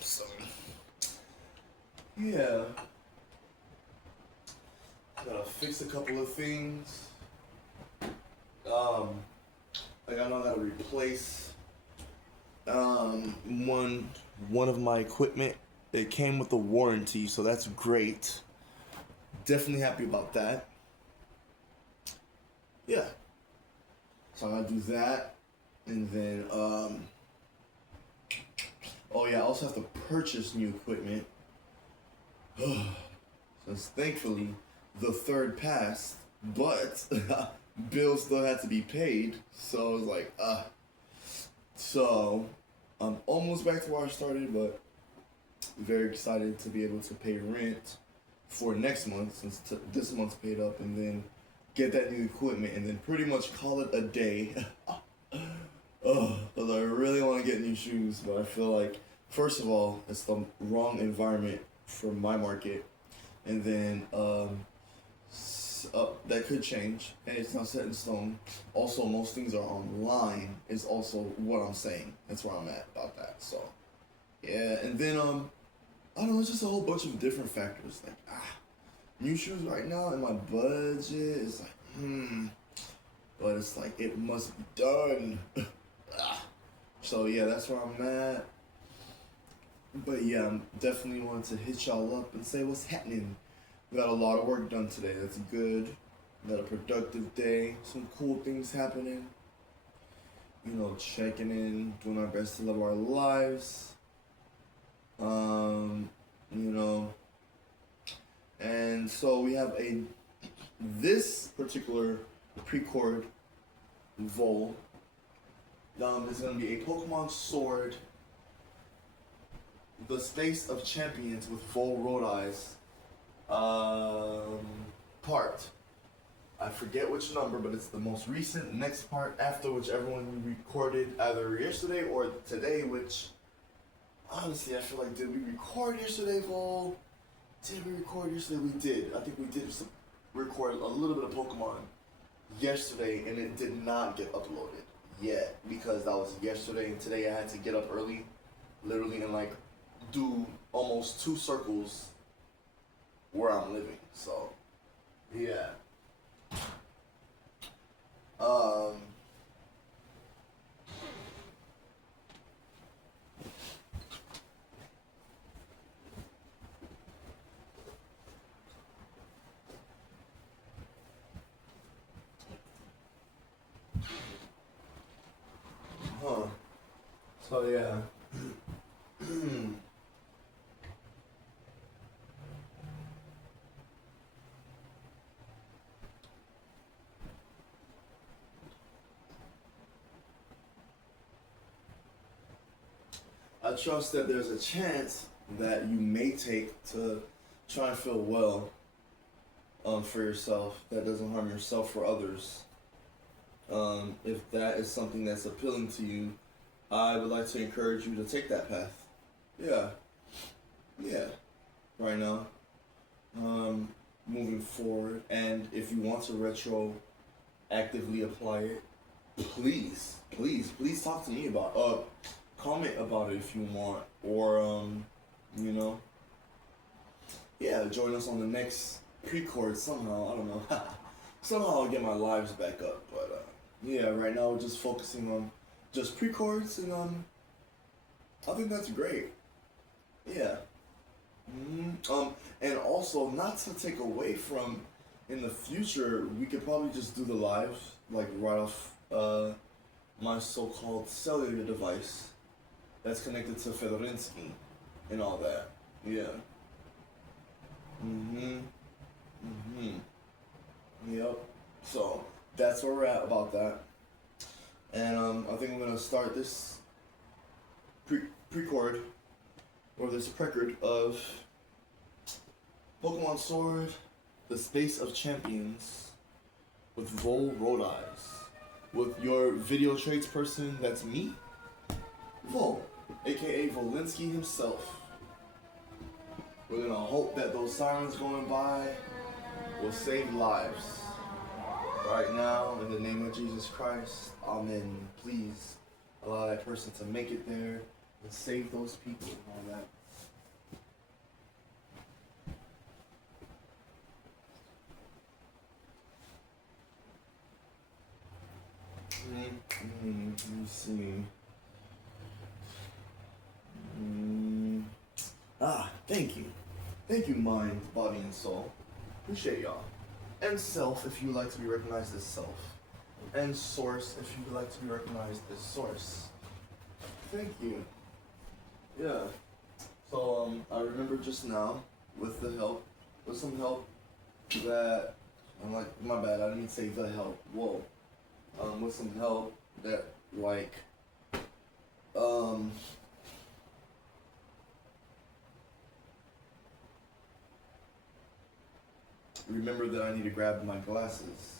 So yeah, gotta fix a couple of things. Like I know I gotta replace one of my equipment. It came with a warranty, so that's great. Definitely happy about that. Yeah. So I gotta do that, and then oh yeah, I also have to purchase new equipment. Since thankfully the third passed, but bills still had to be paid, so I was like, So I'm almost back to where I started, but very excited to be able to pay rent for next month since this month's paid up, and then get that new equipment, and then pretty much call it a day. Cause I really want to get new shoes, but I feel like first of all it's the wrong environment for my market, and then that could change, and it's not set in stone. Also, most things are online. Is also what I'm saying. That's where I'm at about that. So, yeah, and then I don't know. It's just a whole bunch of different factors. Like new shoes right now, and my budget is like but it's like it must be done. So yeah, that's where I'm at. But yeah, I'm definitely wanting to hit y'all up and say what's happening. We got a lot of work done today. That's good. Got a productive day. Some cool things happening. You know, checking in, doing our best to live our lives. You know. And so we have this particular Precord VoL. Is going to be a Pokemon Sword, the Space of Champions with VoL Rodiiz part. I forget which number, but it's the most recent next part after whichever one we recorded either yesterday or today, which honestly I feel like, did we record yesterday, VoL? Did we record yesterday? We did. I think we did record a little bit of Pokemon yesterday, and it did not get uploaded yet because that was yesterday, and today I had to get up early, literally, and like do almost 2 circles where I'm living. So yeah. So yeah. I trust that there's a chance that you may take to try and feel well for yourself, that doesn't harm yourself or others. If that is something that's appealing to you, I would like to encourage you to take that path. Yeah. Yeah. Right now. Moving forward. And if you want to actively apply it, please talk to me about comment about it if you want. Or you know. Yeah, join us on the next Precord somehow. I don't know. Somehow I'll get my lives back up. But yeah, right now we're just focusing on just Precords, and I think that's great. Yeah. And also, not to take away from, in the future, we could probably just do the lives like right off my so-called cellular device that's connected to Fedorinsky and all that. Yeah. Yep. So that's where we're at about that. And I think I'm gonna start this Precord, or this Precord of Pokemon Sword, the Space of Champions, with VoL Rodiiz, with your video traits person. That's me, VoL, aka Volinsky himself. We're gonna hope that those sirens going by will save lives. Right now, in the name of Jesus Christ, amen. Please allow that person to make it there and save those people and all that. Let me see. Thank you. Thank you, mind, body, and soul. Appreciate y'all. And self, if you would like to be recognized as self. And source, if you would like to be recognized as source. Thank you. Yeah. So, I remember just now, with some help that, I'm like, my bad, I didn't mean to say the help. Whoa. With some help that, like, remember that I need to grab my glasses.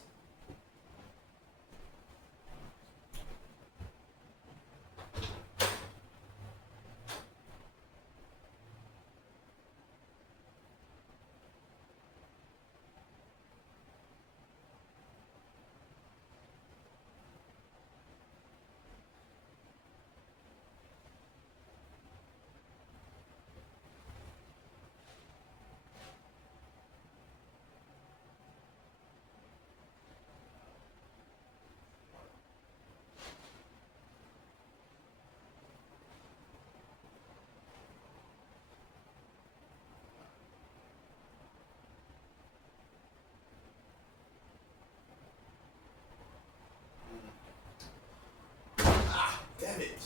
Damn it!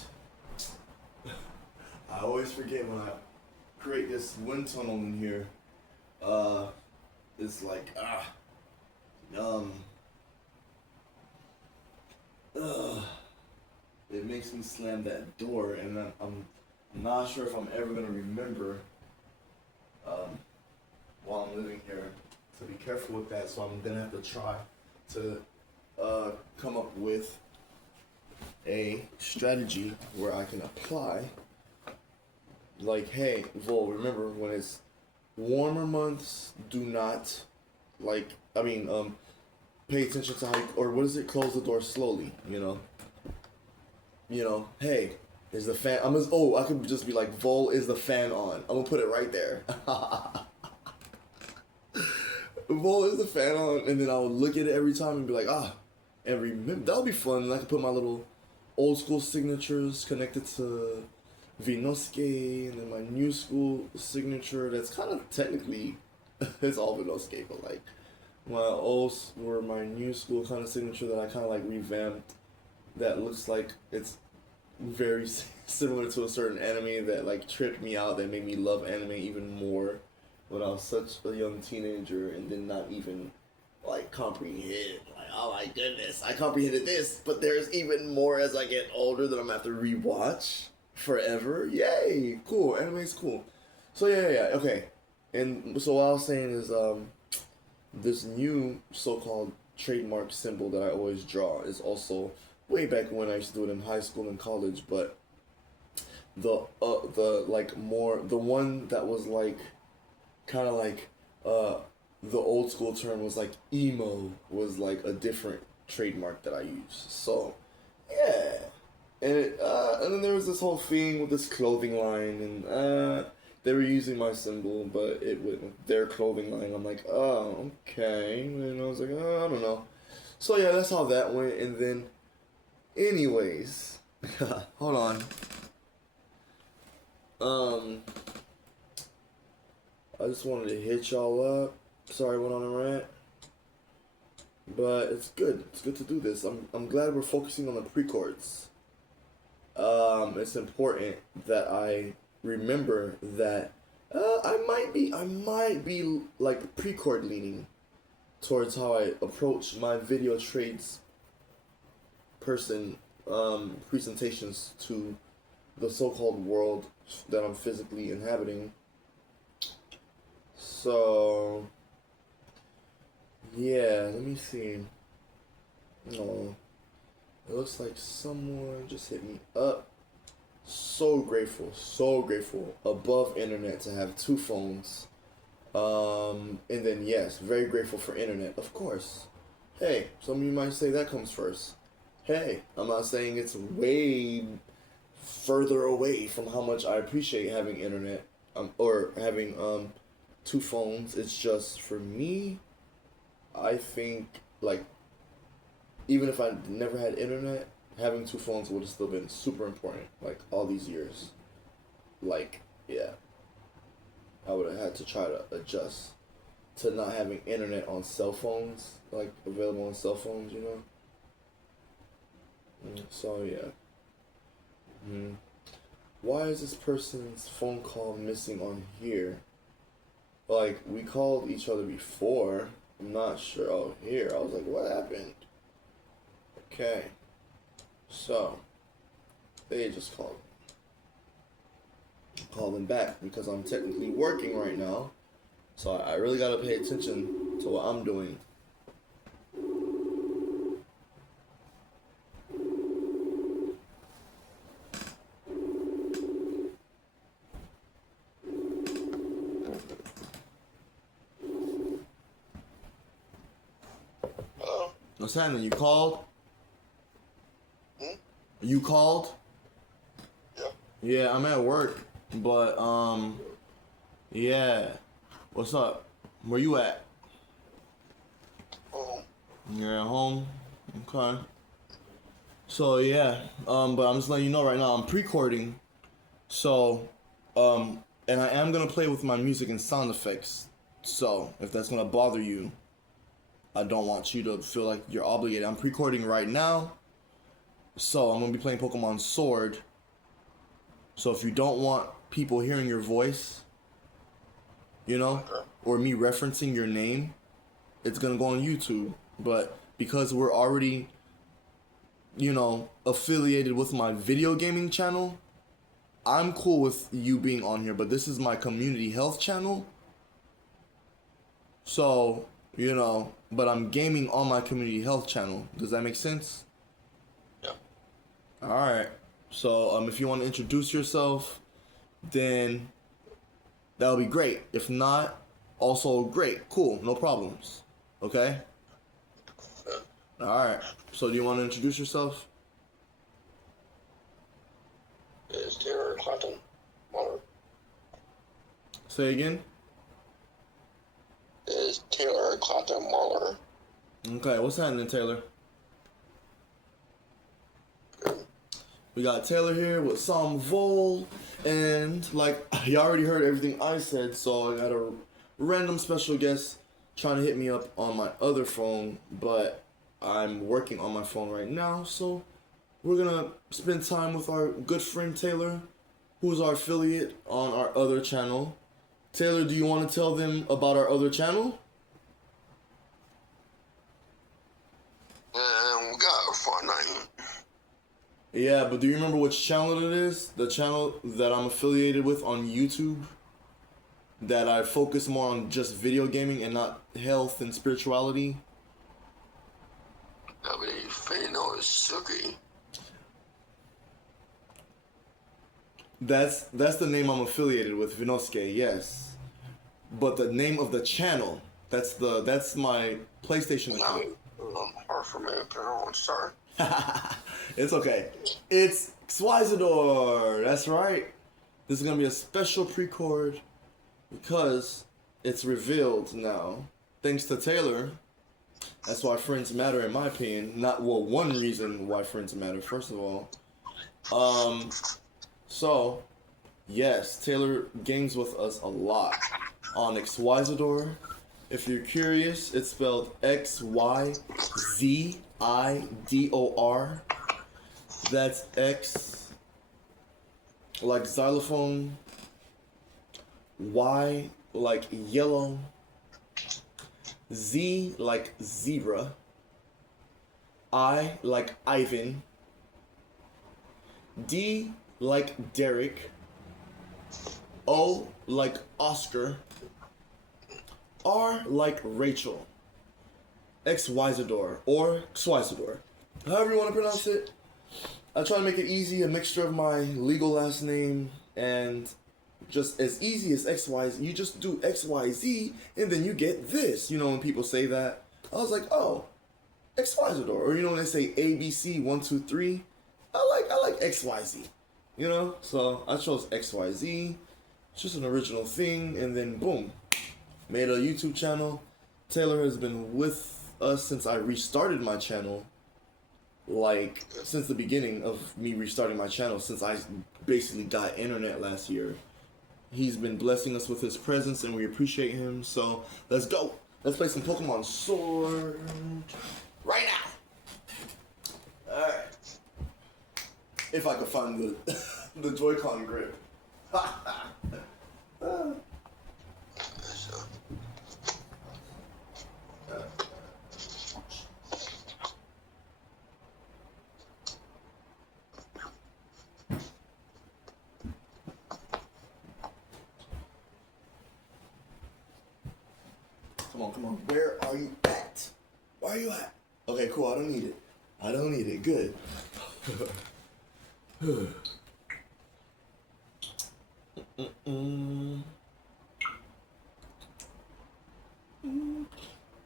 I always forget when I create this wind tunnel in here. It's like it makes me slam that door, and I'm not sure if I'm ever gonna remember while I'm living here to be careful with that. So I'm gonna have to try to come up with a strategy where I can apply, like, hey, VoL, remember when it's warmer months, do not, like, pay attention to how, or what is it, close the door slowly, you know, hey, is the fan, I could just be like, VoL, is the fan on? I'm gonna put it right there. VoL, is the fan on? And then I would look at it every time and be like, and remember, that would be fun, and I could put my little old school signatures connected to Vinoske, and then my new school signature that's kind of technically, it's all Vinoske, but like my new school kind of signature that I kind of like revamped, that looks like it's very similar to a certain anime that like tripped me out, that made me love anime even more when I was such a young teenager, and did not even like comprehend, like, oh my goodness, I comprehended this, but there's even more as I get older that I'm gonna have to rewatch forever. Yay, cool, anime's cool. So yeah, okay. And so what I was saying is this new so-called trademark symbol that I always draw is also way back when I used to do it in high school and college, but the one that was like kind of like the old school term was like emo, was like a different trademark that I use. So yeah, and then there was this whole thing with this clothing line, and they were using my symbol, but it with their clothing line. I'm like, oh, okay, and I was like, oh, I don't know. So yeah, that's how that went. And then, anyways, hold on. I just wanted to hit y'all up. Sorry I went on a rant, but it's good. It's good to do this. I'm glad we're focusing on the precords. It's important that I remember that I might be like precord leaning towards how I approach my video trades presentations to the so-called world that I'm physically inhabiting. So yeah, let me see. Oh, it looks like someone just hit me up. So grateful above internet to have 2 phones. And then yes, very grateful for internet, of course. Hey, some of you might say that comes first. Hey, I'm not saying it's way further away from how much I appreciate having internet, or having two phones. It's just for me, I think like even if I never had internet, having two phones would have still been super important. Like all these years, like yeah, I would have had to try to adjust to not having internet on cell phones, like available on cell phones, you know. So yeah. Why is this person's phone call missing on here? Like, we called each other before. I'm not sure. Oh, here. I was like, what happened? Okay. So, they just called. Call them back because I'm technically working right now. So I really gotta pay attention to what I'm doing. What's happening? You called? You called? Yeah. Yeah, I'm at work, but yeah. What's up? Where you at? Home. You're at home? Okay. So yeah, but I'm just letting you know right now I'm pre-recording. So, and I am gonna play with my music and sound effects. So, if that's gonna bother you, I don't want you to feel like you're obligated. I'm pre-recording right now. So, I'm gonna be playing Pokemon Sword. So, if you don't want people hearing your voice, you know, or me referencing your name, it's gonna go on YouTube. But because we're already, you know, affiliated with my video gaming channel, I'm cool with you being on here. But this is my community health channel. So, you know, but I'm gaming on my community health channel. Does that make sense? Yeah. Alright. So, if you want to introduce yourself, then that would be great. If not, also great. Cool. No problems. Okay? Alright. So, do you want to introduce yourself? Is Taylor Clinton Muller? Say again? Is Taylor Clinton Muller? Okay. What's happening, Taylor? Good. We got Taylor here with some VoL, and like you already heard everything I said, so I got a random special guest trying to hit me up on my other phone, but I'm working on my phone right now, so we're gonna spend time with our good friend Taylor, who's our affiliate on our other channel. Taylor, do you want to tell them about our other channel? And we got a fun night. Yeah, but do you remember which channel it is? The channel that I'm affiliated with on YouTube? That I focus more on just video gaming and not health and spirituality? I believe Fano is Suki. That's the name I'm affiliated with, Vinosuke, yes. But the name of the channel, that's my PlayStation Now, account. hard for me to pronounce, sorry. It's okay. It's Xyzidor, that's right. This is gonna be a special Precord because it's revealed now, thanks to Taylor. That's why friends matter, in my opinion. One reason why friends matter, first of all. So, yes, Taylor games with us a lot on Xyzidor. If you're curious, it's spelled Xyzidor. That's X like xylophone, Y like yellow, Z like zebra, I like Ivan, D like Derek, O like Oscar, R like Rachel, Xyzidor or Xyzidor, however you want to pronounce it. I try to make it easy, a mixture of my legal last name and just as easy as XYZ. You just do XYZ and then you get this. You know, when people say that, I was like, oh, Xyzidor. Or you know when they say ABC 1 2 3, I like XYZ. you know? So I chose XYZ. It's just an original thing, and then boom, made a YouTube channel. Taylor has been with us since I restarted my channel. Like, since the beginning of me restarting my channel, since I basically got internet last year. He's been blessing us with his presence, and we appreciate him. So, let's go. Let's play some Pokemon Sword right now. Alright. If I could find the Joy-Con grip. Come on. Where are you at? Where are you at? Okay, cool. I don't need it. I don't need it. Good.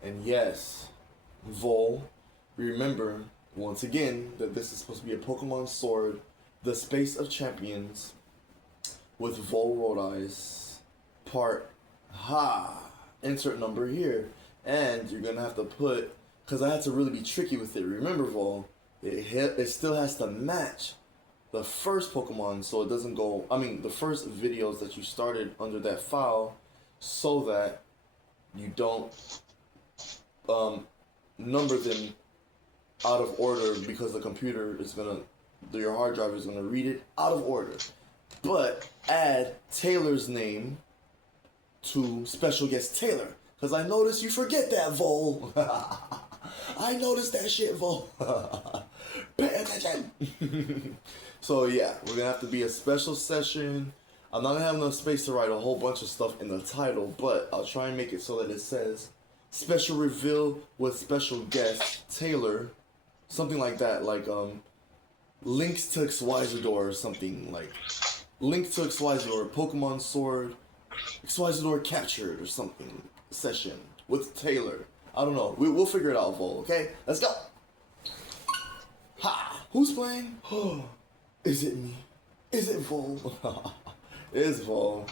And yes, VoL, remember, once again, that this is supposed to be a Pokemon Sword, the Space of Champions, with VoL Rodiiz, part insert number here. And you're going to have to put, because I had to really be tricky with it. Remember, VoL, it still has to match the first Pokemon, so it doesn't go, the first videos that you started under that file, so that you don't number them out of order, because the computer is your hard drive is gonna read it out of order. But add Taylor's name to special guest Taylor, because I noticed you forget that, VoL. I noticed that shit, VoL. Pay attention. So yeah, we're gonna have to be a special session. I'm not gonna have enough space to write a whole bunch of stuff in the title, but I'll try and make it so that it says special reveal with special guest Taylor, something like that, like links to Xyzidor or something, like link to Xyzidor, Pokemon Sword, Xyzidor captured or something, session with Taylor. I don't know. We'll figure it out, VoL. Okay, let's go. Ha! Who's playing? Is it me? Is it VoL? It's VoL.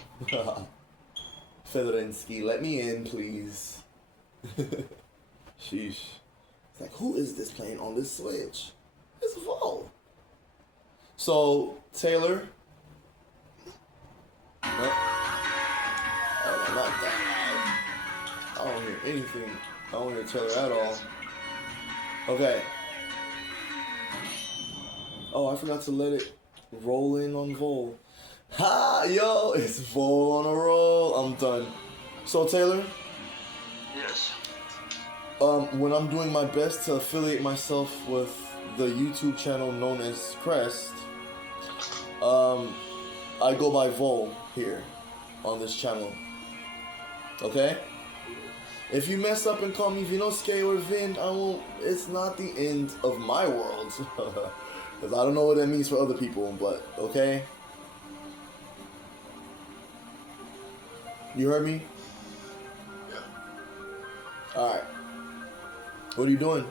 Fedorinsky, let me in, please. Sheesh. It's like, who is this playing on this Switch? It's VoL. So, Taylor. No. Oh, not that. I don't hear anything. I don't hear Taylor at all. Okay. Oh, I forgot to let it roll in on VoL. Ha! Yo, it's VoL on a roll. I'm done. So, Taylor? Yes. When I'm doing my best to affiliate myself with the YouTube channel known as Crest, I go by VoL here on this channel. Okay? If you mess up and call me Vinosuke or Vin, I won't. It's not the end of my world. Because I don't know what that means for other people, but okay? You heard me? Yeah. Alright. What are you doing?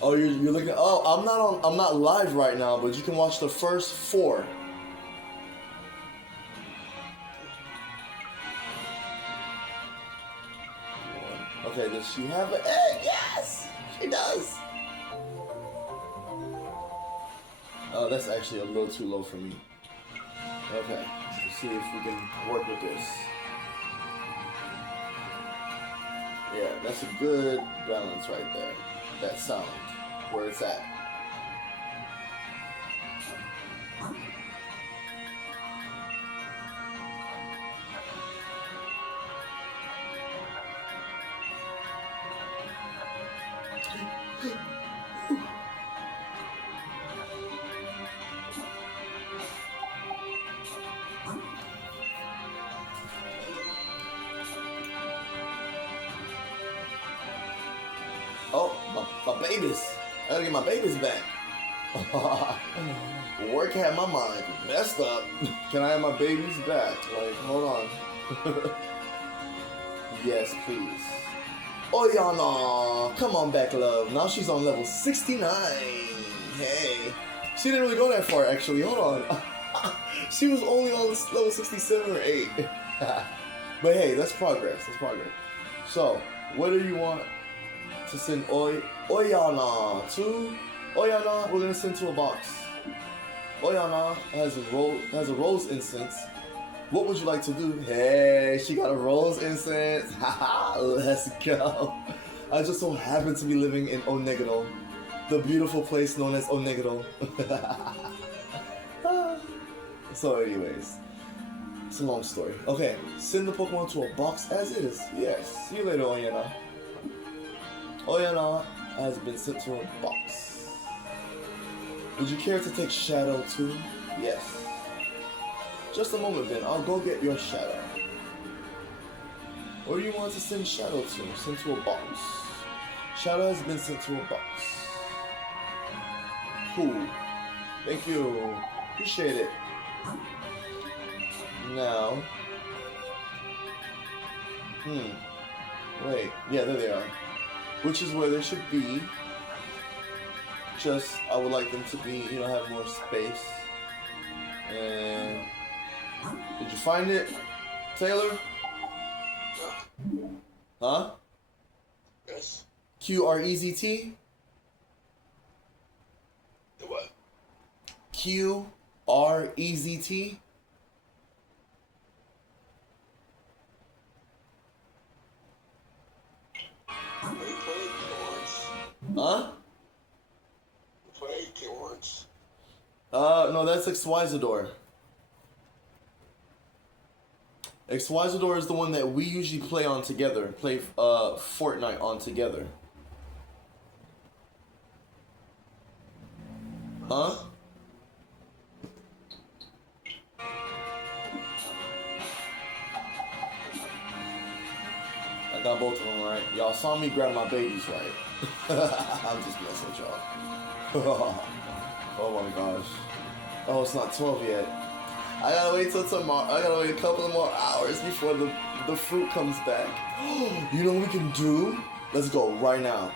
Oh, you're looking. Oh, I'm not live right now, but you can watch the first 4. Okay, does she have an egg? Yes, she does. Oh, that's actually a little too low for me. Okay, let's see if we can work with this. Yeah, that's a good balance right there. That sound, where it's at. Oh, my babies. I gotta get my babies back. Work had my mind messed up. Can I have my babies back? Like, hold on. Yes, please. Oyana, come on back, love. Now she's on level 69. Hey. She didn't really go that far, actually. Hold on. She was only on level 67 or 8. But hey, that's progress. That's progress. So, what do you want to send Oyana to? Oyana, we're gonna send to a box. Oyana has a rose incense. What would you like to do? Hey, she got a rose incense. Haha, let's go. I just so happen to be living in Onegado, the beautiful place known as Onegado. So anyways, it's a long story. Okay, send the Pokemon to a box as is. Yes, see you later, Oyana. Oyana has been sent to a box. Would you care to take Shadow too? Yes. Just a moment then, I'll go get your Shadow. Where do you want to send Shadow to? Sent to a box. Shadow has been sent to a box. Cool. Thank you. Appreciate it. Now. Wait. Yeah, there they are. Which is where they should be. Just, I would like them to be, you know, have more space. And... did you find it, Taylor? Huh? Yes. QREZT? The what? QREZT? We played once. Huh? We played once. No, that's Xyzidor. Xyzidor is the one that we usually play on together. Play Fortnite on together. Huh? I got both of them right. Y'all saw me grab my babies right. I'm just messing with y'all. Oh my gosh. Oh, it's not 12 yet. I gotta wait till tomorrow. I gotta wait a couple of more hours before the fruit comes back. You know what we can do? Let's go right now.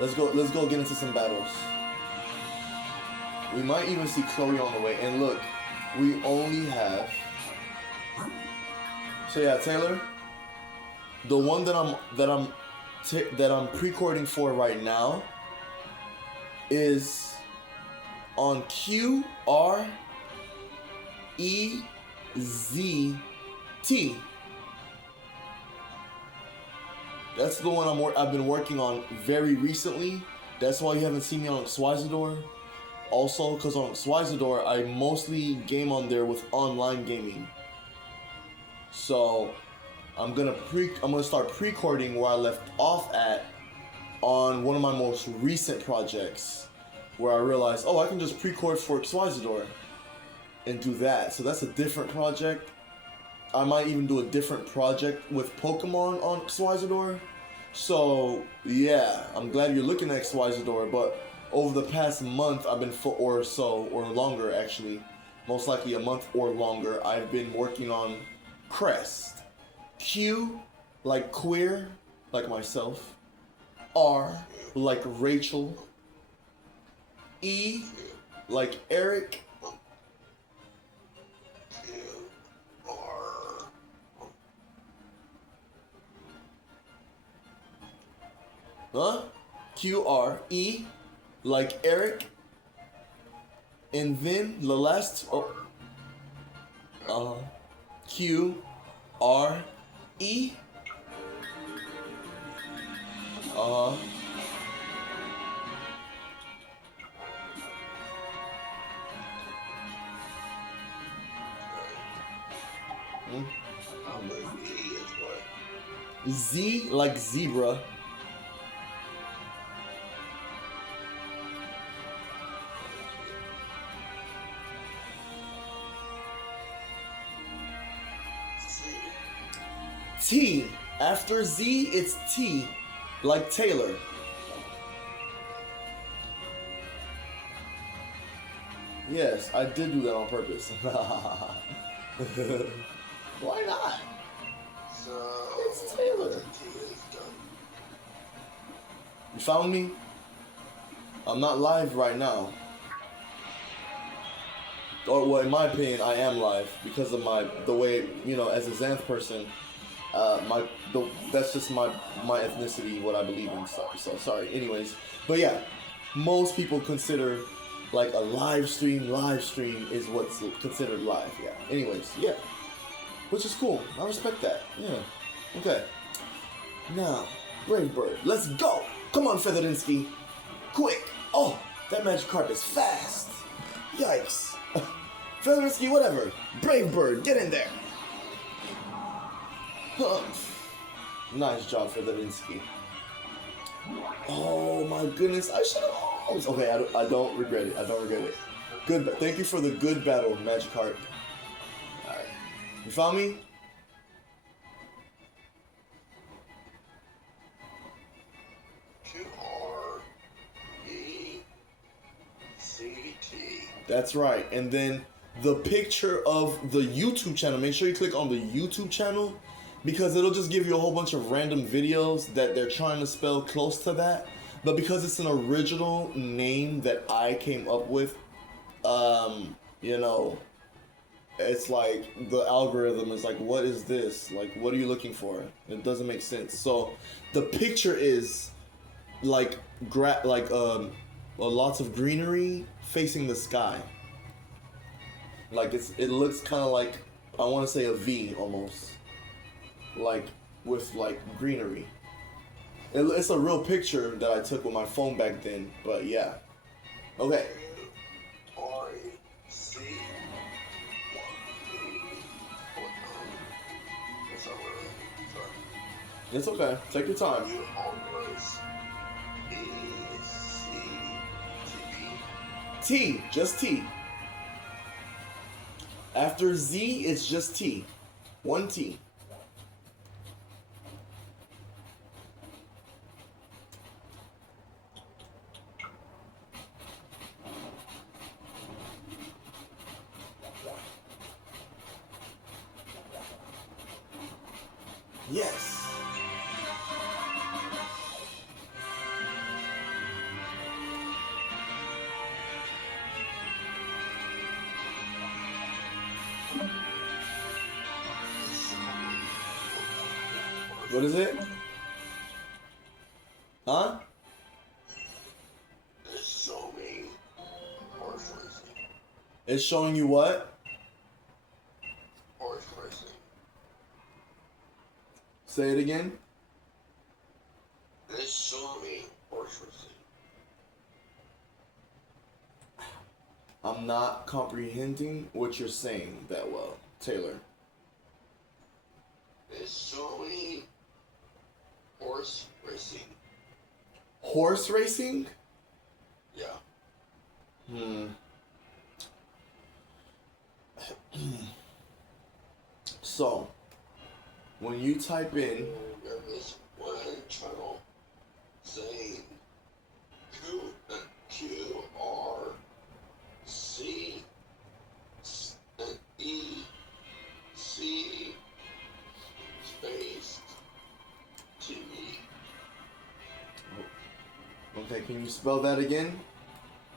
Let's go get into some battles. We might even see Chloe on the way. And look, we only have... So yeah, Taylor, the one that I'm pre-cording for right now is on QREZT. That's the one I've been working on very recently. That's why you haven't seen me on Xyzidor. Also, because on Xyzidor, I mostly game on there with online gaming. So, I'm gonna start pre-cording where I left off at on one of my most recent projects, where I realized, oh, I can just pre-cord for Xyzidor and do that. So that's a different project. I might even do a different project with Pokemon on Xyzidor. So yeah, I'm glad you're looking at Xyzidor, but over the past month I've been or longer actually, most likely a month or longer, I've been working on Crest. Q like queer, like myself. R like Rachel. E like Eric. Huh? QRE like Eric. And then the last QRE. Z like zebra. T. After Z, it's T, like Taylor. Yes, I did do that on purpose. Why not? So It's Taylor. T is done. You found me? I'm not live right now. Or well, in my opinion, I am live because of the way, you know, as a Xanth person, that's just my ethnicity, what I believe in. So sorry. Anyways, but yeah, most people consider like a live stream is what's considered live. Yeah. Anyways, yeah, which is cool. I respect that. Yeah. Okay. Now, Brave Bird, let's go. Come on, Featherinsky, quick. Oh, that magic carp is fast. Yikes. Featherinsky, whatever. Brave Bird, get in there. Huh. Nice job, Featherinsky. Oh my goodness, I should have. Okay, I don't regret it. I don't regret it. Good. Thank you for the good battle, Magikarp. All right, you found me. That's right. And then the picture of the YouTube channel. Make sure you click on the YouTube channel because it'll just give you a whole bunch of random videos that they're trying to spell close to that. But because it's an original name that I came up with, you know, it's like the algorithm is like, what is this? Like, what are you looking for? It doesn't make sense. So the picture is like lots of greenery facing the sky. Like it looks kind of like, I want to say a V almost, like with like greenery. It's a real picture that I took with my phone back then, but yeah. Okay. It's okay. Take your time. T, just T. After Z, it's just T. One T. Yes. What is it? Huh? It's showing you what? Horse racing. Say it again. It's showing me horse racing. I'm not comprehending what you're saying that well, Taylor. It's showing horse racing. Horse racing? Yeah. So, when you type in... There is one channel saying QRC and EC space TV. Okay, can you spell that again?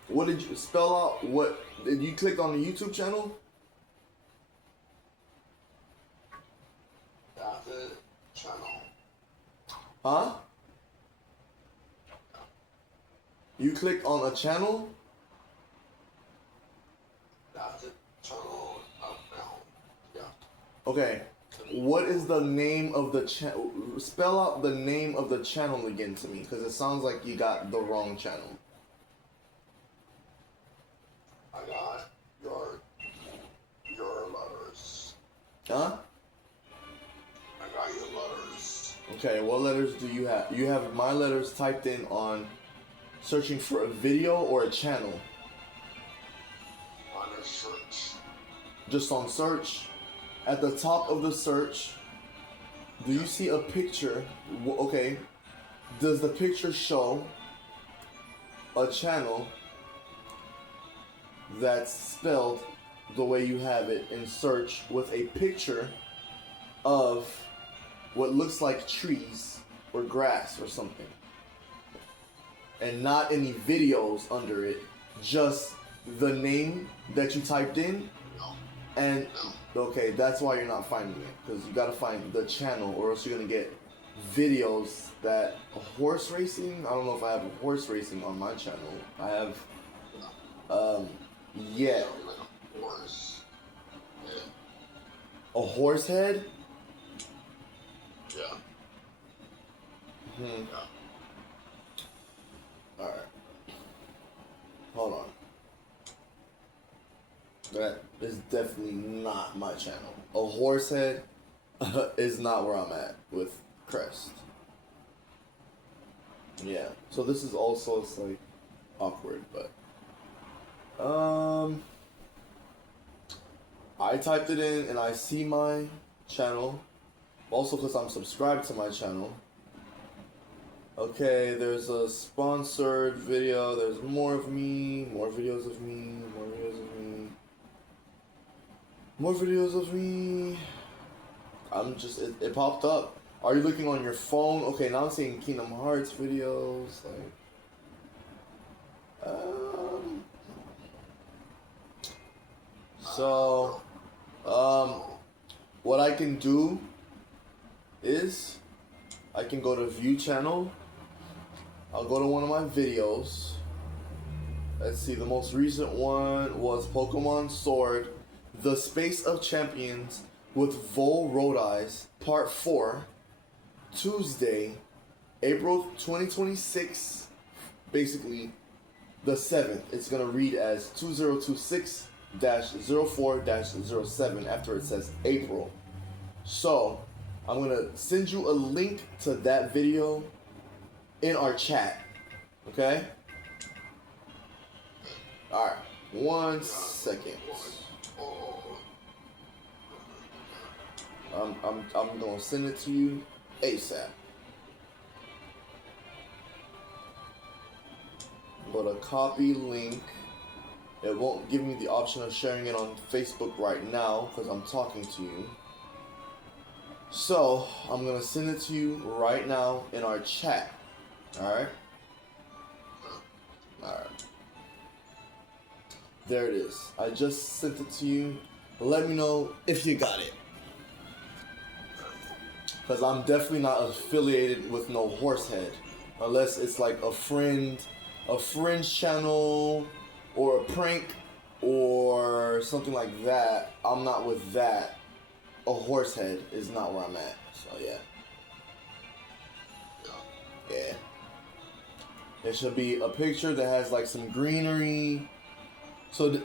What did you spell out? What did you click on the YouTube channel? That's channel. Huh? You clicked on a channel? That's a channel up now. Yeah. Okay. What is the name of the channel? Spell out the name of the channel again to me, because it sounds like you got the wrong channel. I got your letters. Huh? I got your letters. Okay, what letters do you have? You have my letters typed in on searching for a video or a channel? On a search. Just on search? At the top of the search, do you see a picture? Okay, does the picture show a channel that's spelled the way you have it in search with a picture of what looks like trees or grass or something? and not any videos under it, just the name that you typed in, and okay, that's why you're not finding it, because you gotta find the channel, or else you're gonna get videos that horse racing. I don't know if I have a horse racing on my channel. I have, yeah, a horse head. Yeah. Hmm. All right. Hold on. That is definitely not my channel. A horse head is not where I'm at with Crest. Yeah. So this is also, it's like awkward, but I typed it in and I see my channel. Also because I'm subscribed to my channel. Okay, there's a sponsored video. There's more of me, more videos of me, more videos of me, more videos of me. I'm just, it popped up. Are you looking on your phone? Okay, now I'm seeing Kingdom Hearts videos. Like, so, what I can do is I can go to view channel. I'll go to one of my videos. Let's see, the most recent one was Pokemon Sword, The Space of Champions with VoL Rodiiz, Part 4, Tuesday, April 2026, basically the 7th. It's going to read as 2026-04-07 after it says April. So, I'm going to send you a link to that video in our chat. Okay? Alright. 1 second. I'm going to send it to you ASAP. Go to copy link. It won't give me the option of sharing it on Facebook right now because I'm talking to you. So, I'm going to send it to you right now in our chat. Alright? Alright. There it is. I just sent it to you. Let me know if you got it. Because I'm definitely not affiliated with no horsehead. Unless it's like a friend's channel, or a prank, or something like that. I'm not with that. A horsehead is not where I'm at. So yeah. Yeah. There should be a picture that has like some greenery. So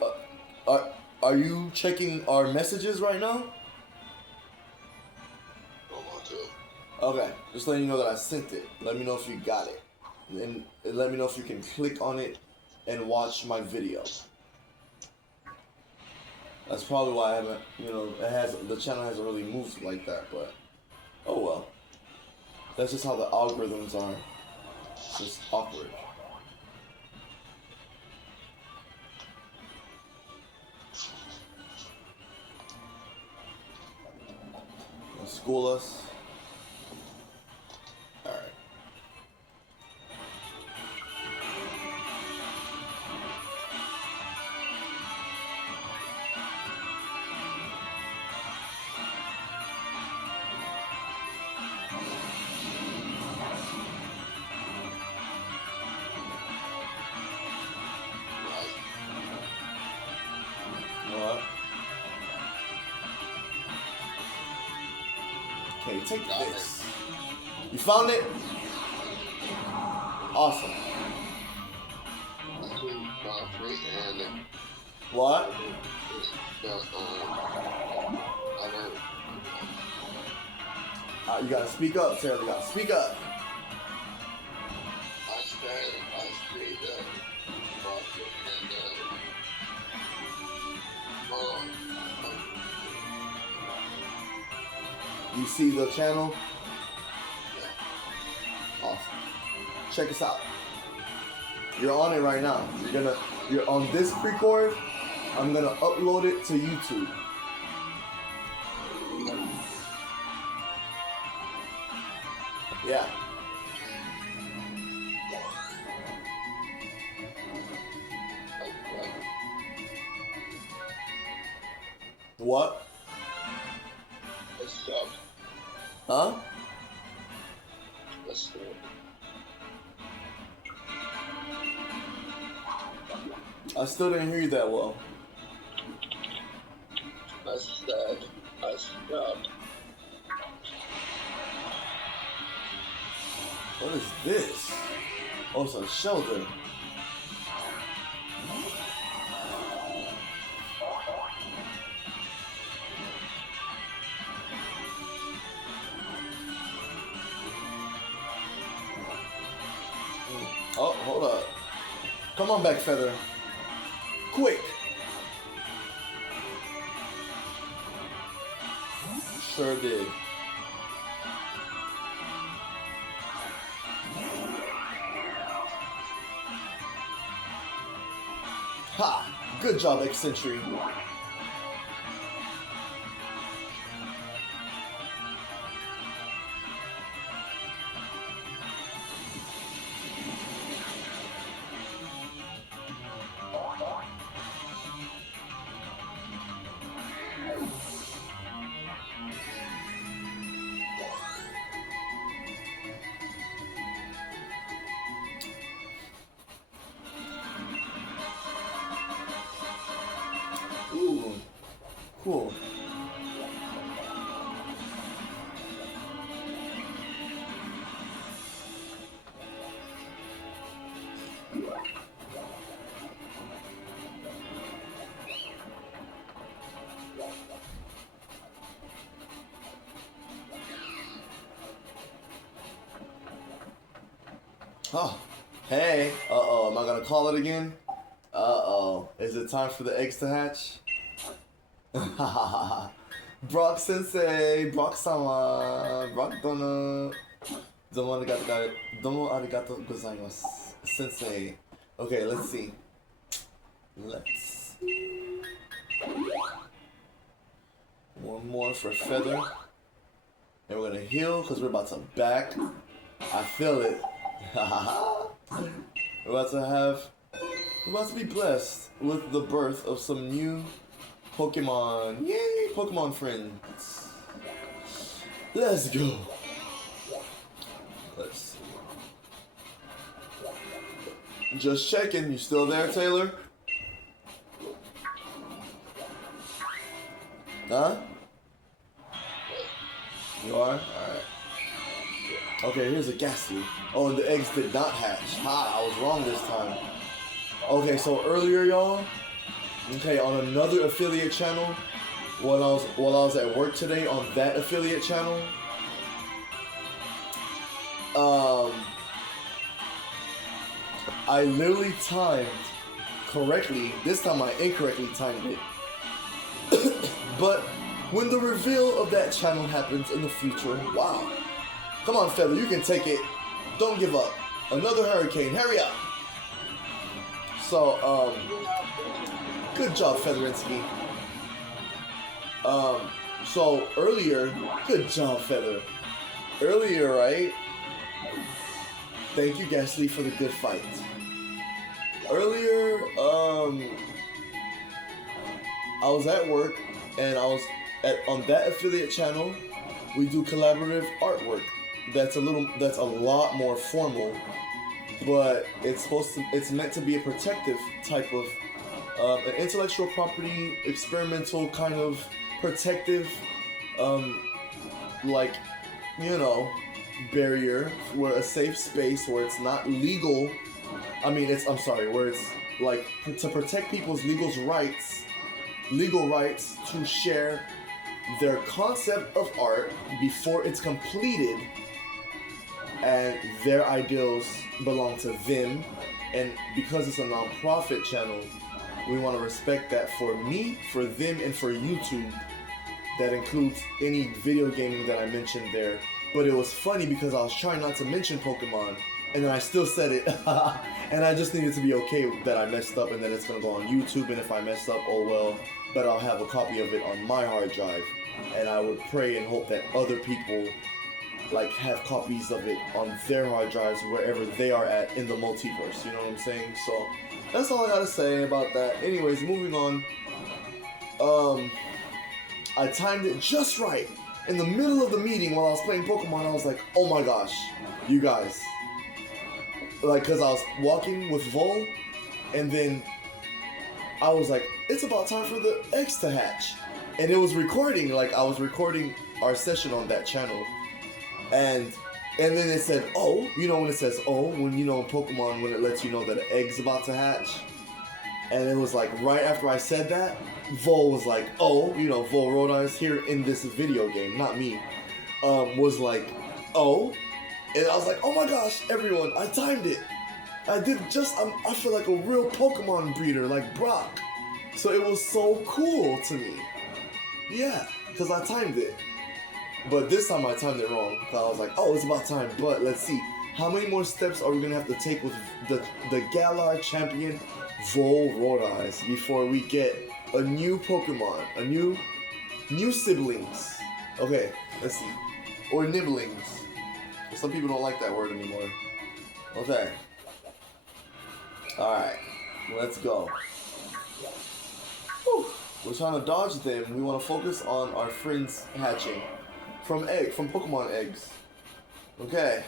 are you checking our messages right now? Okay, just letting you know that I sent it. Let me know if you got it. And let me know if you can click on it and watch my video. That's probably why I haven't, the channel hasn't really moved like that, but oh well. That's just how the algorithms are. It's just awkward. School us. Alright. What? Okay, take this. You found it? Awesome. What? You gotta speak up, Sarah. You gotta speak up. You see the channel? Awesome. Check us out. You're on it right now. You're on this Precord. I'm gonna upload it to YouTube. Yeah. What? Let's go. Huh? Let's go. I still didn't hear you that well. I said, I stopped. What is this? Oh, it's a shelter. Oh, hold up. Come on back, Feather. Quick. Sure did. Ha! Good job, Eccentric. Ooh, cool. Oh, hey. Uh-oh, am I gonna call it again? Uh-oh, is it time for the eggs to hatch? Brock Sensei, Brock Sama, Brock Donna. Domo arigato gozaimasu. Sensei. Okay, let's see. One more for Feather. And we're gonna heal because we're about to back. I feel it. We're about to be blessed with the birth of some new Pokemon. Yay, Pokemon friends. Let's go. Let's see. Just checking. You still there, Taylor? Huh? You are? Alright. Okay, here's a Ghastly. Oh, and the eggs did not hatch. Ha, I was wrong this time. Okay, so earlier, y'all, okay, on another affiliate channel, while I was at work today on that affiliate channel, I literally timed correctly. This time I incorrectly timed it. But when the reveal of that channel happens in the future, wow. Come on, Feather, you can take it. Don't give up. Another hurricane, hurry up. So, good job, Featherinsky. So earlier, good job, Feather. Earlier, right? Thank you, Ghastly, for the good fight. Earlier, I was at work, and I was on that affiliate channel. We do collaborative artwork. That's a lot more formal, but it's meant to be a protective type of an intellectual property, experimental kind of protective, like, you know, barrier, where a safe space where it's not legal. Where it's like to protect people's legal rights to share their concept of art before it's completed, and their ideals belong to them. And because it's a non-profit channel, we want to respect that for me, for them, and for YouTube. That includes any video gaming that I mentioned there. But it was funny because I was trying not to mention Pokemon, and then I still said it. And I just needed to be okay that I messed up and that it's going to go on YouTube. And if I messed up, oh well. But I'll have a copy of it on my hard drive. And I would pray and hope that other people like have copies of it on their hard drives wherever they are at in the multiverse. You know what I'm saying? So that's all I gotta say about that. Anyways, moving on. I timed it just right. In the middle of the meeting while I was playing Pokemon, I was like, oh my gosh, you guys. Like, because I was walking with VoL, and then I was like, it's about time for the eggs to hatch. And it was recording, like, I was recording our session on that channel. And then it said, oh, you know when it says, oh, when, you know, in Pokemon, when it lets you know that an egg's about to hatch. And it was like, right after I said that, VoL was like, oh, you know, VoL Rodiiz here in this video game, not me, was like, oh. And I was like, oh my gosh, everyone, I timed it. I did just, I feel like a real Pokemon breeder, like Brock. So it was so cool to me. Yeah, because I timed it. But this time I timed it wrong. Cause I was like, oh, it's about time. But let's see. How many more steps are we going to have to take with the Galar champion VoL Rodiiz before we get a new Pokemon? A new siblings. Okay, let's see. Or nibblings. Some people don't like that word anymore. Okay. Alright. Let's go. Whew. We're trying to dodge them. We want to focus on our friends hatching. From Pokemon eggs. Okay.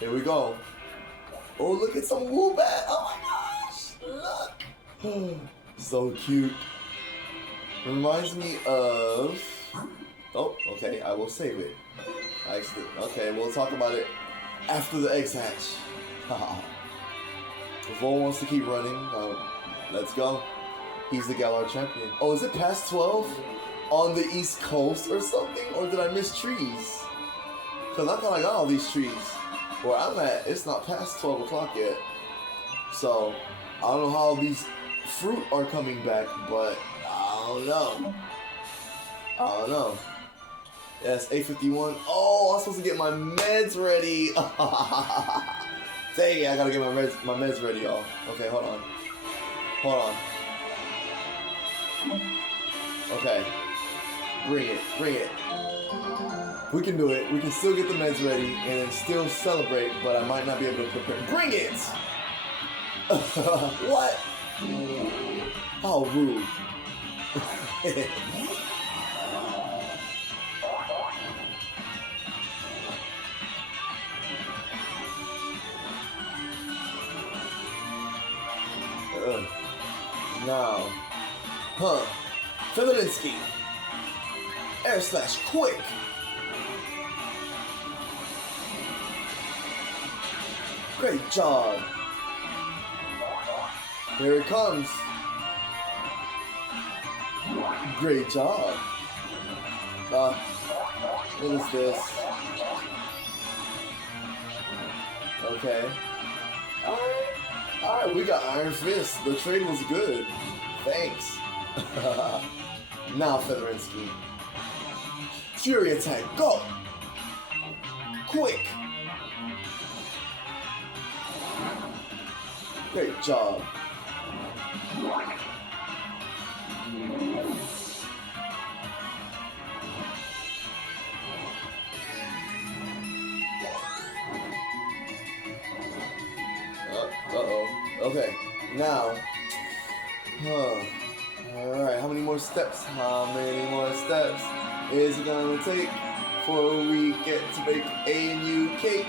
Here we go. Oh, look at some Woobat. Oh my gosh. Look. So cute. Reminds me of... Oh, okay. I will save it. Okay, we'll talk about it after the eggs hatch. VoL wants to keep running. Let's go. He's the Galar champion. Oh, is it past 12 on the East Coast or something? Or did I miss trees? Because I thought I got all these trees. Where I'm at, it's not past 12 o'clock yet. So, I don't know how these fruit are coming back, but I don't know. Yes, 8:51. Oh, I'm supposed to get my meds ready. Dang it, I gotta get my meds ready, y'all. Okay, hold on. Okay. Bring it. We can do it. We can still get the meds ready and then still celebrate, but I might not be able to prepare. Bring it! What? How rude. Now. Featherinsky. Air slash quick. Great job. Here it comes. Great job. What is this? Okay. Alright, we got Iron Fist. The trade was good. Thanks. Now, Featherinsky. Fury attack, go! Quick! Great job. Uh-oh. Okay, now. Alright, how many more steps? How many more steps is it gonna take before we get to make a new cake?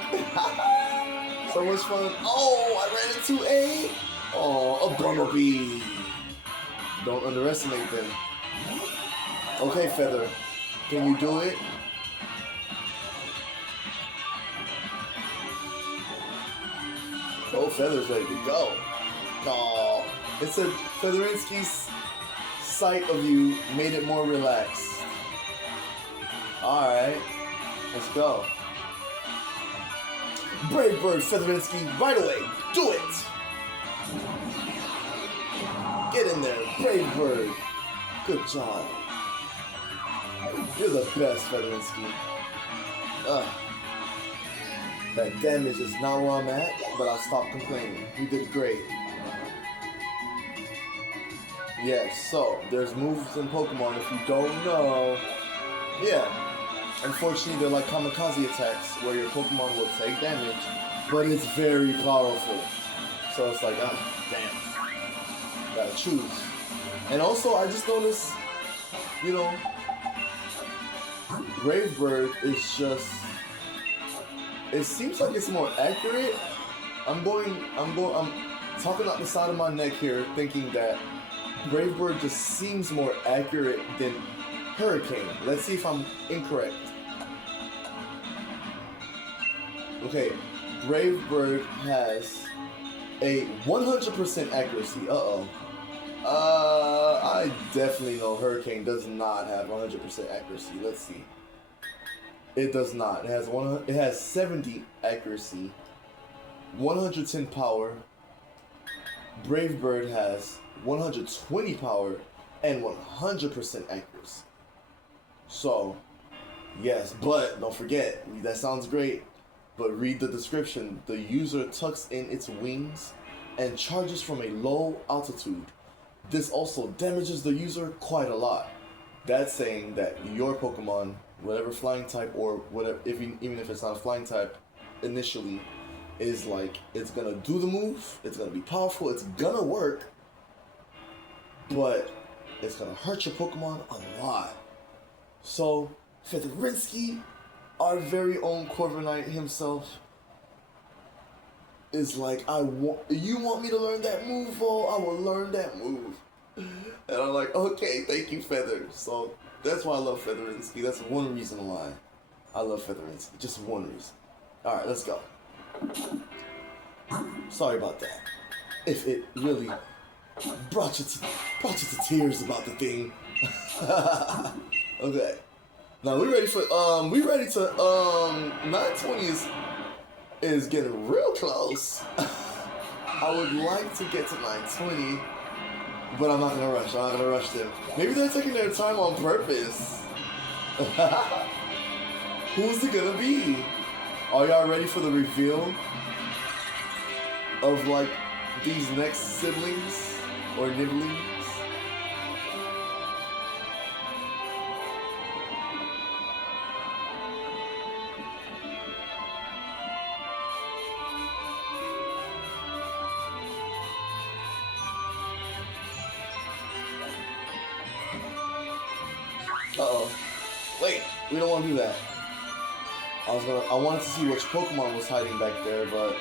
So much fun. Oh, I ran into a bumblebee. Don't underestimate them. Okay, Feather. Can you do it? Oh, Feather's ready to go. Oh, it said Featherinsky's sight of you made it more relaxed. Alright, let's go. Brave Bird, Featherinsky, right away. Do it! Get in there, Brave Bird. Good job. You're the best, Featherinsky. That damage is not where I'm at, but I'll stop complaining. You did great. Yes, so there's moves in Pokemon if you don't know. Yeah. Unfortunately, they're like kamikaze attacks where your Pokemon will take damage, but it's very powerful. So it's like, damn. Gotta choose. And also, I just noticed, you know, Brave Bird is just. It seems like it's more accurate. I'm talking out the side of my neck here, thinking that Brave Bird just seems more accurate than Hurricane. Let's see if I'm incorrect. Okay, Brave Bird has a 100% accuracy. I definitely know Hurricane does not have 100% accuracy. Let's see. It does not. It has 70 accuracy, 110 power. Brave Bird has 120 power and 100% accuracy. So, yes, but don't forget, that sounds great, but read the description. The user tucks in its wings and charges from a low altitude. This also damages the user quite a lot. That's saying that your Pokemon, whatever flying type or whatever, even if it's not a flying type, initially, is like, it's gonna do the move, it's gonna be powerful, it's gonna work, but it's gonna hurt your Pokemon a lot. So, Featherinsky, our very own Corviknight himself, is like, you want me to learn that move, Vol? I will learn that move. And I'm like, okay, thank you, Feather. So, that's why I love Featherinsky. That's one reason why I love Featherinsky. Just one reason. Alright, let's go. Sorry about that. If it really brought you to tears about the thing. Okay. Now we ready to 920 is getting real close. I would like to get to 920, but I'm not gonna rush them. Maybe they're taking their time on purpose. Who's it gonna be? Are y'all ready for the reveal of like these next siblings or nibblings? Uh-oh. Wait, we don't want to do that. I wanted to see which Pokemon was hiding back there, but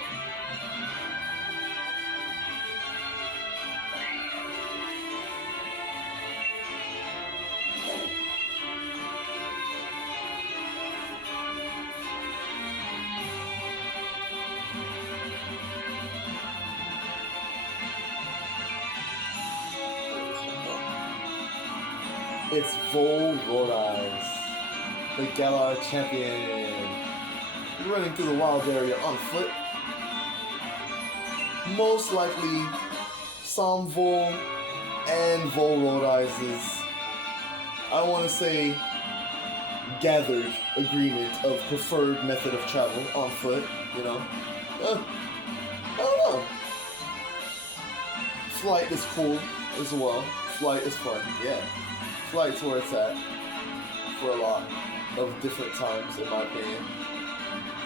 it's VoL Rodiiz, the Galar champion, running through the wild area on foot. Most likely, some VoL and VoL Rodiiz's, I want to say, gathered agreement of preferred method of travel on foot, you know. I don't know. Flight is cool as well. Flight is fun, yeah. Flight's where it's at for a lot of different times, in my opinion.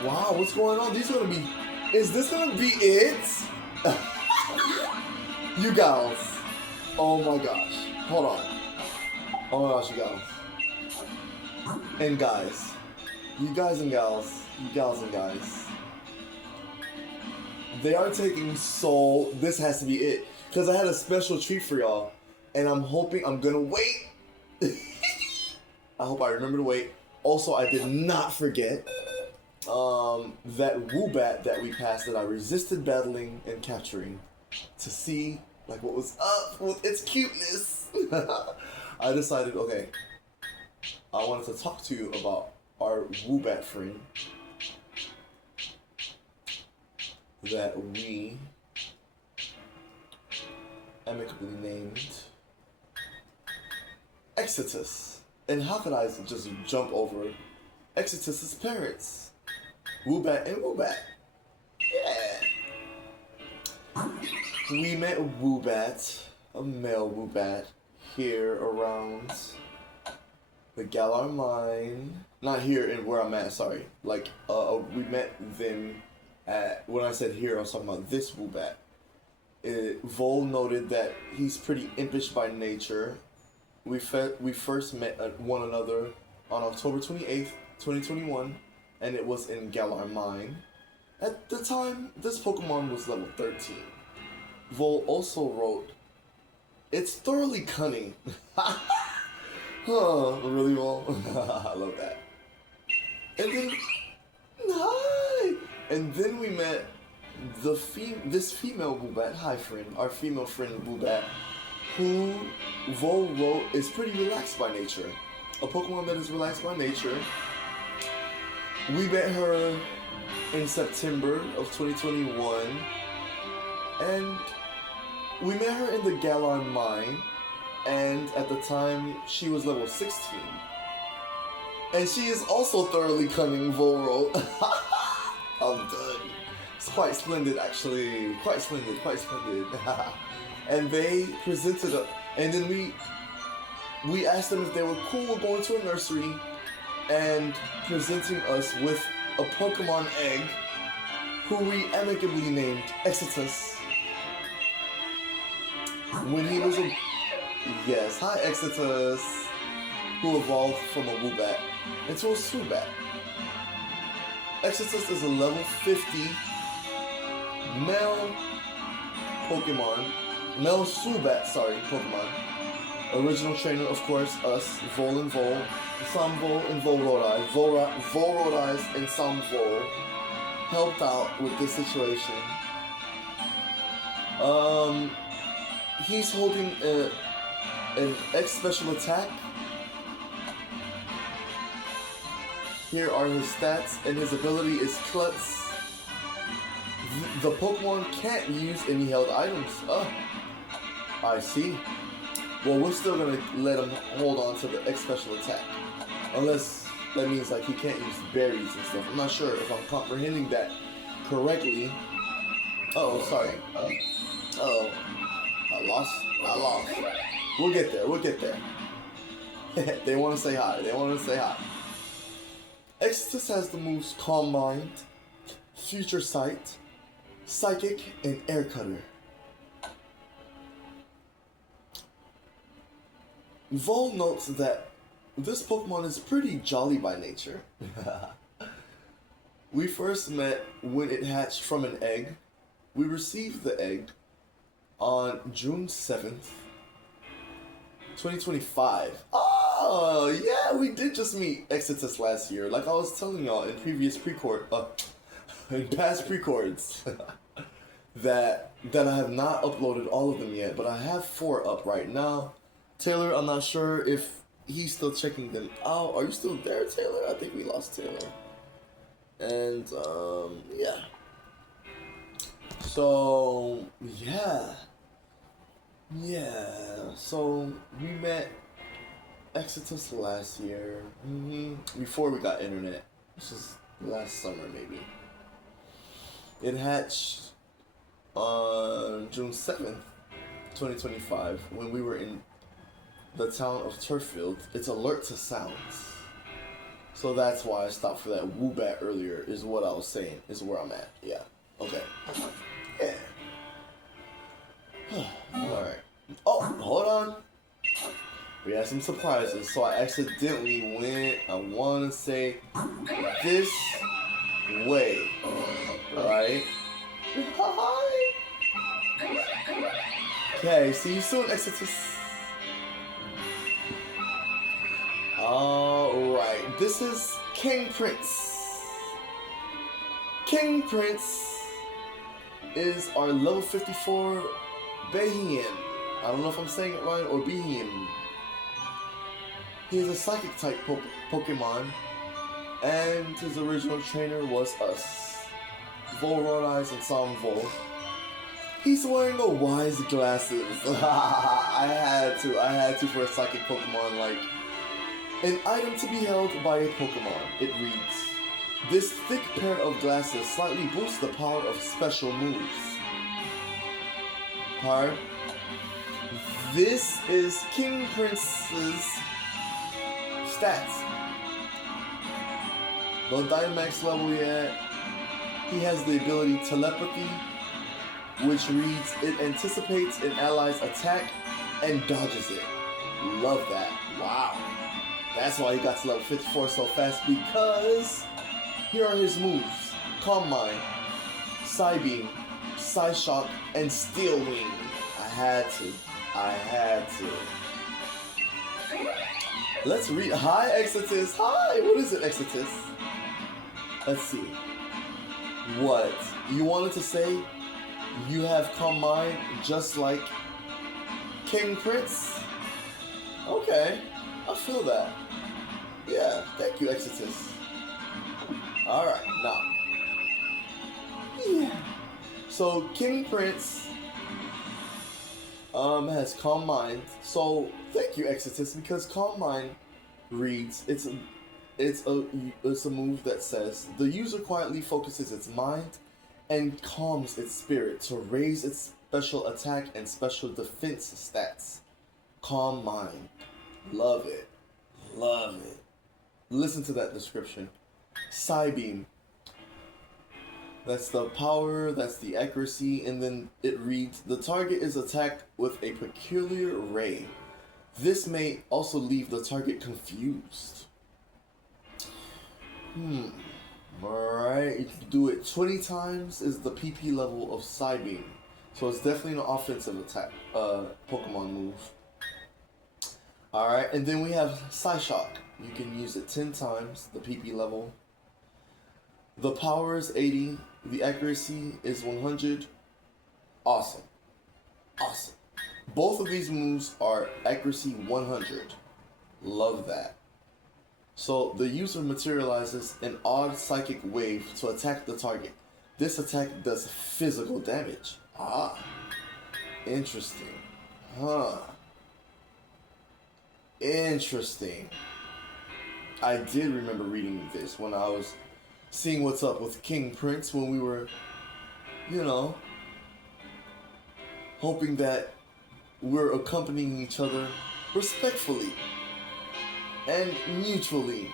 Wow, what's going on? Is this gonna be it? You guys. Oh my gosh. Hold on. Oh my gosh, you guys. And guys. You guys and gals. You gals and guys. They are taking this has to be it. Because I had a special treat for y'all. And I'm gonna wait. I hope I remember to wait. Also, I did not forget that Woobat that we passed that I resisted battling and capturing to see like what was up with its cuteness. I decided, okay, I wanted to talk to you about our Woobat friend that we amicably named Exitus. And how could I just jump over Exitus's parents? Woobat and Woobat. Yeah. We met Woobat, a male Woobat, here around the Galar Mine. Not here in where I'm at, sorry. Like, we met them at, when I said here, I was talking about this Woobat. Vol noted that he's pretty impish by nature. We first met one another on October 28th, 2021, and it was in Galar Mine. At the time, this Pokemon was level 13. VoL also wrote, "It's thoroughly cunning." Huh, really, VoL? I love that. And then, hi! And then we met this female Boobat, hi friend, our female friend Boobat, who VoL wrote is pretty relaxed by nature. A Pokemon that is relaxed by nature. We met her in September of 2021, and we met her in the Galar Mine, and at the time she was level 16. And she is also thoroughly cunning, VoL. I'm done. It's quite splendid, actually. Quite splendid, quite splendid. And they presented a, and then we asked them if they were cool with going to a nursery and presenting us with a Pokemon egg who we amicably named Exitus. When he was a, yes, hi Exitus, who evolved from a Woobat into a Swoobat. Exitus is a level 50 male Pokemon, male Swoobat, Pokemon. Original trainer, of course, us, VoL and VoL, Sam VoL and VoL Rodiiz. VoL Rodiiz and Sam VoL helped out with this situation. He's holding an X special attack. Here are his stats, and his ability is Klutz. The Pokemon can't use any held items. Oh, I see. Well, we're still gonna let him hold on to the X special attack. Unless that means like he can't use berries and stuff. I'm not sure if I'm comprehending that correctly. Uh-oh, sorry. Uh-oh. I lost. We'll get there. They wanna say hi. Exitus has the moves Calm Mind, Future Sight, Psychic, and Air Cutter. VoL notes that this Pokemon is pretty jolly by nature. We first met when it hatched from an egg. We received the egg on June 7th, 2025. Oh, yeah, we did just meet Exitus last year. Like I was telling y'all in previous in past Precords, that I have not uploaded all of them yet, but I have 4 up right now. Taylor, I'm not sure if he's still checking them out. Are you still there, Taylor? I think we lost Taylor. And, yeah. So, yeah. So, we met Exitus last year. Before we got internet. This was last summer, maybe. It hatched on June 7th, 2025, when we were in the town of Turffield. It's alert to sounds. So that's why I stopped for that Woobat earlier, is what I was saying, is where I'm at. Yeah. Okay. Yeah. Alright. Oh, hold on. We had some surprises, so I accidentally went, I want to say, this way. Alright? Hi! Okay, see you soon, Exitus. Alright, this is King Prince. King Prince is our level 54 Bahian. I don't know if I'm saying it right, or Bahian. He is a psychic type Pokemon, and his original trainer was us. VoL Rodiiz and Sam VoL. He's wearing a wise glasses. I had to for a psychic Pokemon, like, an item to be held by a Pokemon. It reads, this thick pair of glasses slightly boosts the power of special moves. Part. This is King Prince's stats. No Dynamax level yet. He has the ability Telepathy, which reads, it anticipates an ally's attack and dodges it. Love that. Wow. That's why he got to level 54 so fast, because here are his moves. Calm Mind, Psybeam, Psyshock, and Steel Wing. I had to. Let's read. Hi, Exodus. Hi. What is it, Exodus? Let's see. What? You wanted to say you have Calm Mind just like King Prince? Okay. I feel that. Yeah. Thank you, Exodus. Alright. Now. Yeah. So, King Prince has Calm Mind. So thank you, Exodus, because Calm Mind reads it's a move that says the user quietly focuses its mind and calms its spirit to raise its special attack and special defense stats. Calm Mind. Love it. Love it. Listen to that description. Psybeam. That's the power, that's the accuracy, and then it reads, the target is attacked with a peculiar ray. This may also leave the target confused. Alright, you can do it 20 times is the PP level of Psybeam. So it's definitely an offensive attack, Pokemon move. Alright, and then we have Psyshock. You can use it 10 times, the PP level. The power is 80. The accuracy is 100. Awesome. Awesome. Both of these moves are accuracy 100. Love that. So the user materializes an odd psychic wave to attack the target. This attack does physical damage. Ah. Interesting. Huh. Interesting. I did remember reading this when I was seeing what's up with King Prince when we were, you know, hoping that we're accompanying each other respectfully and mutually.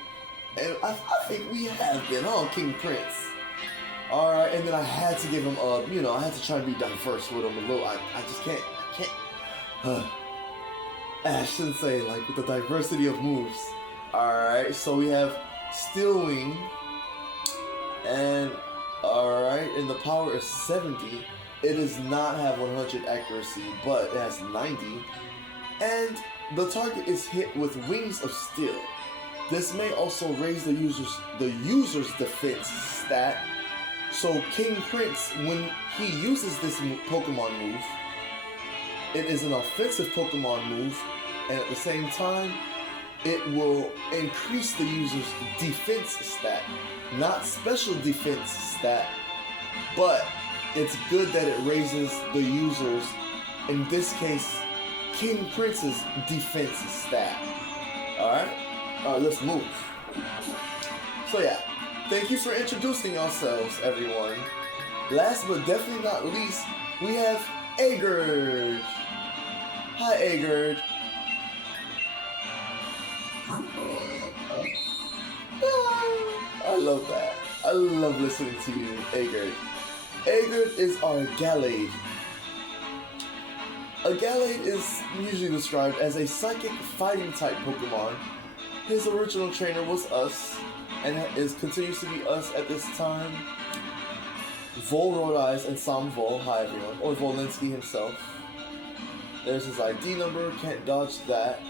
And I think we have been, King Prince. Alright, and then I had to give him I had to try and be diverse with him a little. I just can't, I shouldn't say, like, with the diversity of moves. Alright, so we have Steel Wing. And alright, and the power is 70. It does not have 100 accuracy, but it has 90. And the target is hit with Wings of Steel. This may also raise the user's defense stat. So King Prince, when he uses this Pokemon move, it is an offensive Pokemon move, and at the same time, it will increase the user's defense stat. Not special defense stat, but it's good that it raises the user's, in this case, King Prince's defense stat. Alright? Alright, let's move. So yeah, thank you for introducing yourselves, everyone. Last but definitely not least, we have Agard. Hi, Agard. I love that. I love listening to you, Agard. Agard is our Gallade. A Gallade is usually described as a psychic fighting type Pokemon. His original trainer was us, and continues to be us at this time. VoL Rodiiz and Sam VoL, hi everyone, or Volinsky himself. There's his ID number, can't dodge that.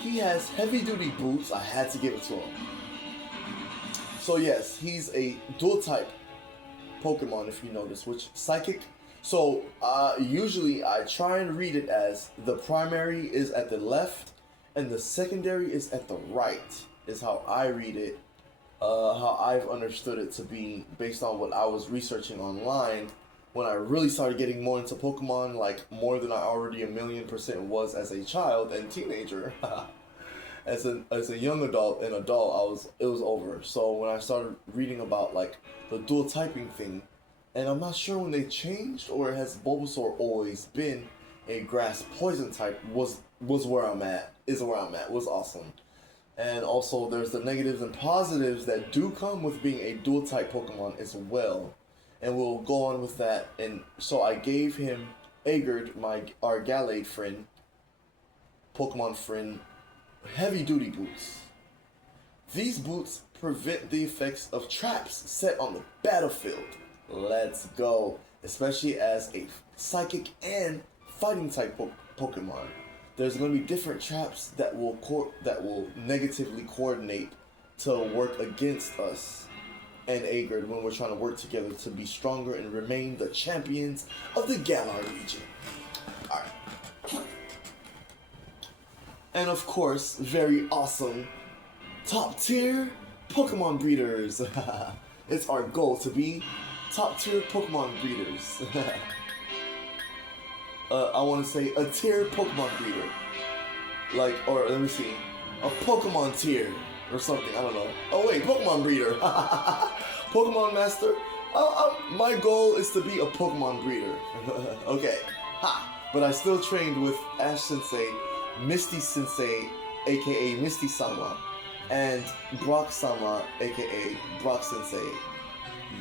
He has heavy duty boots, I had to give it to him. So yes, he's a dual type Pokemon, if you notice, which psychic. So usually I try and read it as the primary is at the left and the secondary is at the right, is how I read it, how I've understood it to be based on what I was researching online when I really started getting more into Pokemon, like more than I already 1,000,000% was as a child and teenager. As a young adult and adult, it was over. So when I started reading about like the dual typing thing, and I'm not sure when they changed or has Bulbasaur always been a grass poison type, was where I'm at, was awesome. And also there's the negatives and positives that do come with being a dual type Pokemon as well. And we'll go on with that. And so I gave him Agard, our Gallade friend, Pokemon friend, heavy duty boots. These boots prevent the effects of traps set on the battlefield. Let's go. Especially as a psychic and fighting type Pokemon. There's going to be different traps that will negatively coordinate to work against us and Agrid when we're trying to work together to be stronger and remain the champions of the Galar region. Alright. And of course, very awesome top tier Pokemon breeders. It's our goal to be top tier Pokemon breeders. I want to say a tier Pokemon breeder. Like, or let me see, a Pokemon tier or something, I don't know. Oh wait, Pokemon breeder. Pokemon master. My goal is to be a Pokemon breeder. Okay. Ha! But I still trained with Ash Sensei, Misty Sensei, aka Misty Sama, and Brock Sama, aka Brock Sensei.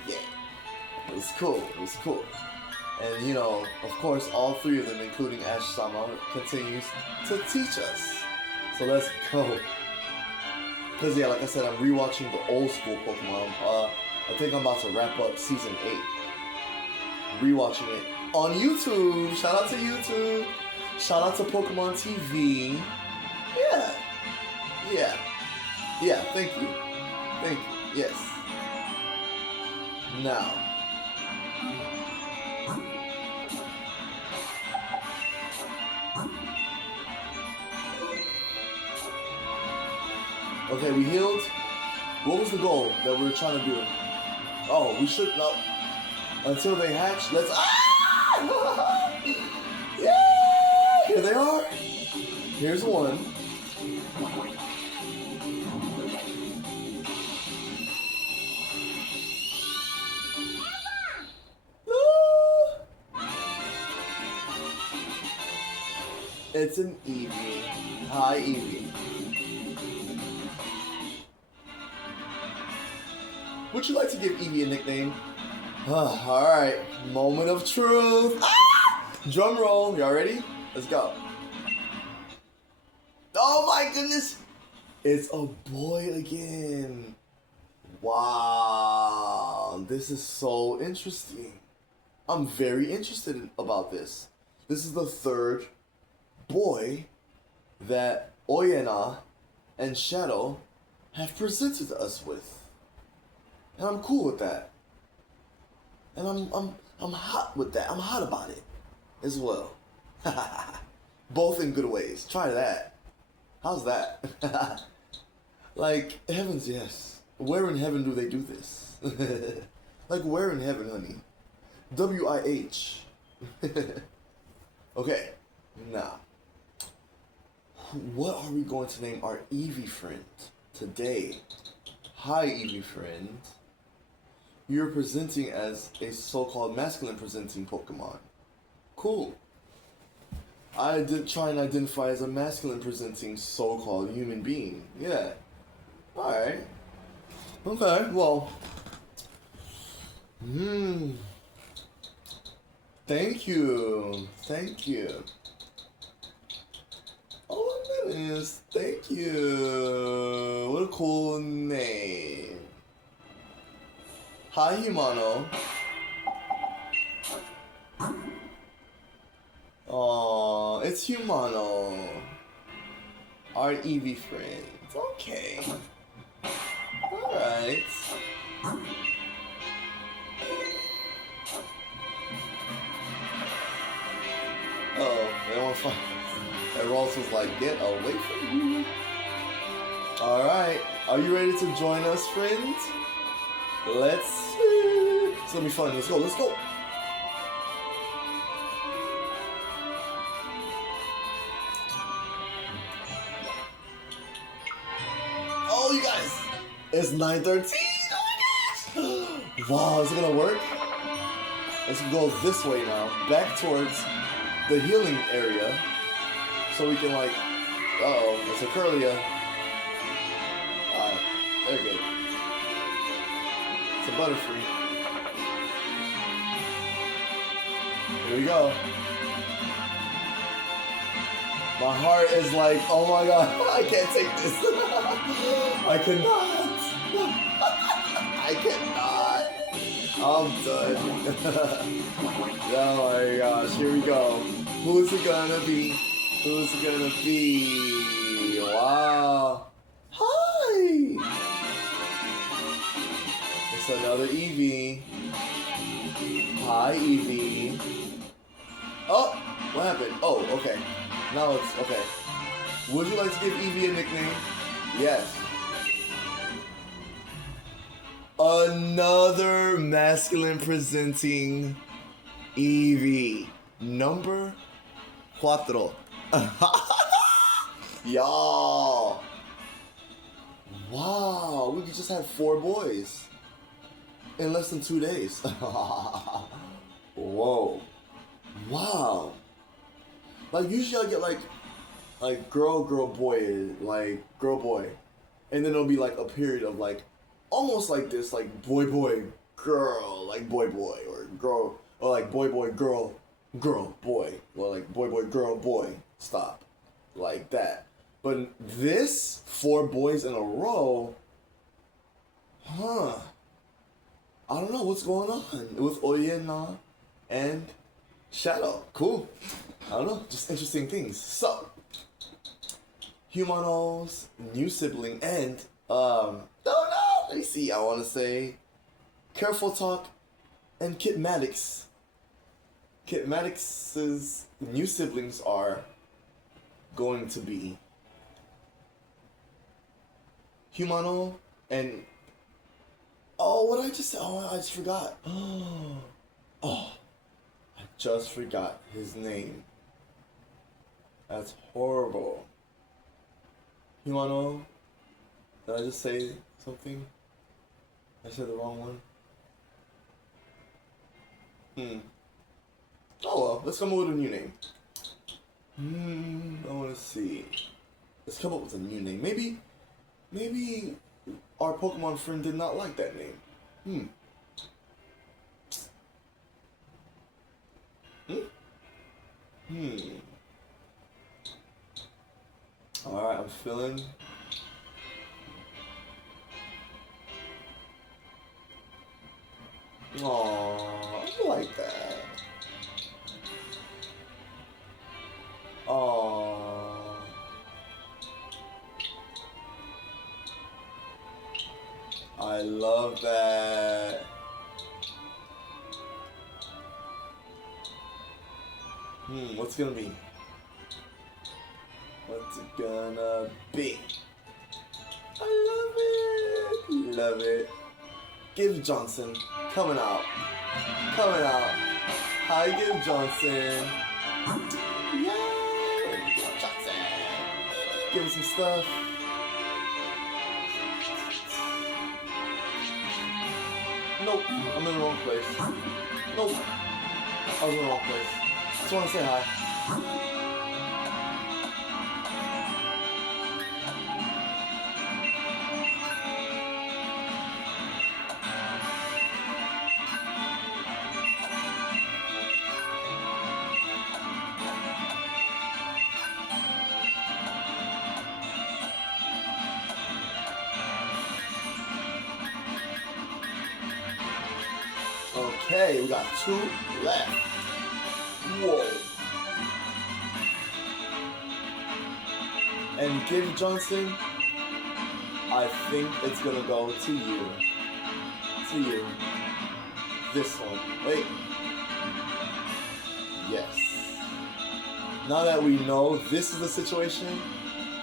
Yeah. It was cool. It was cool. And, you know, of course, all three of them, including Ash Sama, continues to teach us. So let's go. Because, yeah, like I said, I'm rewatching the old school Pokemon. I think I'm about to wrap up Season 8. Rewatching it on YouTube. Shout out to YouTube. Shout out to Pokemon TV. Yeah. Yeah. Yeah, thank you. Thank you. Yes. Now. Okay, we healed. What was the goal that we were trying to do? Oh, we should no. Until they hatch, let's yeah! Here they are. Here's one. It's an Eevee. Hi, Eevee. Would you like to give Eevee a nickname? Alright, moment of truth. Drum roll, y'all ready? Let's go. Oh my goodness! It's a boy again. Wow, this is so interesting. I'm very interested about this. This is the third boy that Oyena and Shadow have presented us with. And I'm cool with that. And I'm hot with that. I'm hot about it as well. Both in good ways. Try that. How's that? Like, heavens yes. Where in heaven do they do this? Like, where in heaven, honey? W-I-H. Okay, now. What are we going to name our Eevee friend today? Hi, Eevee friend. You're presenting as a so-called masculine presenting Pokemon. Cool. I did try and identify as a masculine presenting so-called human being. Yeah. Alright. Okay, well. Thank you. Thank you. Oh my goodness. Thank you. What a cool name. Hi, Humano. Aw, it's Humano. Our Eevee friend. Okay. Alright. Oh, they want to fight. Everyone else was like, get away from me. Alright, are you ready to join us, friends? It's gonna be fun. Let's go, let's go. Oh, you guys, it's 9:13. Oh my gosh. Wow, is it gonna work? Let's go this way now, back towards the healing area, so we can like, it's a Curlia. They're good. It's a Butterfree. Here we go. My heart is like, oh my god, I can't take this. I cannot. I cannot. I'm done. Oh my gosh, here we go. Who's it gonna be? Who's it gonna be? Wow. Hi. It's another Eevee. Hi, Eevee. Oh, what happened? Oh, okay. Now it's okay. Would you like to give Eevee a nickname? Yes. Another masculine presenting Eevee. Number 4. Y'all. Wow, we just had 4 boys in less than 2 days. Whoa. Wow. Like usually I get like girl, boy, like girl, boy. And then it'll be like a period of like almost like this, like boy, girl, like boy, or girl, or like boy, girl, boy, or like boy, girl, boy. Stop. Like that. But this 4 boys in a row, I don't know what's going on with Oyena and Shadow. Cool. I don't know, just interesting things. So, Humano's new sibling and, let me see, I want to say, Careful Talk and Kit Maddox. Kit Maddox's new siblings are going to be Humano and, what did I just say? Oh, I just forgot. I just forgot his name. That's horrible. Humano, did I just say something? I said the wrong one. Oh well, let's come up with a new name. I want to see. Let's come up with a new name. Maybe our Pokemon friend did not like that name. Alright, I'm feeling. Aww, I like that. Aww. I love that. What's it gonna be? What's it gonna be? I love it. Love it. Give Johnson. Coming out. Hi, Give Johnson. Yay! Give Johnson. Give him some stuff. Nope. I'm in the wrong place. Nope. I was in the wrong place. Just want to say hi. Okay, we got 2 left. Whoa. And Give Johnson, I think it's gonna go to you. To you. This one. Wait. Yes. Now that we know this is the situation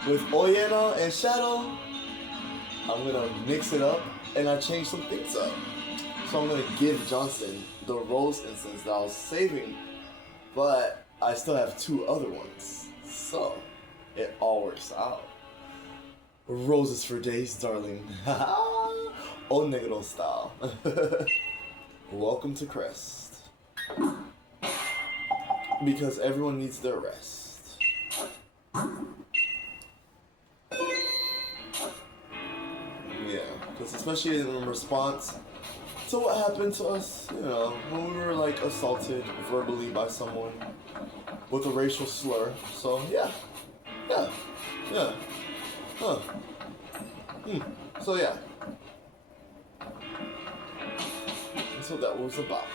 with Oyena and Shadow, I'm gonna mix it up and I change some things up. So I'm gonna give Johnson the Rose instance that I was saving, but I still have 2 other ones. So it all works out. Roses for days, darling. Oh, Negro style. Welcome to Crest. Because everyone needs their rest. Yeah, because especially in response to what happened to us, you know, when we were like assaulted verbally by someone with a racial slur. So yeah, Yeah. Yeah. Huh. So yeah. That's what that was about.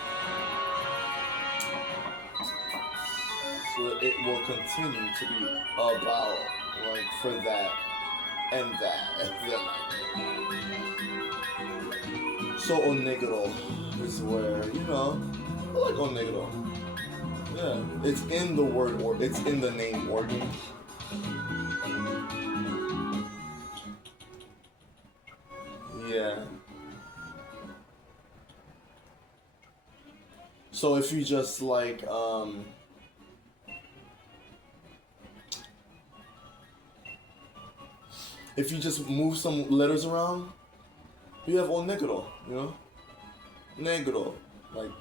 So it will continue to be about, like, for that and that and then. So Onegoro is where, you know, I like Onegoro. Yeah, it's in the word, or it's in the name organ. Yeah. So if you just like if you just move some letters around, you have Onegoro, you know? Negro. Like,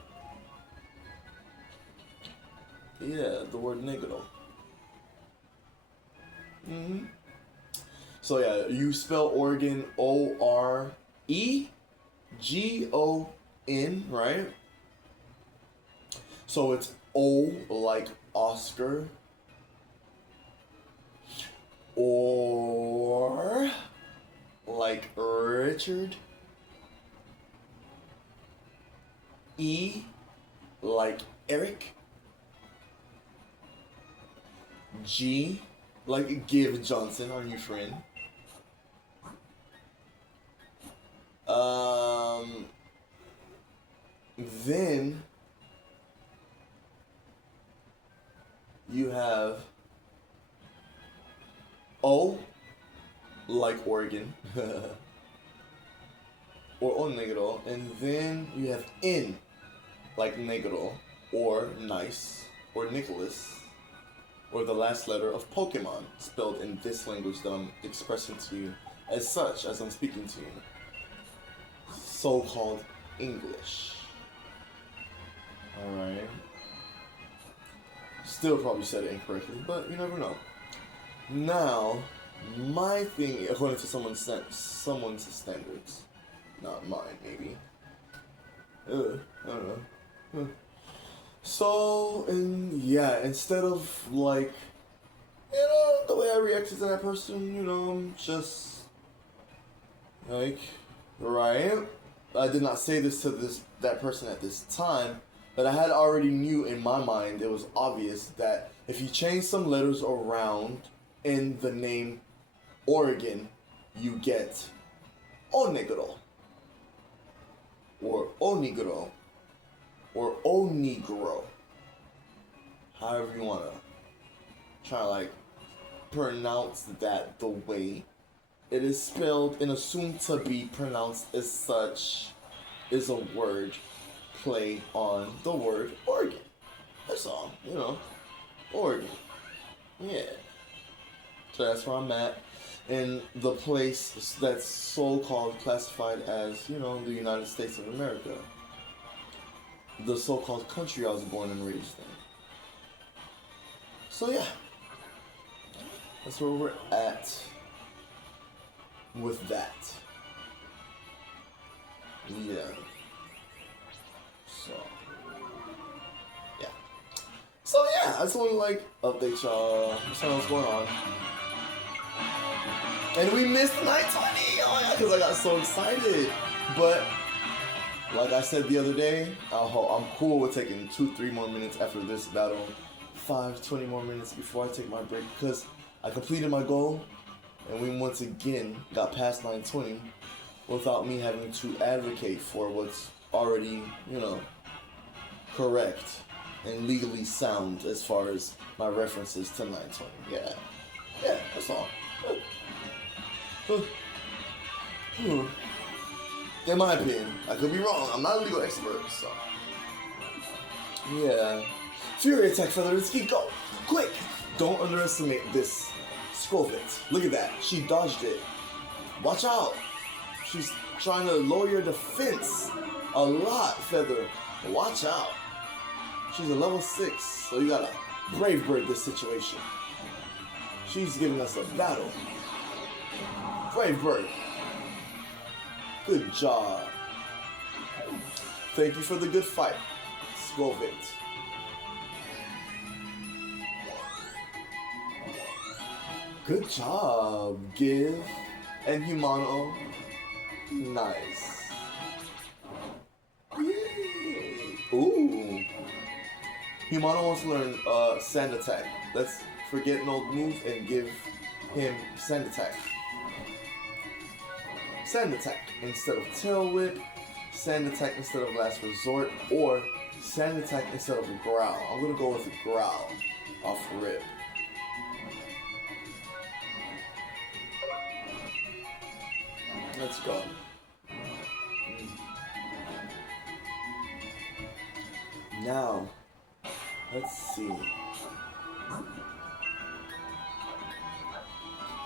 yeah, the word negro. So yeah, you spell organ Oregon, right? So it's O like Oscar, or like Richard, E like Eric, G like Give Johnson, our new friend. Then you have O like Oregon or Onegro, and then you have N like Negro or Nice or Nicholas, or the last letter of Pokemon spelled in this language that I'm expressing to you as such as I'm speaking to you. So-called English. Alright. Still probably said it incorrectly, but you never know. Now, my thing, according to someone's standards, not mine, maybe. I don't know. So, and yeah, instead of like, you know, the way I reacted to that person, you know, I'm just like, right? I did not say this to that person at this time, but I had already knew in my mind, it was obvious that if you change some letters around in the name Oregon, you get Onegro, or Onigro, or Onigro, however you want to try to like pronounce that the way it is spelled and assumed to be pronounced as such, is a word play on the word Oregon. That's all, you know, Oregon. Yeah. So that's where I'm at. In the place that's so-called classified as, you know, the United States of America. The so-called country I was born and raised in. So yeah. That's where we're at with that. Yeah. So. Yeah. So yeah, I just want to like update y'all. Tell what's going on. And we missed 920! Oh yeah, because I got so excited. But, like I said the other day, I'm cool with taking 2-3 more minutes after this battle. 5-20 more minutes before I take my break. Because I completed my goal. And we once again got past 920 without me having to advocate for what's already, you know, correct and legally sound as far as my references to 920. Yeah. Yeah, that's all. In my opinion, I could be wrong. I'm not a legal expert, so. Yeah. Fury attack, Feather. Let's keep going. Quick! Don't underestimate this Scovet. Look at that. She dodged it. Watch out. She's trying to lower your defense a lot, Feather. Watch out. She's a level 6, so you gotta brave bird this situation. She's giving us a battle. Brave bird. Good job. Thank you for the good fight, Scovet. Good job, Give and Humano. Nice. Yay. Ooh. Humano wants to learn Sand Attack. Let's forget an old move and give him Sand Attack. Sand Attack instead of Tail Whip, Sand Attack instead of Last Resort, or Sand Attack instead of a Growl. I'm gonna go with a Growl off rip. Let's go. Now, let's see.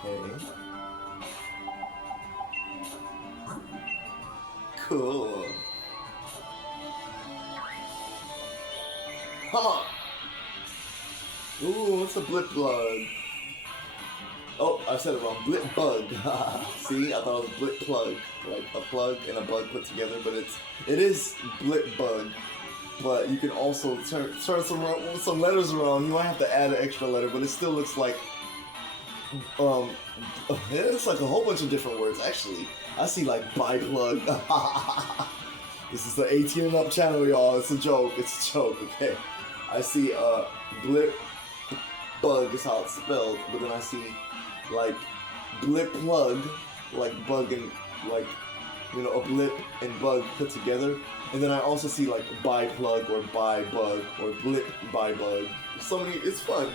Okay. Cool. Come on. Ooh, what's a blip plug? Oh, I said it wrong. Blip bug. See, I thought it was blip plug, like a plug and a bug put together, but it is blip bug. But you can also turn some letters around. You might have to add an extra letter, but it still looks like it looks like a whole bunch of different words. Actually, I see like biplug. This is the 18 and up channel, y'all. It's a joke. It's a joke. Okay. I see blip bug is how it's spelled, but then I see like blip plug, like bug and like, you know, a blip and bug put together. And then I also see like bi plug or bi bug or blip bi bug. So many, it's fun.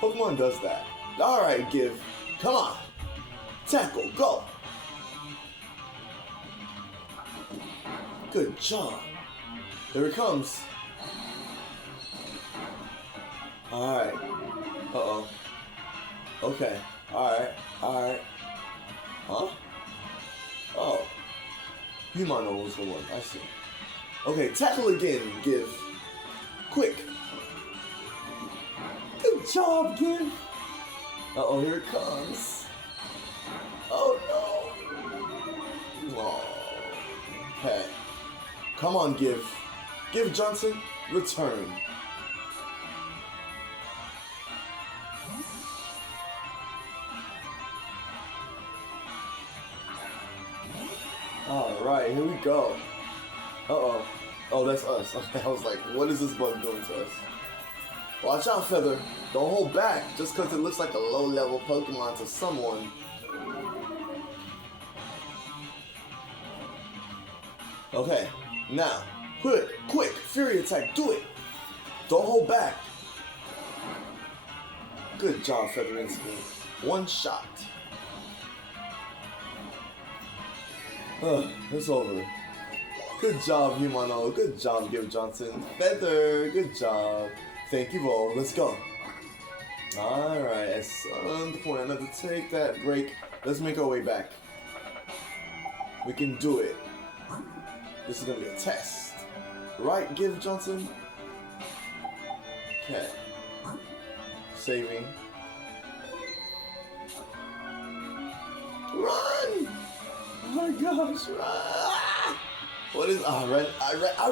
Pokemon does that. Alright, Give. Come on. Tackle, go. Good job. Here it comes. Alright. Uh-oh. Okay. Alright. Alright. Huh? Oh. Humano was the one. I see. Okay, tackle again, Give. Quick. Good job, Give. Uh-oh, here it comes. Oh, no. Oh. Okay. Come on, Give. Give Johnson, return. Alright, here we go. Uh-oh. Oh, that's us. Okay, I was like, what is this bug doing to us? Watch out, Feather. Don't hold back just because it looks like a low-level Pokemon to someone. Okay, now, quick, Fury Attack, do it. Don't hold back. Good job, Feather Instinct. One shot. It's over. Good job, Humano. Good job, Give Johnson. Feather, good job. Thank you, VoL. Let's go. Alright, at some point, I'm going to take that break. Let's make our way back. We can do it. This is going to be a test. Right, Give Johnson? Okay. Saving. Run! Oh my gosh, run! What is... I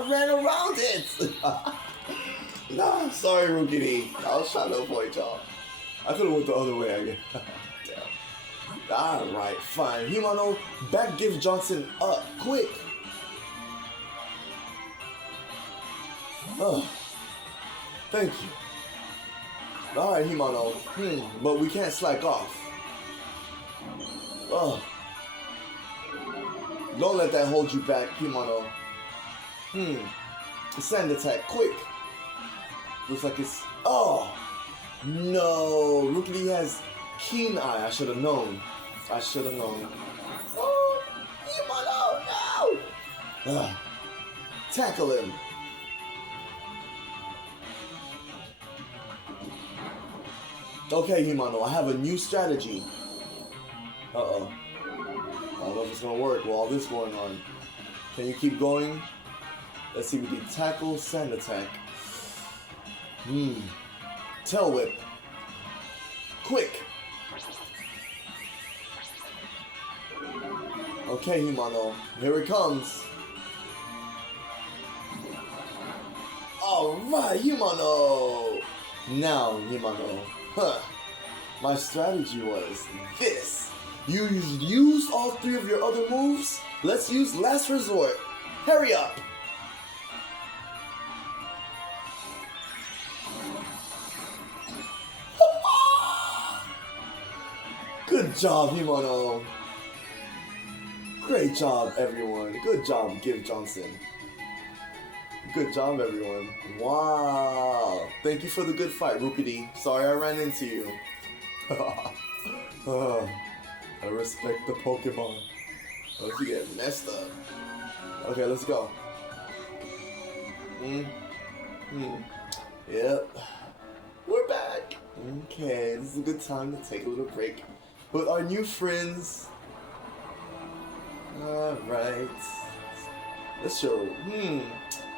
ran around it! Nah, sorry, Rookie. I was trying to avoid y'all. I could have went the other way, I guess. Damn. Alright, fine. Humano, back Give Johnson up, quick! Oh, thank you. Alright, Humano. But we can't slack off. Oh. Don't let that hold you back, Humano. Sand Attack, quick! Looks like it's... Oh! No! Rookie has Keen Eye. I should have known. I should have known. Oh! Humano, no! Tackle him. Okay, Humano, I have a new strategy. Uh-oh. I don't know if it's gonna work with all this going on. Can you keep going? Let's see, we can tackle, Sand Attack. Tail Whip. Quick! Okay, Humano, here it comes. Alright, Humano! Now, Humano. Huh. My strategy was this. You used all 3 of your other moves. Let's use Last Resort. Hurry up. Good job, Himano. Great job, everyone. Good job, Give Johnson. Good job, everyone. Wow. Thank you for the good fight, Rupidi. Sorry I ran into you. I respect the Pokemon. Let's get messed up. Okay, let's go. Yep. We're back. Okay, this is a good time to take a little break with our new friends. Alright. Let's chill.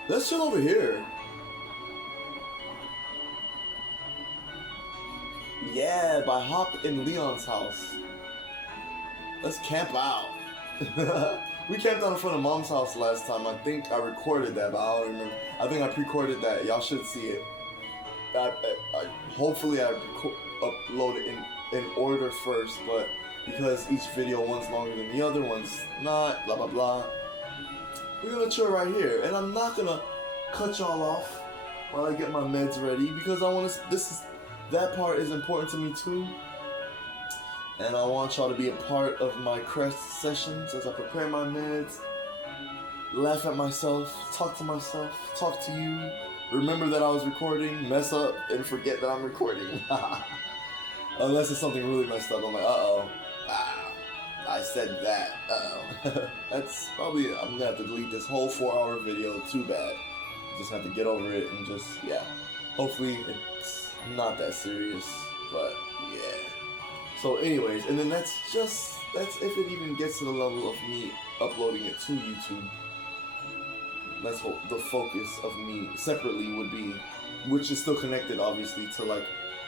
Let's chill over here. Yeah, by Hop in Leon's house. Let's camp out. We camped out in front of Mom's house last time. I think I recorded that, but I don't remember. I think I pre-recorded that. Y'all should see it. Hopefully I upload it in order first, but because each video, one's longer than the other, one's not, blah blah blah. We're gonna chill right here, and I'm not gonna cut y'all off while I get my meds ready because I want to. That part is important to me too, and I want y'all to be a part of my crest sessions as I prepare my meds, laugh at myself, talk to myself, talk to you, remember that I was recording, mess up, and forget that I'm recording. Unless it's something really messed up, I'm like, uh-oh, I said that, uh-oh. That's probably, I'm gonna have to delete this whole 4-hour video, too bad. Just have to get over it and just, yeah. Hopefully it's not that serious, but yeah. So anyways, and then that's if it even gets to the level of me uploading it to YouTube. That's what the focus of me separately would be, which is still connected obviously to like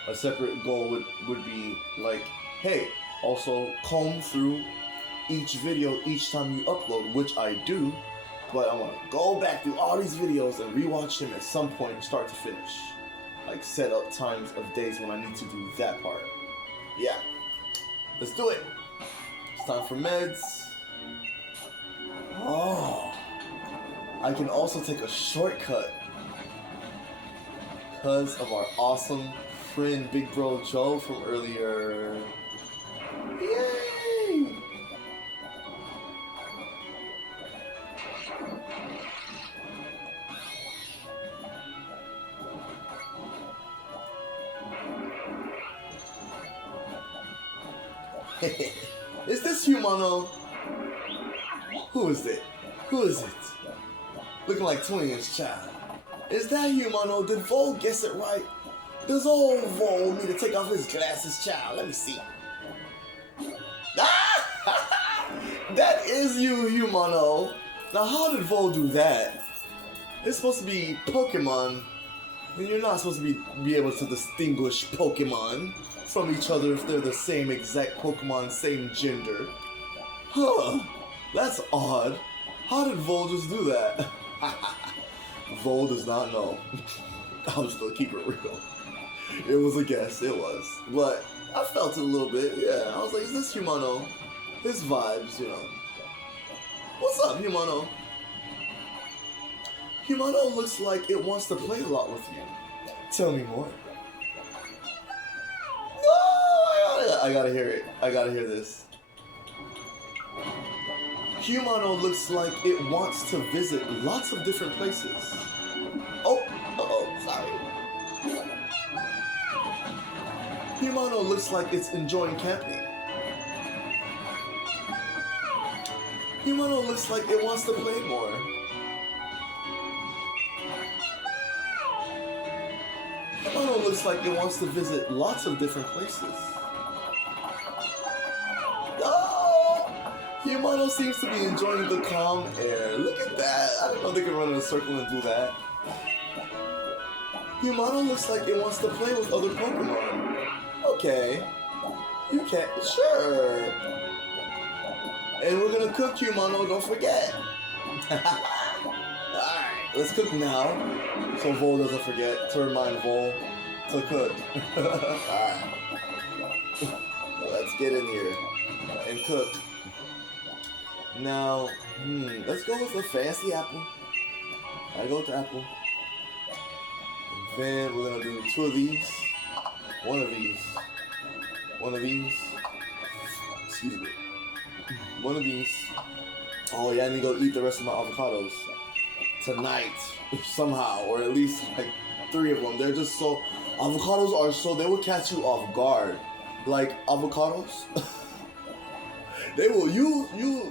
a separate goal would be like, hey, also comb through each video each time you upload, which I do, but I want to go back through all these videos and rewatch them at some point start to finish. Like set up times of days when I need to do that part. Yeah. Let's do it. It's time for meds. Oh. I can also take a shortcut because of our awesome friend Big Bro Joe from earlier. Yay! Is this Humano? Who is it? Who is it? Looking like twins, child. Is that Humano? Did VoL guess it right? Does old VoL need to take off his glasses, child? Let me see. Ah! That is you, Humano. Now, how did VoL do that? It's supposed to be Pokemon, and you're not supposed to be able to distinguish Pokemon from each other if they're the same exact Pokemon, same gender. Huh. That's odd. How did VoL just do that? VoL does not know. I'll just keep it real. It was a guess, it was. But I felt it a little bit, yeah. I was like, is this Humano? His vibes, you know. What's up, Humano? Humano looks like it wants to play a lot with you. Tell me more. No, I gotta hear it. I gotta hear this. Humano looks like it wants to visit lots of different places. Oh, sorry. Humano looks like it's enjoying camping. Humano looks like it wants to play more. Humano looks like it wants to visit lots of different places. Humano seems to be enjoying the calm air. Look at that. I didn't know they could run in a circle and do that. Humano looks like it wants to play with other Pokemon. Okay. You can. Sure. And we're gonna cook Humano, don't forget. Alright, let's cook now. So VoL doesn't forget. To remind VoL to cook. Alright. get in here and cook. Now, let's go with the fancy apple. I go with the apple. And then we're gonna do 2 of these, 1 of these, 1 of these. Excuse me. 1 of these. Oh yeah, I need to go eat the rest of my avocados tonight somehow, or at least like 3 of them. They're just so, avocados are so, they will catch you off guard. Like avocados, they will,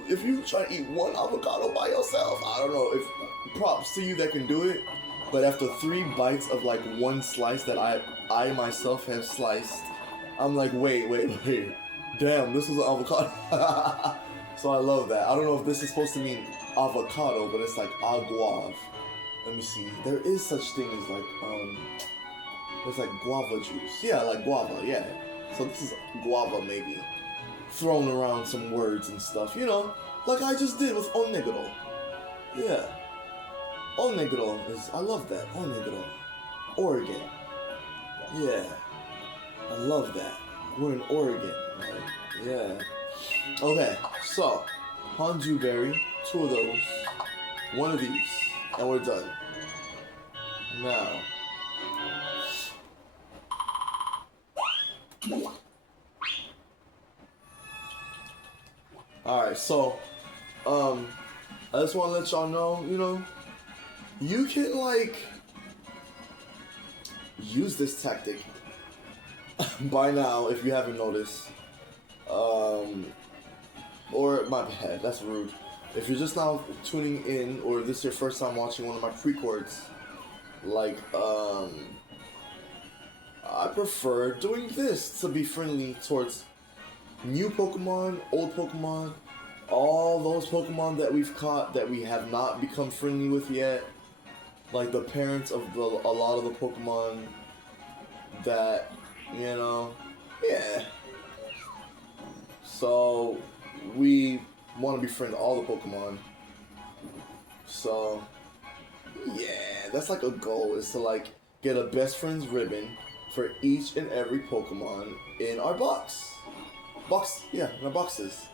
if you try to eat 1 avocado by yourself, I don't know, if props to you that can do it, but after 3 bites of like 1 slice that I myself have sliced, I'm like, wait, damn, this is an avocado. So I love that. I don't know if this is supposed to mean avocado, but it's like aguave. Let me see. There is such thing as like, there's like guava juice. Yeah, like guava, yeah. So this is guava maybe. Throwing around some words and stuff, you know, like I just did with oneguro. Yeah. Oneguro is, I love that. Oneguro. Oregon. Yeah. I love that. We're in Oregon. Right? Yeah. Okay, so honju berry, 2 of those, 1 of these, and we're done. Now, alright, so I just want to let y'all know, you know, you can like use this tactic by now if you haven't noticed. Or my bad, that's rude. If you're just now tuning in, or this is your first time watching one of my Precords, like, I prefer doing this to be friendly towards new Pokemon, old Pokemon, all those Pokemon that we've caught that we have not become friendly with yet, like the parents of a lot of the Pokemon that, you know, yeah. So we want to befriend all the Pokemon. So yeah, that's like a goal, is to like get a best friends ribbon for each and every Pokemon in our box. Yeah, in our boxes.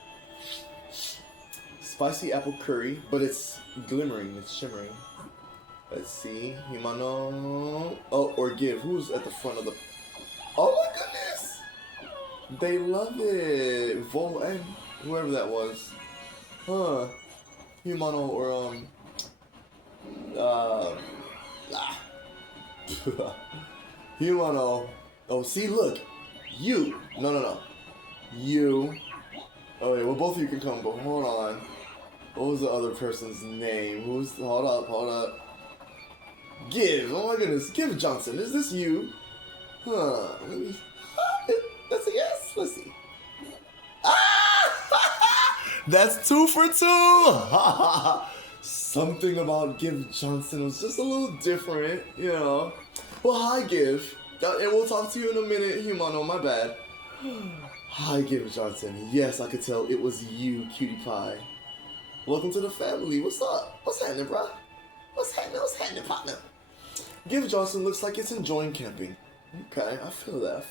Spicy apple curry, but it's glimmering, it's shimmering. Let's see, Himano. Oh, or give. Who's at the front of the? Oh my goodness! They love it. VoL and whoever that was. Huh. Himano or Himano. Oh, see, look. You. No. You. Oh wait, well both of you can come, but hold on. What was the other person's name? Hold up. Give. Oh my goodness. Give Johnson. Is this you? Huh. Let me. That's a yes. Let's see. Ah! That's 2 for 2. Something about Give Johnson was just a little different, you know. Well, hi, Give. And we'll talk to you in a minute, Humano. My bad. Hi, Give Johnson. Yes, I could tell it was you, cutie pie. Welcome to the family. What's up? What's happening, bro? What's happening, partner? Give Johnson looks like it's enjoying camping. Okay, I feel that.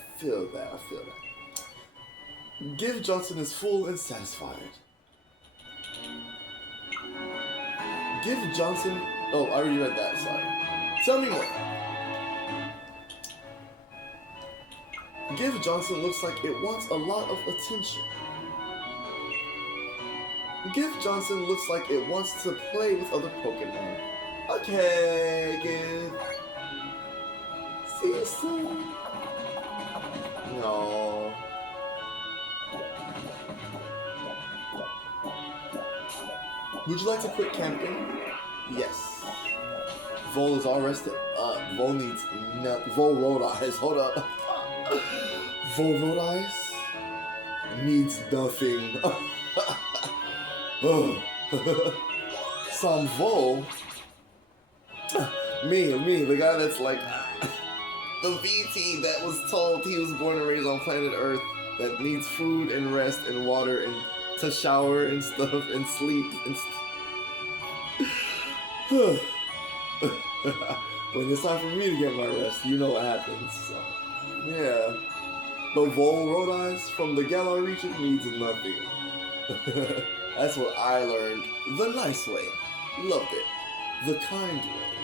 Give Johnson is full and satisfied. Give Johnson... Oh, I already read that, sorry. Tell me more. Give Johnson looks like it wants a lot of attention. Give Johnson looks like it wants to play with other Pokemon. Okay, Give. See you soon. No. Would you like to quit camping? Yes. VoL is all rested. VoL needs VoL Rodiiz. Hold up. VoL Rodiiz needs nothing. Some VoL. Me, the guy that's like the VT that was told he was born and raised on planet Earth, that needs food and rest and water and to shower and stuff and sleep and when it's time for me to get my rest, you know what happens. So, yeah. But VoL Rodiiz from the Galar region means nothing. That's what I learned the nice way. Loved it. The kind way.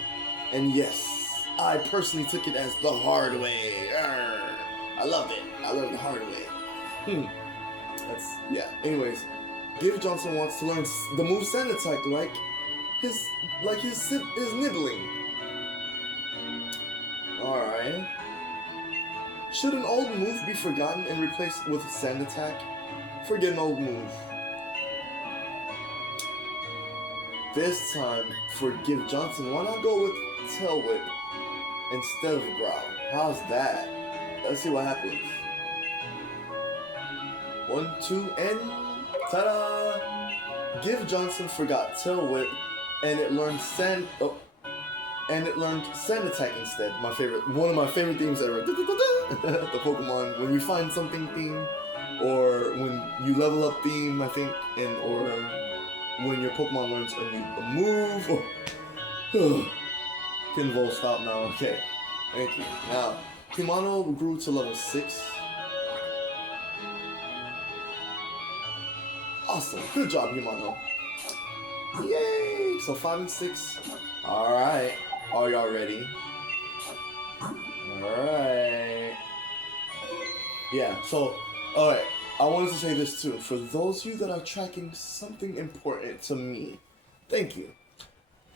And yes, I personally took it as the hard way. Arr. I loved it. I learned the hard way. Yeah. Anyways, Give Johnson wants to learn the move Sand Attack his nibbling. Alright. Should an old move be forgotten and replaced with Sand Attack? Forget an old move. This time, for Give Johnson, why not go with Tail Whip instead of Growl? How's that? Let's see what happens. 1, 2, and ta-da! Give Johnson forgot Tail Whip, and it learned Sand Attack instead. One of my favorite themes ever. The Pokemon, when you find something theme, or when you level up theme, I think, or when your Pokemon learns a new move. Can VoL stop now? Okay, thank you. Now, Kumano grew to level 6. Awesome, good job, Kumano. Yay! So 5 and 6. All right, are y'all ready? Alright. Yeah, so, alright. I wanted to say this too. For those of you that are tracking something important to me, thank you.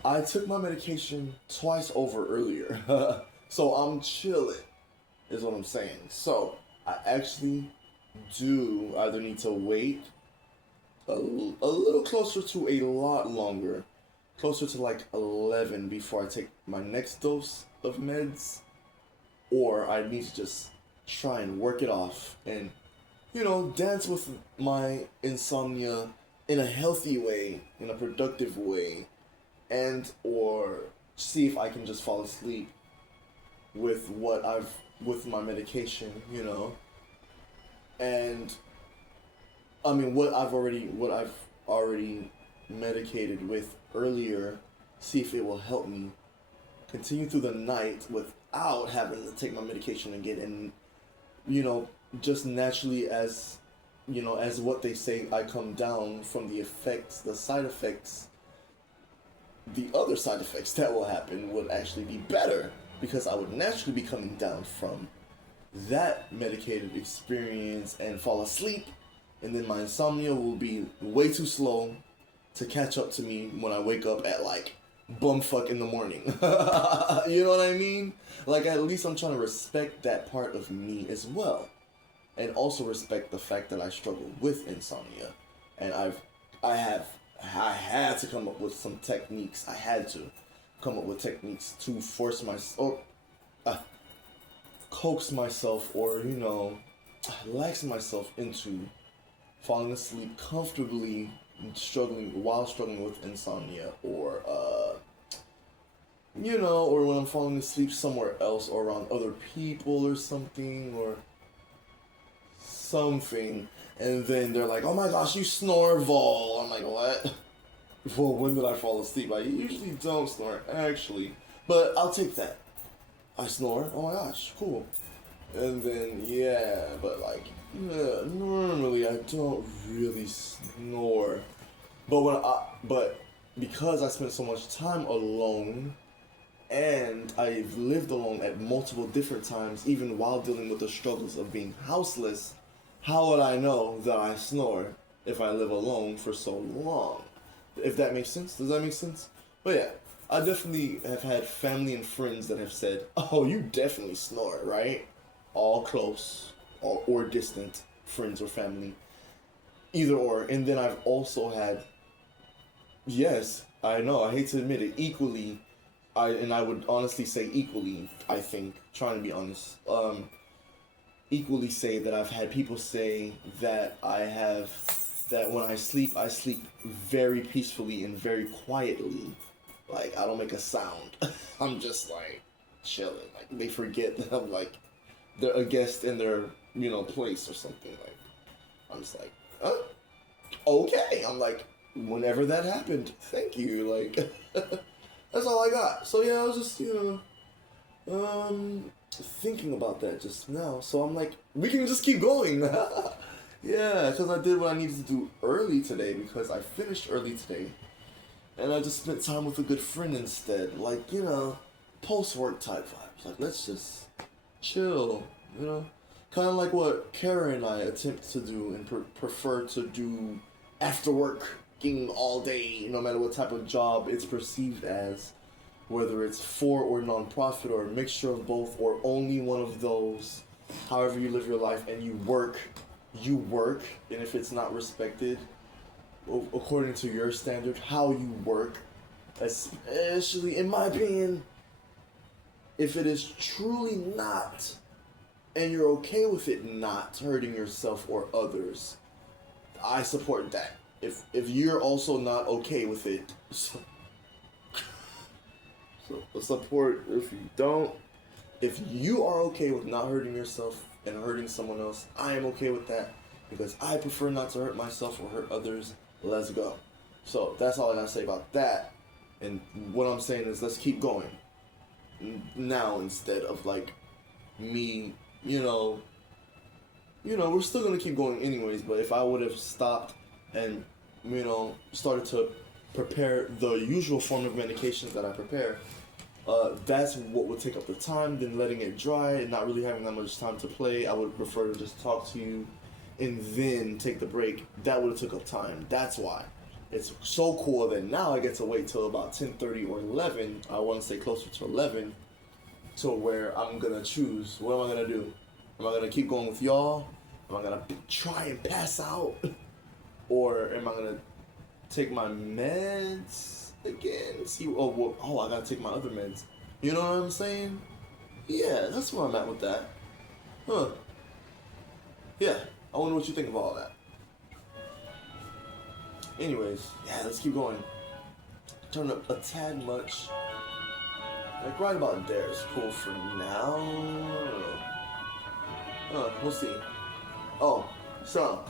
I took my medication twice over earlier. So I'm chilling, is what I'm saying. So, I actually do either need to wait a little closer to a lot longer. Closer to like 11 before I take my next dose of meds. Or I need to just try and work it off and, dance with my insomnia in a healthy way, in a productive way, and or see if I can just fall asleep with with my medication, And I mean what I've already medicated with earlier, see if it will help me continue through the night without having to take my medication again, and just naturally as what they say, I come down from the effects, the side effects, the other side effects that will happen would actually be better, because I would naturally be coming down from that medicated experience and fall asleep, and then my insomnia will be way too slow to catch up to me when I wake up at like bumfuck in the morning. You know what I mean? Like, at least I'm trying to respect that part of me as well. And also respect the fact that I struggle with insomnia. And I had to come up with some techniques. I had to come up with techniques to force myself, coax myself, or, lax myself into falling asleep comfortably while struggling with insomnia, or or when I'm falling asleep somewhere else or around other people or something, and then they're like, oh my gosh, you snore, VoL. I'm like, what? Well, when did I fall asleep? I usually don't snore, actually, but I'll take that. I snore? Oh my gosh, cool. And then, normally I don't really snore. But because I spent so much time alone, and I've lived alone at multiple different times, even while dealing with the struggles of being houseless, how would I know that I snore if I live alone for so long? If that makes sense? Does that make sense? But yeah, I definitely have had family and friends that have said, oh, you definitely snore, right? All close or distant friends or family. Either or. And then I've also had, yes, I know, I hate to admit it, equally, I would honestly say equally, I think, trying to be honest, equally say that I've had people say that that when I sleep very peacefully and very quietly. Like, I don't make a sound. I'm just, like, chilling. Like, they forget that I'm, like, they're a guest in their, place or something. Like, I'm just like, huh? Okay. I'm like, whenever that happened, thank you. Like, that's all I got. So, yeah, I was just, thinking about that just now, so I'm like, we can just keep going. Yeah, because I did what I needed to do early today, because I finished early today, and I just spent time with a good friend instead, like, you know, post-work type vibes, like, let's just chill, you know, kind of like what Kara and I attempt to do and prefer to do after working all day, no matter what type of job it's perceived as, whether it's for or non-profit or a mixture of both or only one of those. However you live your life and you work, and if it's not respected according to your standard, how you work, especially in my opinion, if it is truly not, and you're okay with it not hurting yourself or others, I support that. If you're also not okay with it, so support. If you are okay with not hurting yourself and hurting someone else, I am okay with that, because I prefer not to hurt myself or hurt others. Let's go. So that's all I gotta say about that. And what I'm saying is, let's keep going now, instead of like me, you know, we're still gonna keep going anyways, but if I would have stopped and, you know, started to prepare the usual form of medications that I prepare, that's what would take up the time, than letting it dry and not really having that much time to play. I would prefer to just talk to you and then take the break. That would have took up time. That's why. It's so cool that now I get to wait till about 10:30 or 11. I want to say closer to 11, to where I'm going to choose. What am I going to do? Am I going to keep going with y'all? Am I going to try and pass out? Or am I going to take my meds again? See, I got to take my other meds. You know what I'm saying? Yeah, that's where I'm at with that. Huh. Yeah, I wonder what you think of all that. Anyways, yeah, let's keep going. Turn up a tad much. Like right about there is cool for now. We'll see. Oh, so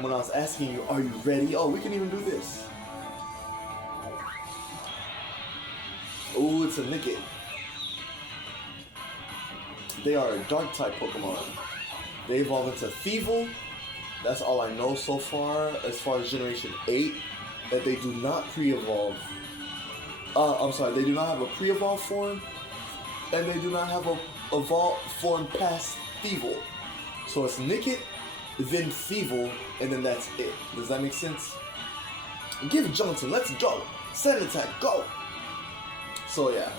when I was asking you, are you ready? Oh, we can even do this. Ooh, it's a Nickit. They are a dark type Pokemon. They evolve into Thievul. That's all I know so far as Generation 8. That they do not pre-evolve. They do not have a pre-evolve form. And they do not have a evolved form past Thievul. So it's Nickit, then Thievul, and then that's it. Does that make sense? Give Johnson, let's go. Send attack, go. So yeah.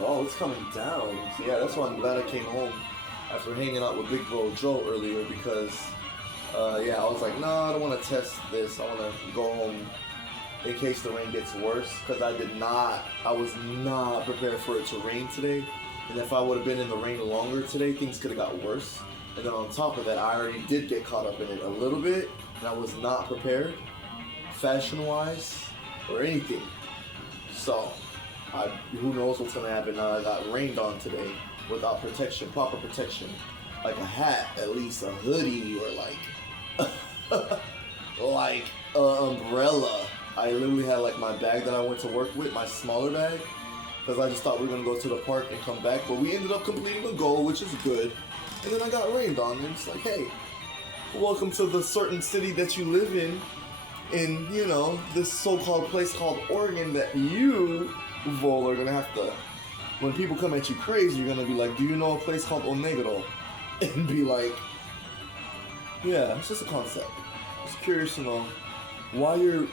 Oh, it's coming down. So yeah, that's why I'm glad I came home after hanging out with Big Bro Joe earlier, because I was like, nah, I don't want to test this. I want to go home in case the rain gets worse, because I was not prepared for it to rain today. And if I would have been in the rain longer today, things could have got worse. And then on top of that, I already did get caught up in it a little bit, and I was not prepared, fashion-wise, or anything. So, who knows what's gonna happen now I got rained on today without protection, proper protection. Like a hat, at least a hoodie, or like an umbrella. I literally had like my bag that I went to work with, my smaller bag, because I just thought we were gonna go to the park and come back, but we ended up completing a goal, which is good. And then I got rained on, and it's like, hey, welcome to the certain city that you live in, you know, this so-called place called Oregon that you, VoL, are gonna have to, when people come at you crazy, you're gonna be like, do you know a place called Onegoro? And be like, yeah, it's just a concept. Just curious to know why you're,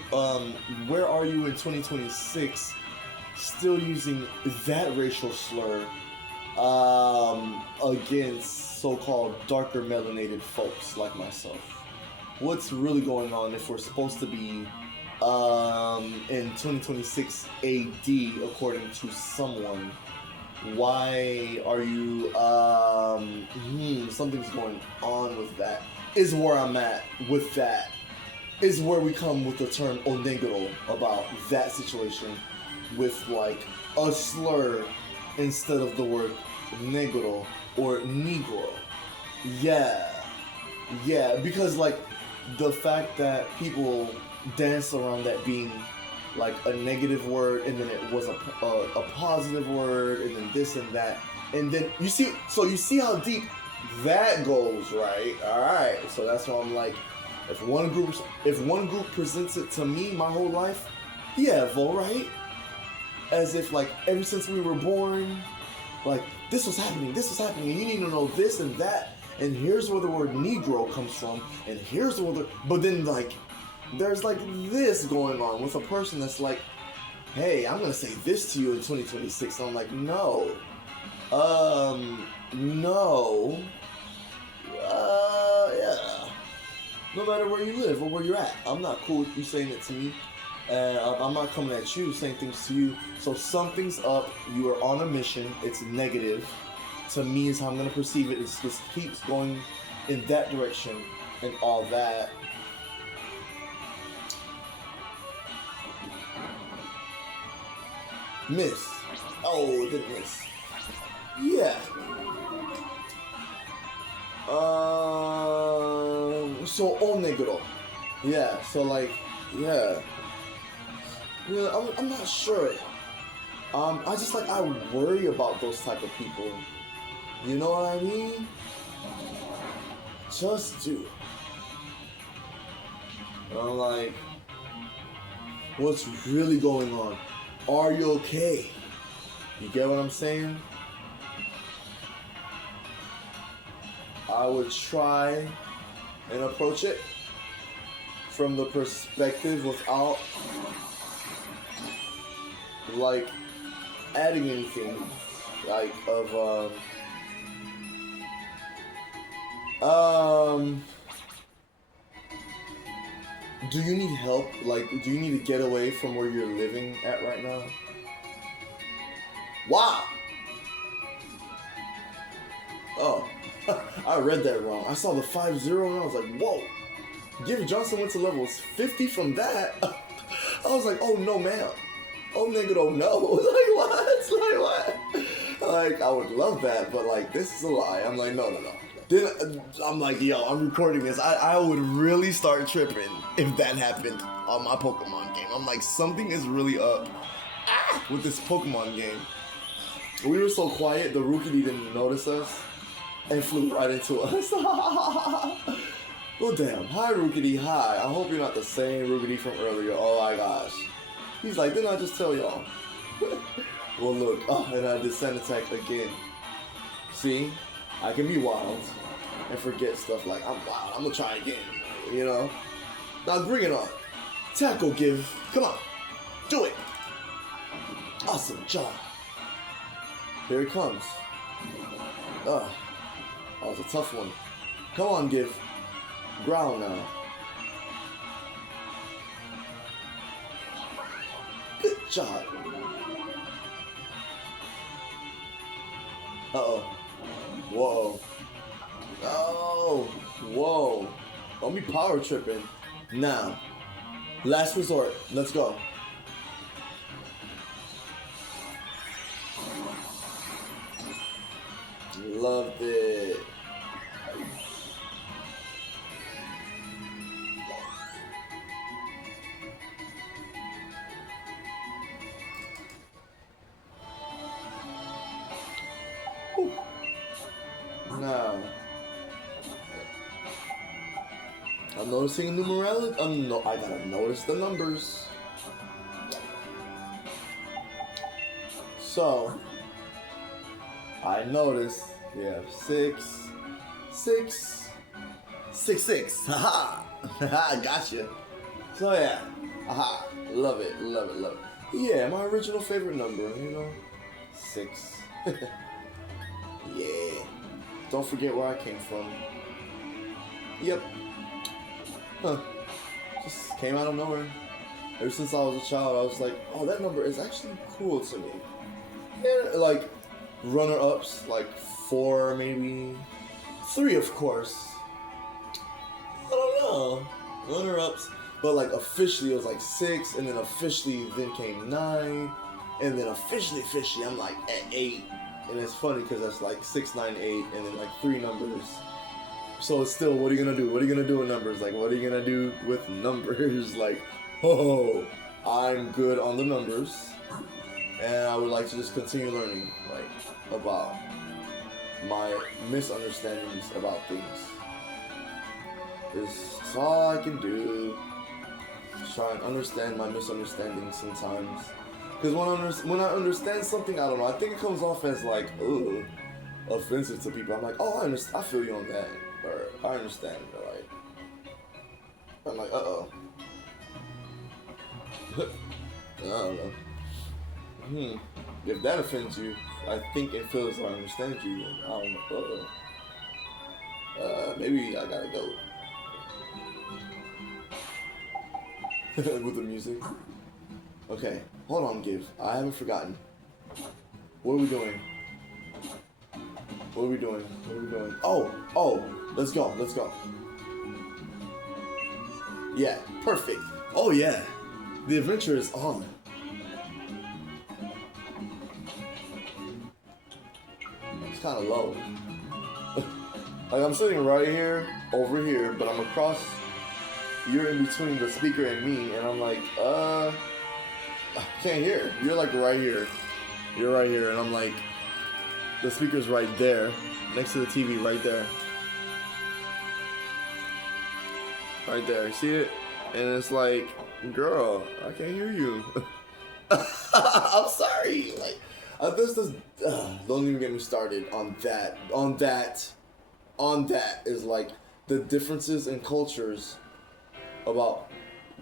where are you in 2026 still using that racial slur against so-called darker melanated folks like myself? What's really going on if we're supposed to be in 2026 AD according to someone? Why are you something's going on with that, is where I'm at with that, is where we come with the term onegoro about that situation, with like a slur instead of the word negro or negro. Yeah, because like the fact that people dance around that being like a negative word, and then it was a positive word, and then this and that, And then you see how deep that goes, right? All right. So that's why I'm like, if one group presents it to me my whole life, yeah, VoL, right? As if like ever since we were born, like this was happening, and you need to know this and that, and here's where the word Negro comes from, and here's where but then like there's like this going on with a person that's like, hey, I'm gonna say this to you in 2026. And I'm like, no. No. Yeah. No matter where you live or where you're at, I'm not cool with you saying it to me. And I'm not coming at you saying things to you. So something's up. You are on a mission. It's negative. To me is how I'm gonna perceive it. It just keeps going in that direction and all that. Miss. Oh, didn't miss. Yeah. So negro. Yeah. So like, yeah. Yeah. I'm not sure. I just like I worry about those type of people. You know what I mean? Just do. I'm like, what's really going on? Are you okay? You get what I'm saying? I would try and approach it from the perspective without like adding anything like of do you need help? Like, do you need to get away from where you're living at right now? Wow. Oh, I read that wrong. I saw the 5-0 and I was like, whoa. Give Johnson went to levels 50 from that. I was like, oh no, ma'am. Oh nigga, don't know. Like what? Like what? Like I would love that, but like this is a lie. I'm like, no. Then I'm like, yo, I'm recording this. I would really start tripping if that happened on my Pokemon game. I'm like, something is really up with this Pokemon game. We were so quiet, the Rookie didn't notice us and flew right into us. Well, damn. Hi, Rookie. Hi. I hope you're not the same Rookie from earlier. Oh my gosh. He's like, didn't I just tell y'all? Well, look. Oh, and I did sand attack again. See? I can be wild and forget stuff like, I'm wild. I'm gonna try again. You know? Now bring it on. Tackle give. Come on. Do it. Awesome job. Here it comes. That was a tough one. Come on, give. Growl now. Good job. Uh-oh. Whoa. Oh. Whoa. Don't be power tripping. Now. Last resort. Let's go. Loved it. Whew. Now, I'm noticing numerology. I gotta notice the numbers. So, I noticed we have 6, 6, 6, 6. Haha! Haha, gotcha. So yeah, haha, love it. Yeah, my original favorite number, you know, 6. Yeah. Don't forget where I came from. Yep. Huh. Just came out of nowhere. Ever since I was a child, I was like, oh, that number is actually cool to me. And like, runner-ups, like 4 maybe. 3 of course. I don't know. Runner-ups. But like officially it was like 6, and then officially then came 9. And then officially I'm like at 8. And it's funny because that's like 6, 9, 8, and then like 3 numbers. So it's still, what are you gonna do? What are you gonna do with numbers? Like, what are you gonna do with numbers? Like, oh, I'm good on the numbers. And I would like to just continue learning, like, about my misunderstandings about things. It's all I can do. Try and understand my misunderstandings sometimes. Because when I understand something, I don't know, I think it comes off as like, ugh, offensive to people. I'm like, oh, I feel you on that. Or, I understand. Or like, I'm like, uh-oh. I don't know. If that offends you, I think it feels like I understand you. Then I don't know. Maybe I gotta go. With the music. Okay, hold on, Give. I haven't forgotten. What are we doing? What are we doing? What are we doing? Oh, let's go, let's go. Yeah, perfect. Oh yeah, the adventure is on. It's kind of low. Like I'm sitting right here, over here, but I'm across. You're in between the speaker and me, and I'm like, I can't hear. You're like right here. You're right here, and I'm like, the speaker's right there, next to the TV, right there. Right there, see it? And it's like, girl, I can't hear you. I'm sorry. Like, don't even get me started on that. On that is like the differences in cultures about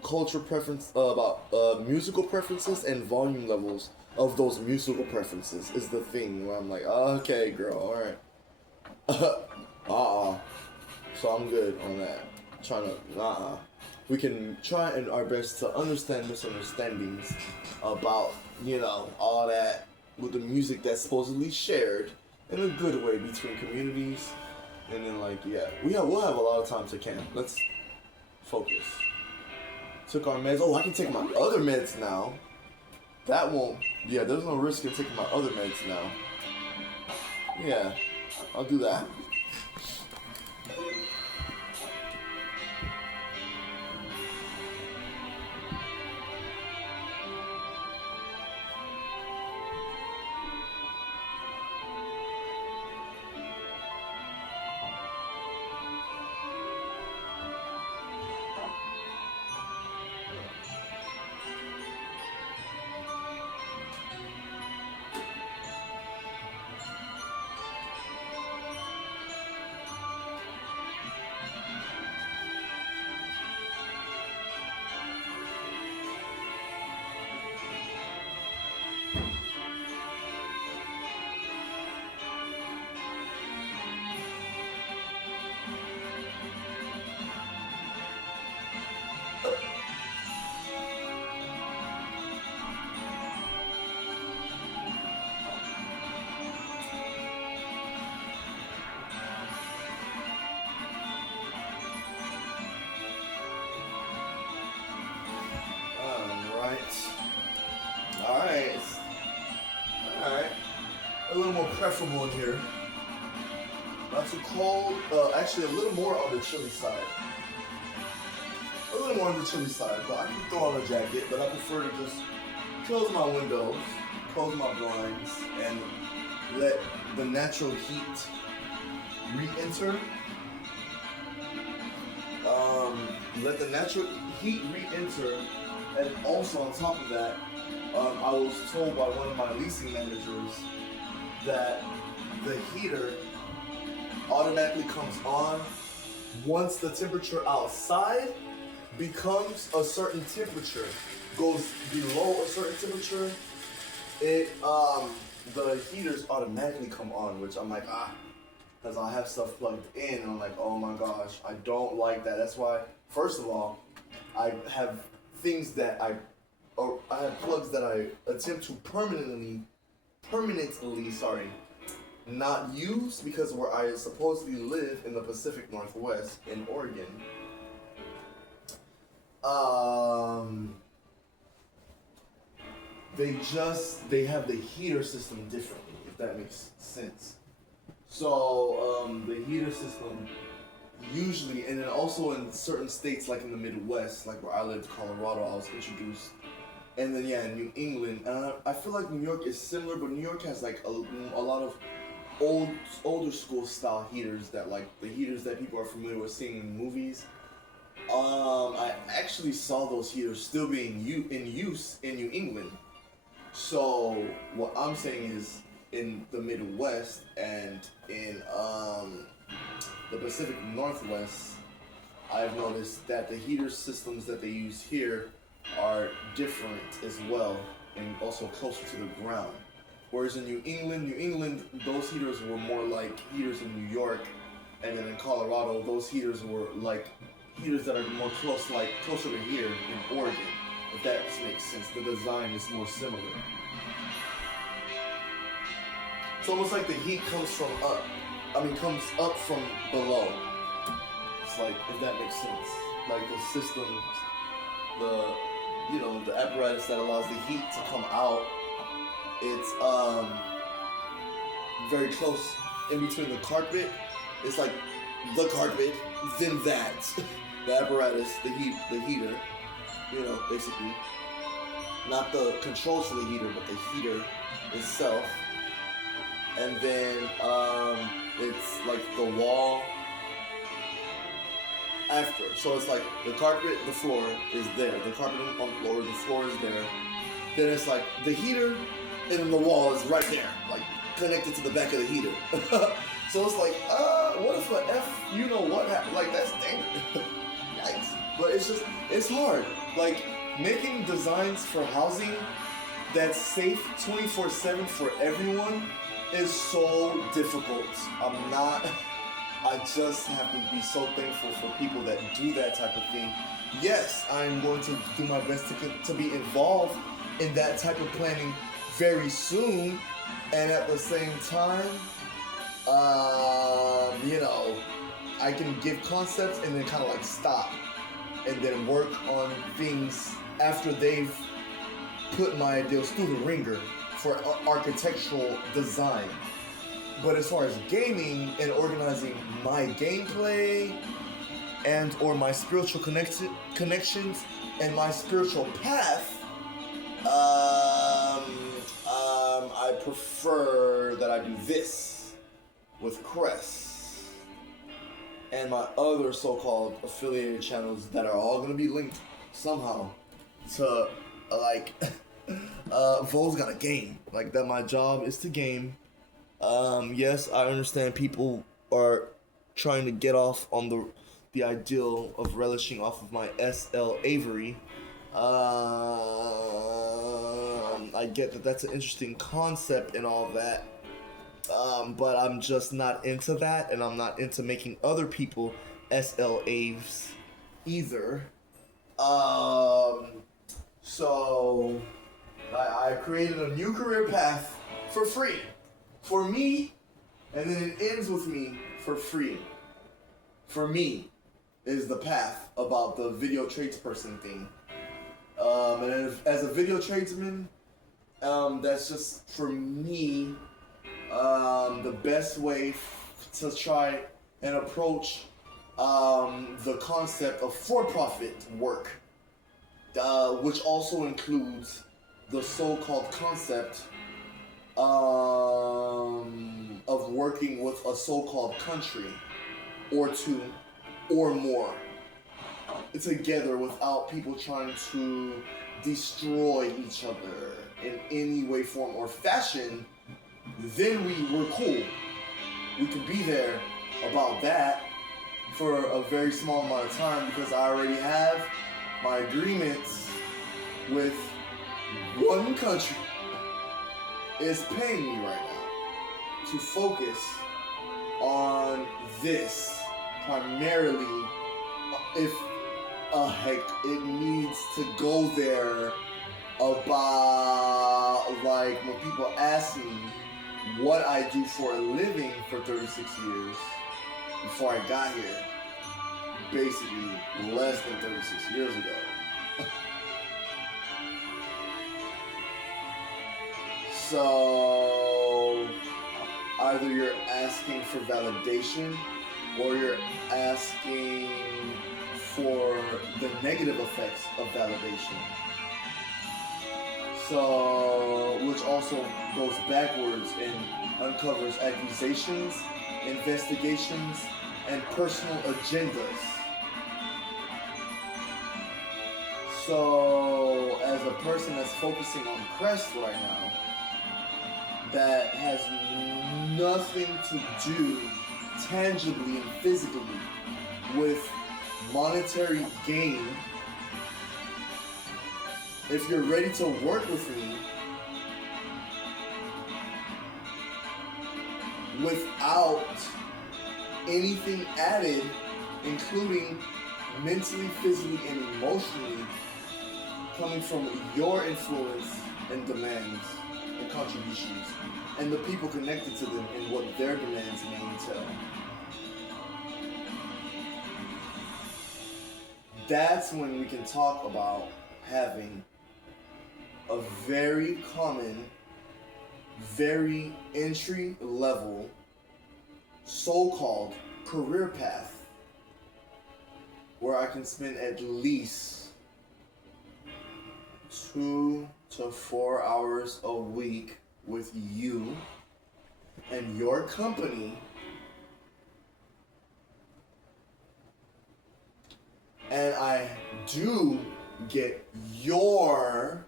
culture preference, about musical preferences and volume levels of those musical preferences is the thing where I'm like, okay, girl, all right. So I'm good on that. We can try and our best to understand misunderstandings about, all that with the music that's supposedly shared in a good way between communities. And then we'll have a lot of time to camp. Let's focus. Took our meds. Oh, I can take my other meds now. That won't. Yeah, there's no risk in taking my other meds now. Yeah, I'll do that. Alright. A little more preferable in here. Not too cold. Actually, a little more on the chilly side. A little more on the chilly side, but I can throw on a jacket, but I prefer to just close my windows, close my blinds, and let the natural heat re-enter. And also on top of that, I was told by one of my leasing managers that the heater automatically comes on once the temperature outside becomes a certain temperature, goes below a certain temperature, the heaters automatically come on, which I'm like, because I have stuff plugged in, and I'm like, oh my gosh, I don't like that. That's why, first of all, I have things that I have plugs that I attempt to permanently, not use, because where I supposedly live in the Pacific Northwest in Oregon, they have the heater system differently, if that makes sense. So the heater system usually, and then also in certain states like in the Midwest, like where I lived, Colorado, I was introduced. And then in New England, I feel like New York is similar, but New York has like a lot of older school style heaters that like the heaters that people are familiar with seeing in movies. I actually saw those heaters still being in use in New England. So what I'm saying is in the Midwest and in the Pacific Northwest, I've noticed that the heater systems that they use here are different as well and also closer to the ground. Whereas in New England, those heaters were more like heaters in New York, and then in Colorado, those heaters were like heaters that are more closer to here in Oregon, if that makes sense. The design is more similar. It's almost like the heat comes up from below. It's like, if that makes sense. Like the system, the apparatus that allows the heat to come out, it's very close in between the carpet. It's like the carpet, then that. The apparatus, the heater, basically. Not the controls to the heater, but the heater itself. And then it's like the wall after. So it's like the carpet, the floor is there. The carpet on the floor, the floor is there. Then it's like the heater, and then the wall is right there, like connected to the back of the heater. So it's like, what if a you know what happened? Like, that's dangerous. Yikes. But it's hard. Like, making designs for housing that's safe 24/7 for everyone is so difficult. I just have to be so thankful for people that do that type of thing. Yes, I'm going to do my best to be involved in that type of planning very soon, and at the same time, I can give concepts and then kind of like stop and then work on things after they've put my ideas through the ringer for architectural design. But as far as gaming and organizing my gameplay and or my spiritual connections and my spiritual path, I prefer that I do this with Crest and my other so-called affiliated channels that are all going to be linked somehow to VoL's got a game. Like, that my job is to game. Yes, I understand people are trying to get off on the ideal of relishing off of my SL Avery. I get that that's an interesting concept and all that. But I'm just not into that, and I'm not into making other people SL Aves either. So I created a new career path for free. For me, and then it ends with me for free. For me is the path about the video tradesperson thing. And as a video tradesman, that's just, for me, the best way to try and approach the concept of for-profit work, which also includes the so-called concept of working with a so-called country or two or more together without people trying to destroy each other in any way, form, or fashion. Then we're cool. We could be there about that for a very small amount of time because I already have my agreements with one country. Is paying me right now to focus on this primarily. If heck, it needs to go there about, like, when people ask me what I do for a living for 36 years before I got here, basically less than 36 years ago. So either you're asking for validation or you're asking for the negative effects of validation. So, which also goes backwards and uncovers accusations, investigations, and personal agendas. So, as a person that's focusing on Crest right now, that has nothing to do tangibly and physically with monetary gain, if you're ready to work with me without anything added, including mentally, physically, and emotionally, coming from your influence and demands and contributions, and the people connected to them and what their demands may entail. That's when we can talk about having a very common, very entry level, so-called career path where I can spend at least 2 to 4 hours a week with you and your company, and I do get your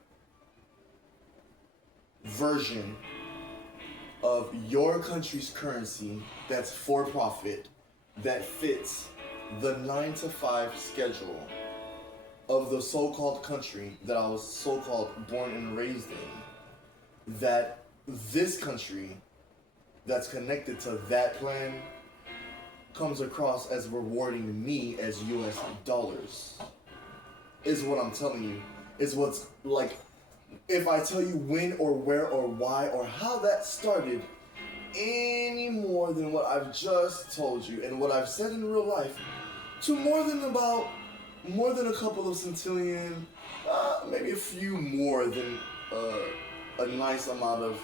version of your country's currency that's for profit, that fits the 9 to 5 schedule of the so-called country that I was so-called born and raised in, that this country that's connected to that plan comes across as rewarding me as US dollars, is what I'm telling you. Is what's like, if I tell you when or where or why or how that started any more than what I've just told you and what I've said in real life, to more than a couple of centillion, maybe a few more than a nice amount of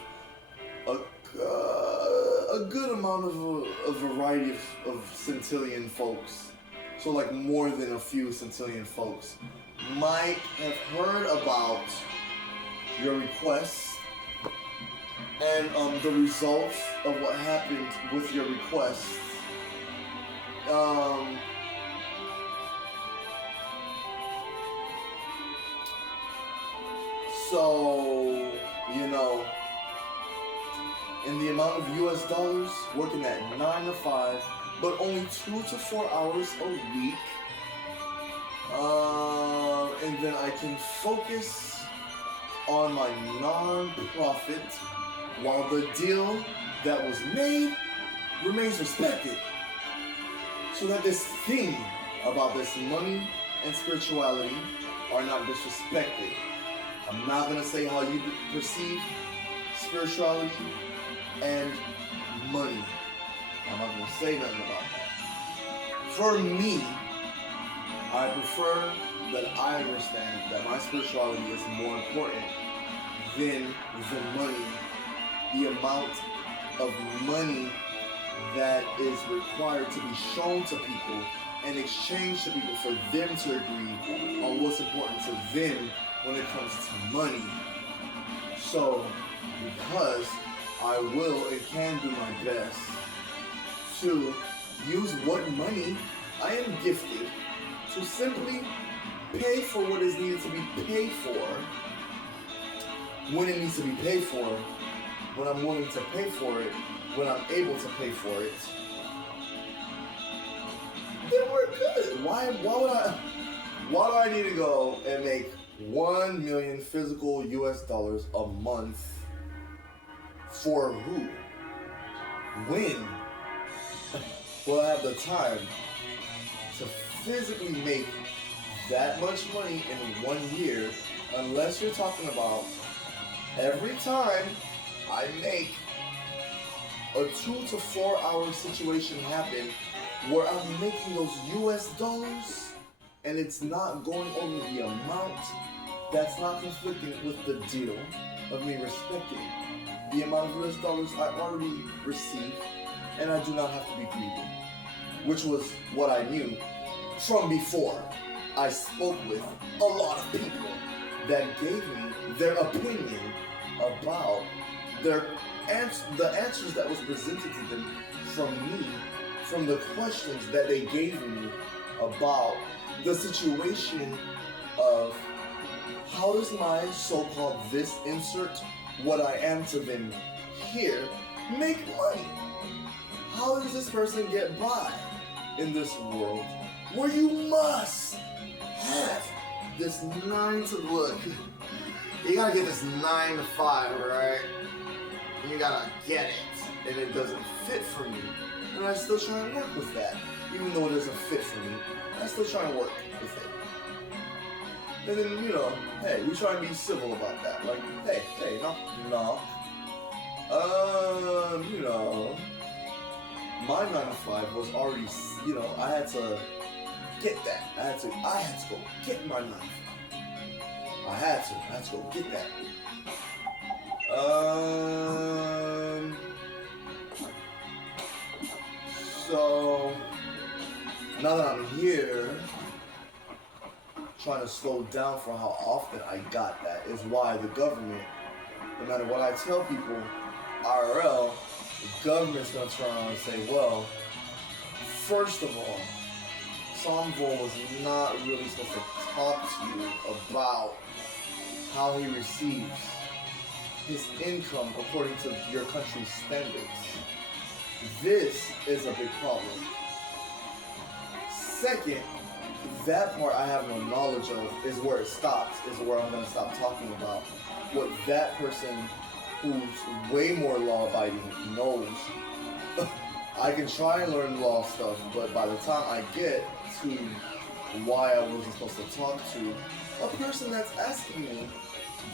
a good amount of a variety of centillion folks. So like more than a few centillion folks might have heard about your requests and the results of what happened with your requests. So, you know, in the amount of US dollars, working at 9 to 5, but only 2 to 4 hours a week. And then I can focus on my non-profit while the deal that was made remains respected. So that this thing about this money and spirituality are not disrespected. I'm not gonna say how you perceive spirituality and money. I'm not gonna say nothing about that. For me, I prefer that I understand that my spirituality is more important than the money, the amount of money that is required to be shown to people and exchanged to people for them to agree on what's important to them when it comes to money. So, because I will and can do my best to use what money I am gifted to simply pay for what is needed to be paid for, when it needs to be paid for, when I'm willing to pay for it, when I'm able to pay for it, then we're good. Why do I need to go and make 1 million physical US dollars a month? For who? When will I have the time to physically make that much money in 1 year, unless you're talking about every time I make a 2 to 4 hour situation happen where I'm making those US dollars and it's not going over the amount that's not conflicting with the deal of me respecting the amount of US dollars I already received, and I do not have to be greedy, which was what I knew from before I spoke with a lot of people that gave me their opinion about the answers that was presented to them from me, from the questions that they gave me about the situation of how does my so-called this insert, what I am to them here, make money? How does this person get by in this world where you must have this 9 to look? You gotta get this 9 to 5, right? You gotta get it, and it doesn't fit for me. And I still try and work with that. Even though it doesn't fit for me, I still try and work with it. And then, you know, hey, we try and be civil about that. Like, hey, knock. You know, my 9 to 5 was already, you know, I had to get that. I had to go get my 9 to 5. I had to go get that. So now that I'm here, trying to slow down for how often I got that is why the government, no matter what I tell people, IRL, the government's gonna turn around and say, well, first of all, VoL was not really supposed to talk to you about how he receives his income according to your country's standards. This is a big problem. Second, that part I have no knowledge of is where it stops, is where I'm going to stop talking about what that person who's way more law-abiding knows. I can try and learn law stuff, but by the time I get to why I wasn't supposed to talk to a person that's asking me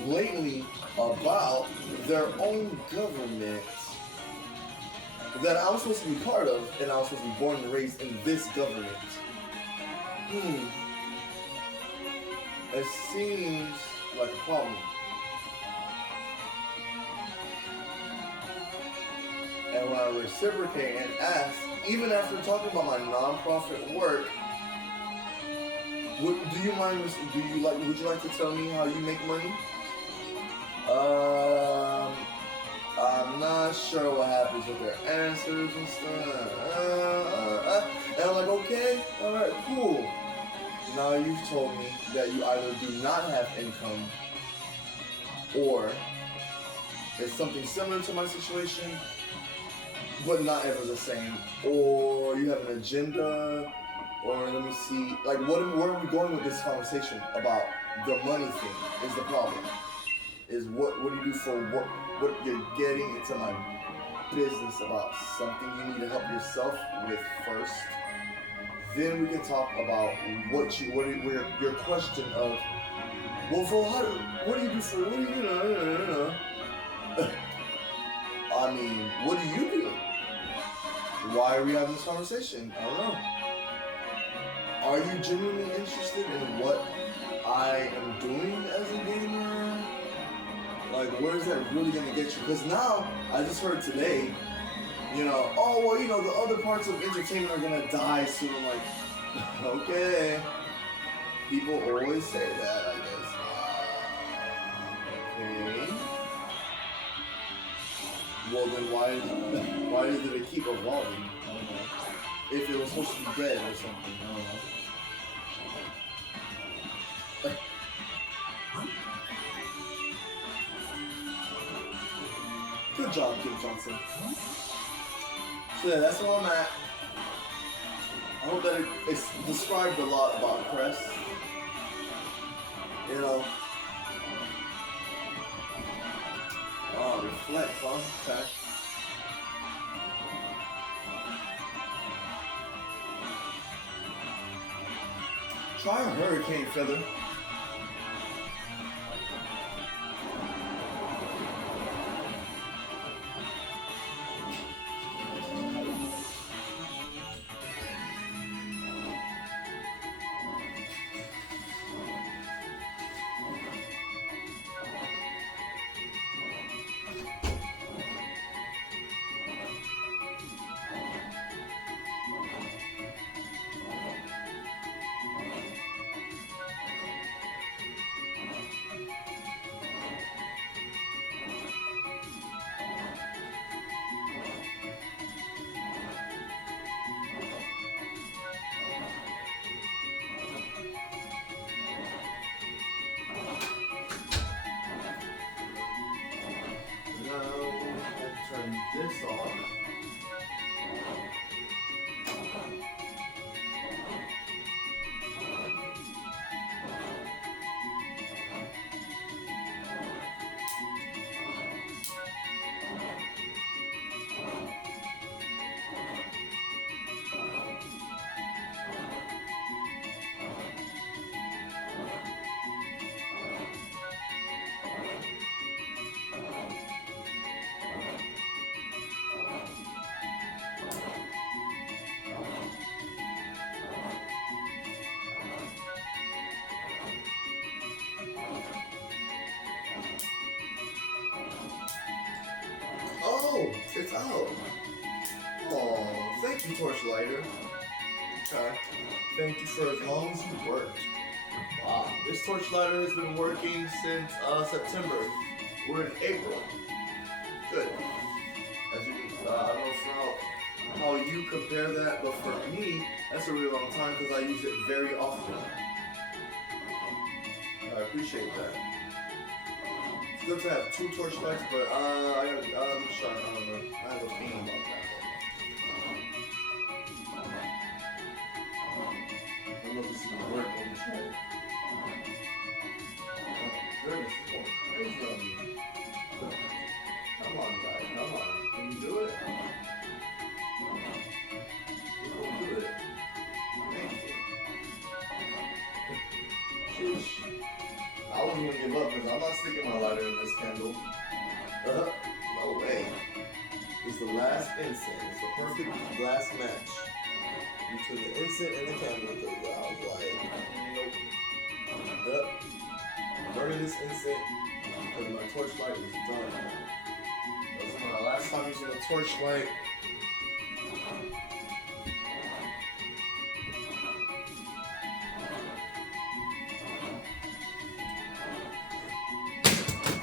blatantly about their own government that I was supposed to be part of, and I was supposed to be born and raised in this government. It seems like a problem. And when I reciprocate and ask, even after talking about my non-profit work, would you like to tell me how you make money? I'm not sure what happens with their answers and stuff. And I'm like, okay, alright, cool. Now you've told me that you either do not have income, or it's something similar to my situation, but not ever the same, or you have an agenda, or let me see, like where are we going with this conversation about the money thing is the problem. Is what do you do for what you're getting into my business about something you need to help yourself with first. Then we can talk about your question of, well, what do you do for, I mean, what do you do? Why are we having this conversation? I don't know. Are you genuinely interested in what I am doing as a gamer? Like, where is that really gonna get you? Because now, I just heard today, the other parts of entertainment are gonna die soon. I'm like, okay. People always say that, I guess. Okay. Well, then why did it keep evolving? I don't know. If it was supposed to be dead or something, I don't know. Good job, Kim Johnson. So yeah, that's where I'm at. I hope that it's described a lot about press. Reflect, huh? Okay. Try a hurricane feather. Oh. Oh, thank you, Torchlighter. Okay. Thank you for as long as you worked. Wow. This Torchlighter has been working since September. We're in April. Good. As you, I don't know how you compare that, but for me, that's a really long time because I use it very often. I appreciate that. It's good to have 2 torchlights, but I'm sure I don't know. I have a feeling about that. I don't know if this is gonna work. Let me try it. Goodness, it's going crazy on me. Come on, guys, come on. Can you do it? You can do it. Thank you. Sheesh. I wasn't gonna give up because I'm not sticking my lighter in this candle. No way. It's the last incense. It's the perfect last match between the incense and the candle. I was like, nope. I'm burning this incense because my torchlight is done. That was my last time using a torchlight.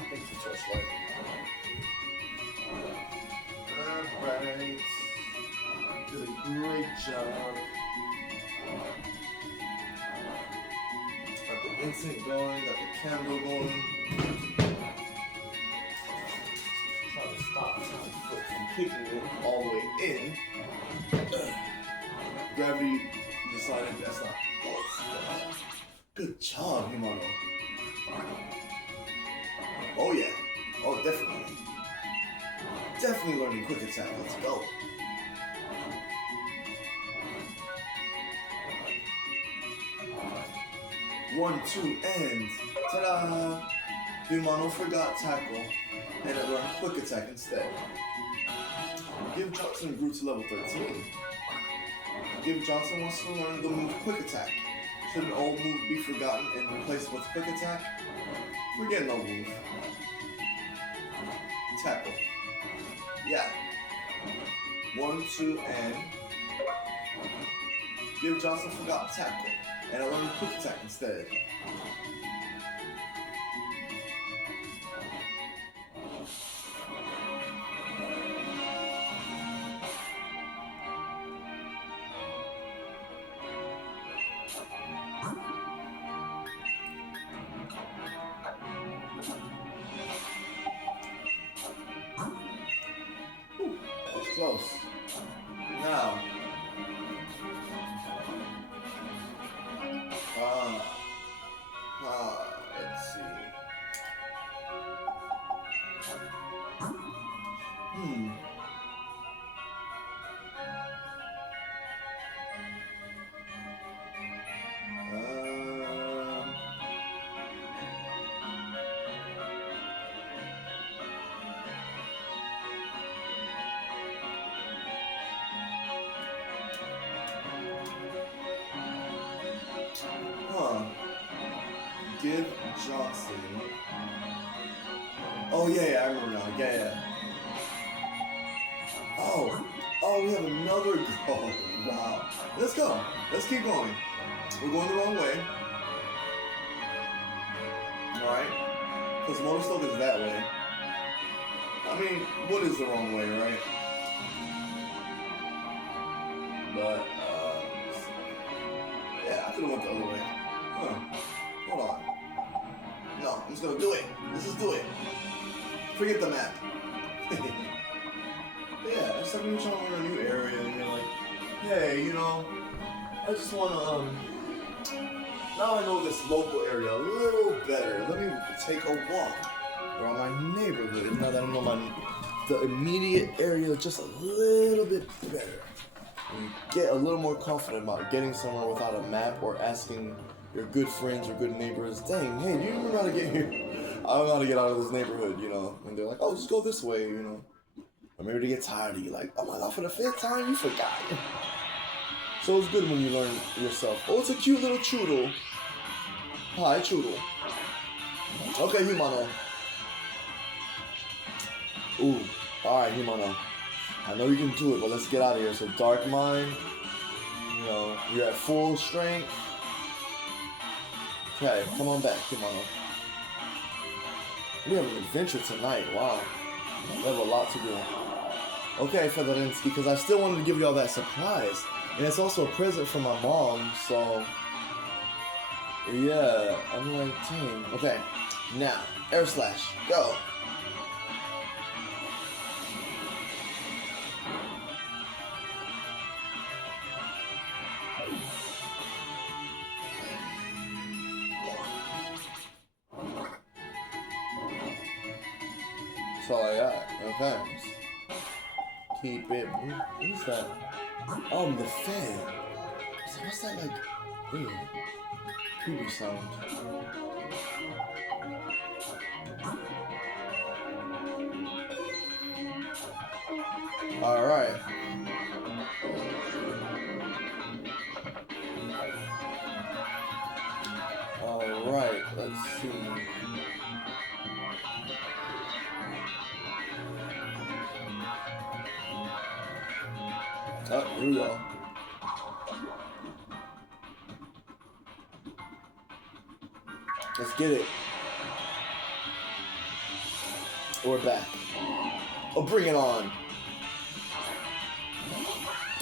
Thank you, torchlight. Alright. Did a great job. Got the incense going, got the candle going. Trying to stop my foot from kicking it all the way in. Gravity decided that's not. Good job, Himano. Oh yeah. Oh, definitely. Definitely learning quick attack. Let's go. One, two, and ta-da! Himano forgot tackle and it learned quick attack instead. Give Johnson grew to level 13. Give Johnson wants to learn the move quick attack. Should an old move be forgotten and replaced with quick attack? Forget an old move. Tackle. Yeah. 1, 2, and give Johnson forgot tackle and I learned quick attack instead. Close. Now, let's see. Give Johnson. Oh yeah, I remember now. Yeah. Oh, we have another goal. Wow. Let's go. Let's keep going. We're going the wrong way. Alright? Because Motorstoke is that way. I mean, what is the wrong way, right? But, yeah, I could have went the other way. Huh. Hold on. No, I'm just gonna do it. Let's just do it. Forget the map. Yeah, it's like when you're trying to learn a new area and you're like, hey, you know, I just wanna, now I know this local area a little better. Let me take a walk around my neighborhood. Now that I know the immediate area just a little bit better. You get a little more confident about getting somewhere without a map or asking your good friends or good neighbors, dang, hey, do you remember how to get here? I don't know how to get out of this neighborhood, you know? And they're like, oh, just go this way, you know? Or maybe they get tired of you, like, oh my God, for the 5th time, you forgot. So it's good when you learn yourself. Oh, it's a cute little Choodle. Hi, Choodle. Okay, Himano. Ooh, alright, Himano. I know you can do it, but let's get out of here. So Dark Mind, you know, you're at full strength. Okay, come on back, come on. We have an adventure tonight, wow. We have a lot to do. Okay, Fedorinsky, because I still wanted to give you all that surprise. And it's also a present from my mom, so... Yeah, I'm like, dang. Okay, now, Air Slash, go! That's all I got. Okay. Keep it. What is that? Oh, the fan. So what's that like? Ew. Creepy sound. Alright. Alright, let's see. Oh, here we go. Let's get it. We're back. Oh, bring it on.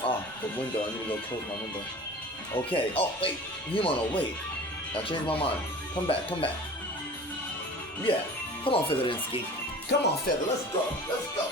Ah, the window. I need to go close my window. Okay. Oh, wait. Himono, wait. I changed my mind. Come back, come back. Yeah. Come on, Fedorinsky. Come on, Feather. Let's go. Let's go.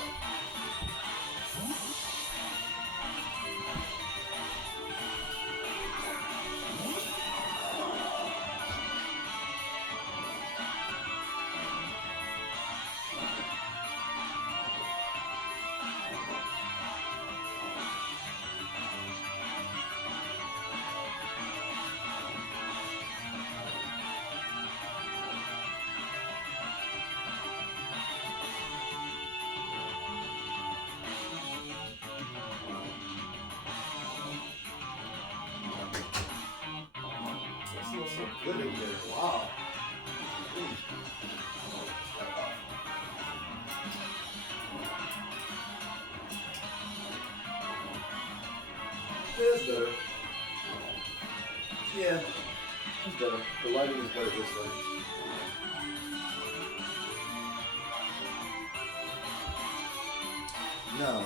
So good in here. Wow. Yeah, that's better. Yeah, that's better. The lighting is better this way. No.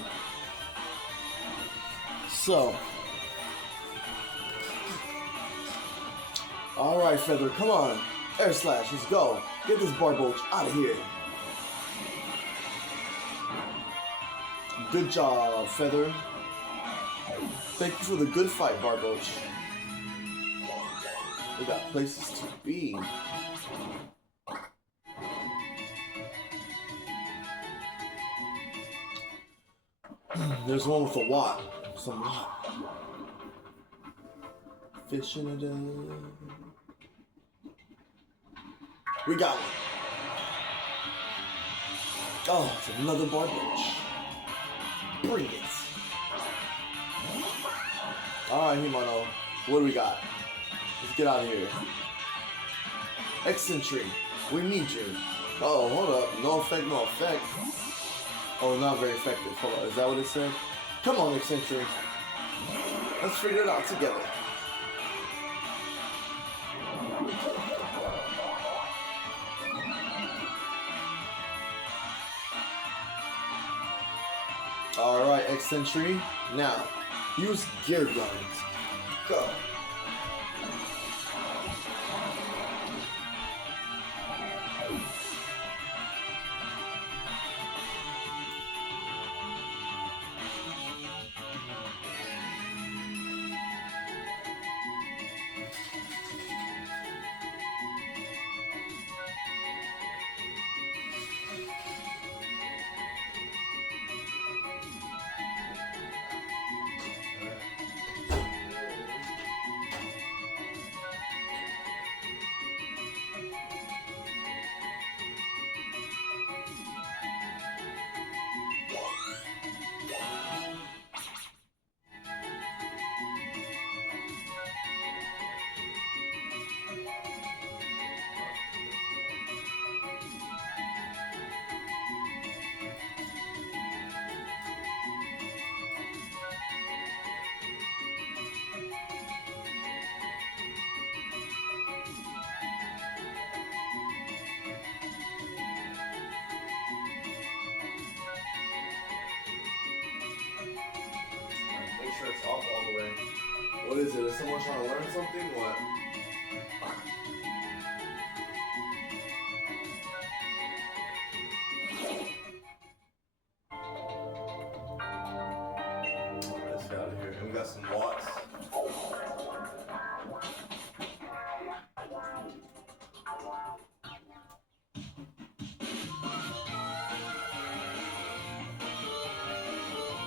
So. Alright, Feather, come on. Air Slash, let's go. Get this Barboach out of here. Good job, Feather. Thank you for the good fight, Barboach. We got places to be. There's one with a watt. Some watt. Fish in a day. We got one. Oh, it's another Barboach. Bring it. Alright, Himono. What do we got? Let's get out of here. Eccentric. We need you. Oh, hold up. No effect, no effect. Oh, not very effective. Hold on. Is that what it said? Come on, Eccentric. Let's figure it out together. Alright, Eccentric. Now, use Gear Guns. Go. off all the way. What is it? Is someone trying to learn something? What? Let's get out of here. And we got some watts.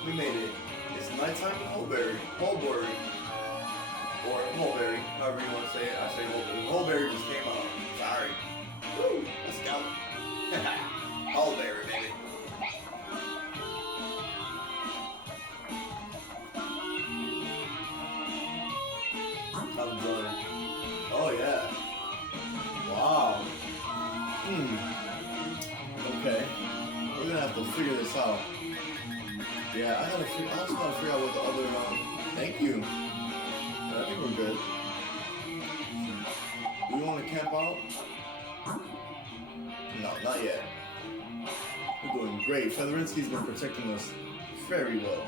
We made it. It's nighttime in Mulberry, or Mulberry, however you want to say it. I say Mulberry. Mulberry just came out. Sorry. Woo! Let's go. Mulberry, baby. I'm done. Oh yeah. Wow. Okay. We're gonna have to figure this out. Yeah, I also gotta figure out what the other, thank you. I think we're good. Do we want to camp out? No, not yet. We're doing great. Featherinsky's been protecting us very well.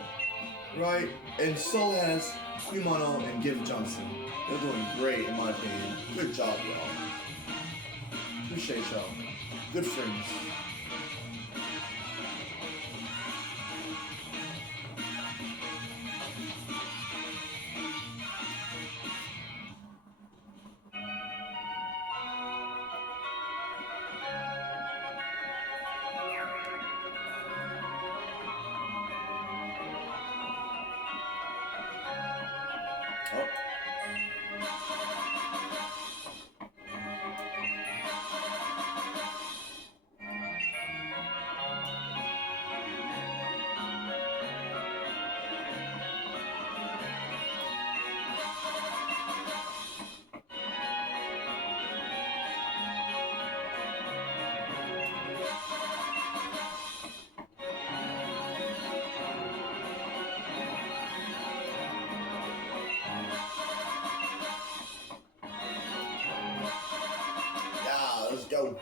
Right? And so has Humano and Giv Johnson. They're doing great in my opinion. Good job, y'all. Appreciate y'all. Good friends. Let's go.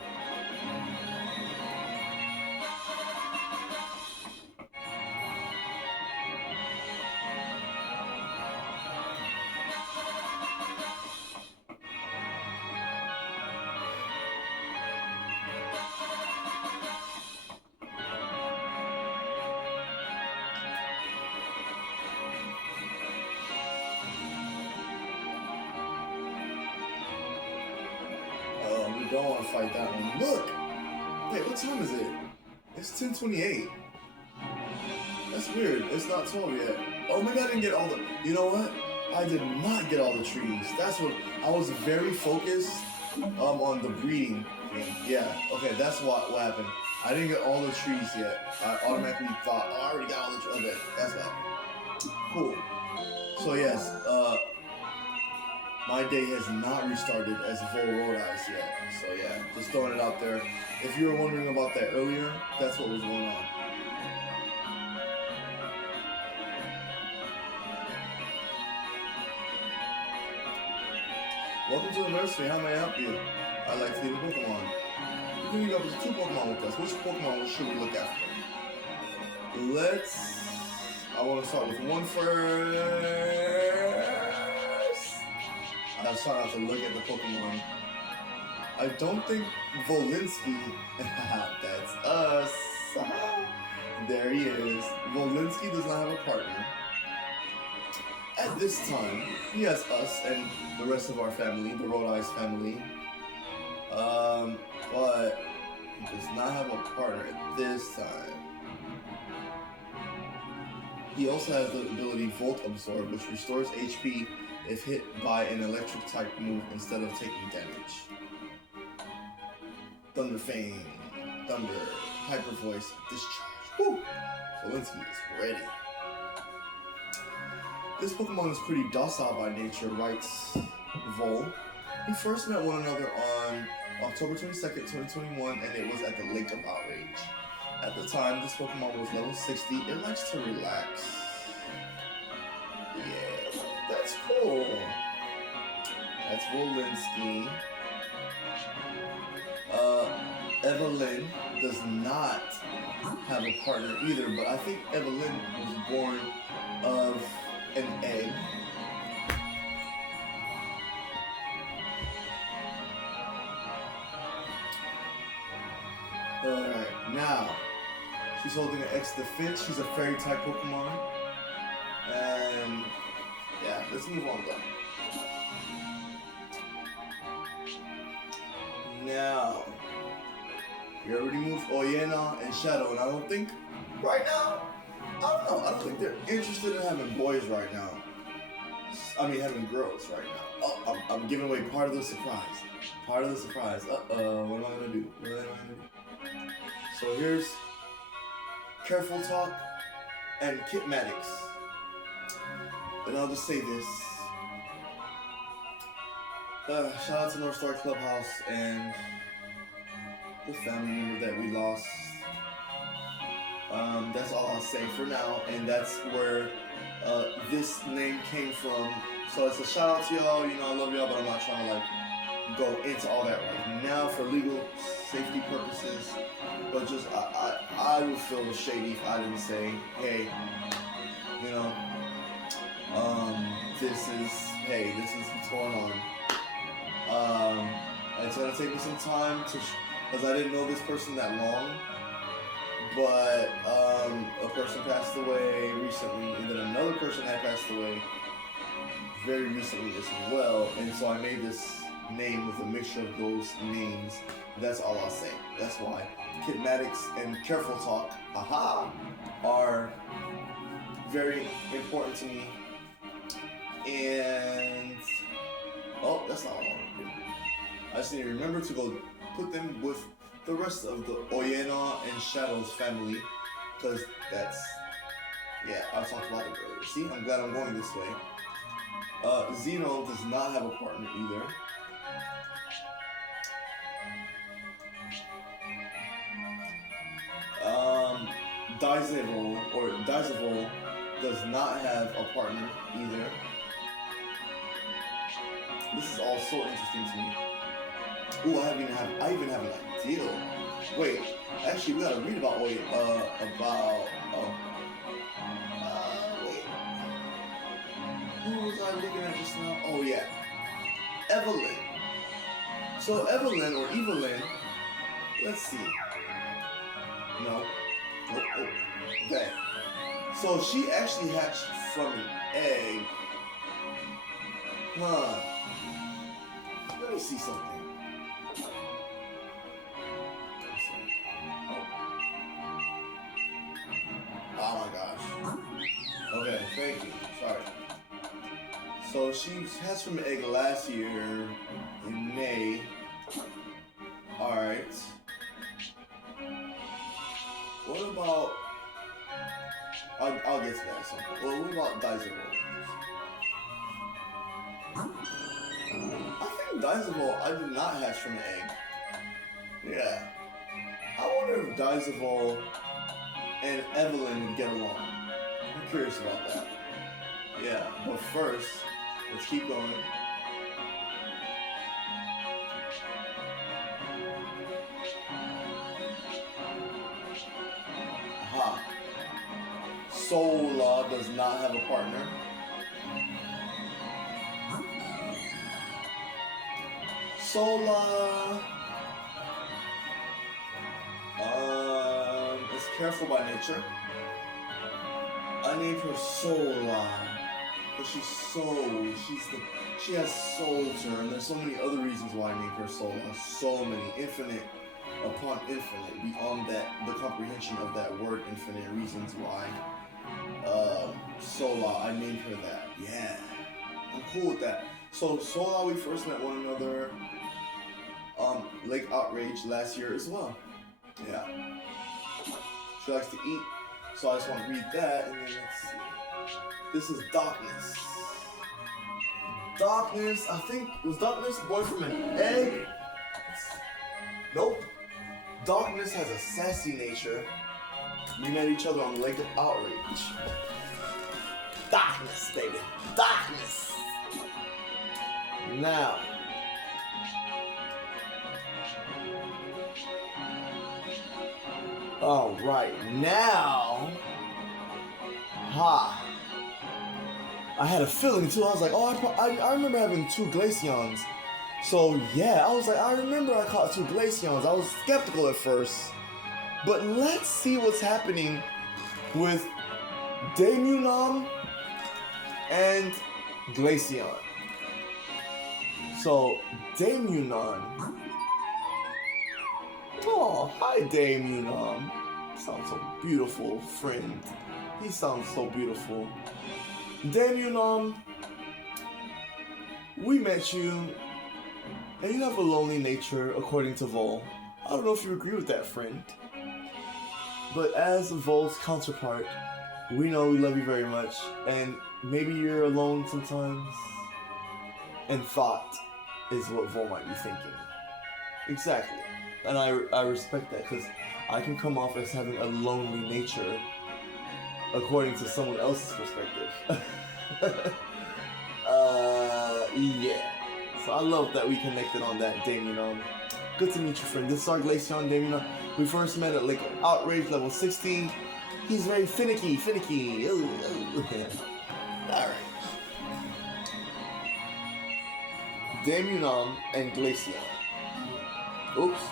We don't want to fight that one. Look! Wait, what time is it? It's 10:28. That's weird. It's not 12 yet. Oh, maybe I didn't get all the... You know what? I did not get all the trees. That's what... I was very focused on the breeding thing. Yeah, okay, that's what happened. I didn't get all the trees yet. I automatically thought, oh, I already got all the trees. Okay, that's that. Cool. So yes, my day has not restarted as VoL Rodiiz yet. So yeah, just throwing it out there. If you were wondering about that earlier, that's what was going on. Welcome to the nursery. How may I help you? I'd like to leave a Pokemon. You can meet up with 2 Pokemon with us. Which Pokemon should we look after? I want to start with one first. I was trying not to look at the Pokemon. I don't think Volinsky, that's us. There he is. Volinsky does not have a partner. At this time, he has us and the rest of our family, the Rodiiz family. But he does not have a partner at this time. He also has the ability Volt Absorb, which restores HP if hit by an electric type move instead of taking damage. Thunder Fang, Thunder, Hyper Voice, Discharge. Woo! Volinsky is ready. This Pokemon is pretty docile by nature, writes Vol. We first met one another on October 22nd, 2021, and it was at the Lake of Outrage. At the time, this Pokemon was level 60. It likes to relax. Yeah, that's cool. That's Volinsky. Evelyn does not have a partner either, but I think Evelyn was born of an egg. Alright, now she's holding an X defense. She's a fairy type Pokemon. And yeah, let's move on though. Now, we already moved Oyena and Shadow, and I don't think right now, I don't know, I don't think they're interested in having boys right now. I mean, having girls right now. Oh, I'm giving away part of the surprise. Part of the surprise. Uh-oh, what am I gonna do? What am I gonna do? So here's Careful Talk and Kitmatics. And I'll just say this. Shout out to North Star Clubhouse and the family member that we lost. That's all I'll say for now, and that's where this name came from. So it's a shout out to y'all. You know, I love y'all, but I'm not trying to like go into all that right now for legal safety purposes. But just I would feel shady if I didn't say, hey, you know, this is what's going on. It's gonna take me some time because I didn't know this person that long, but a person passed away recently, and then another person had passed away very recently as well, and so I made this name with a mixture of those names. That's all I'll say. That's why Kitmatics and Careful Talk, are very important to me. And oh, that's not what I want to do. I just need to remember to go put them with the rest of the Oyena and Shadow's family, because that's, yeah, I talked about it earlier. See, I'm glad I'm going this way. Xeno does not have a partner either. Xyzidor does not have a partner either. This is all so interesting to me. Ooh, I even have an idea. Wait, actually, we gotta read about wait. Who was I looking at just now? Oh yeah, Evelyn. So Evelyn or Evelyn, let's see. No. Oh. Okay. So she actually hatched from an egg. Huh. Let me see something. Oh my gosh. Okay, thank you. Sorry. So she hatched from an egg last year in May. Alright. What about... I'll get to that at some point. Well, what about Xyzidor? I think Xyzidor, I did not hatch from an egg. Yeah. I wonder if Xyzidor and Evelyn would get along. I'm curious about that. Yeah, but first, let's keep going. Aha. Sola does not have a partner. Sola is careful by nature. I named her Sola, but she has soul to her, and there's so many other reasons why I named her Sola. So many, infinite upon infinite, beyond that, the comprehension of that word, infinite reasons why. Sola, I named her that. Yeah, I'm cool with that. So Sola, we first met one another, Lake Outrage last year as well. Yeah. She likes to eat, so I just want to read that, and then let's see. This is Darkness. Darkness, I think, was Darkness born from an egg? Nope. Darkness has a sassy nature. We met each other on Lake of Outrage. Darkness, baby. Darkness. Now. Alright, now. I had a feeling too. I was like, oh, I remember having 2 Glaceons. So yeah, I was like, I remember I caught 2 Glaceons. I was skeptical at first. But let's see what's happening with Demunom and Glaceon. So, Demunon. Oh, hi Demunon. Sounds so beautiful, friend. He sounds so beautiful. Demunon, we met you, and you have a lonely nature, according to VoL. I don't know if you agree with that, friend. But as VoL's counterpart, we know we love you very much, and maybe you're alone sometimes. And thought is what VoL might be thinking. Exactly. And I respect that, because I can come off as having a lonely nature according to someone else's perspective. Yeah. So I love that we connected on that, Damien. Good to meet you, friend. This is our Glaceon, Damien. We first met at like Outrage level 16. He's very finicky. Alright. Demunom and Glaceon. Oops.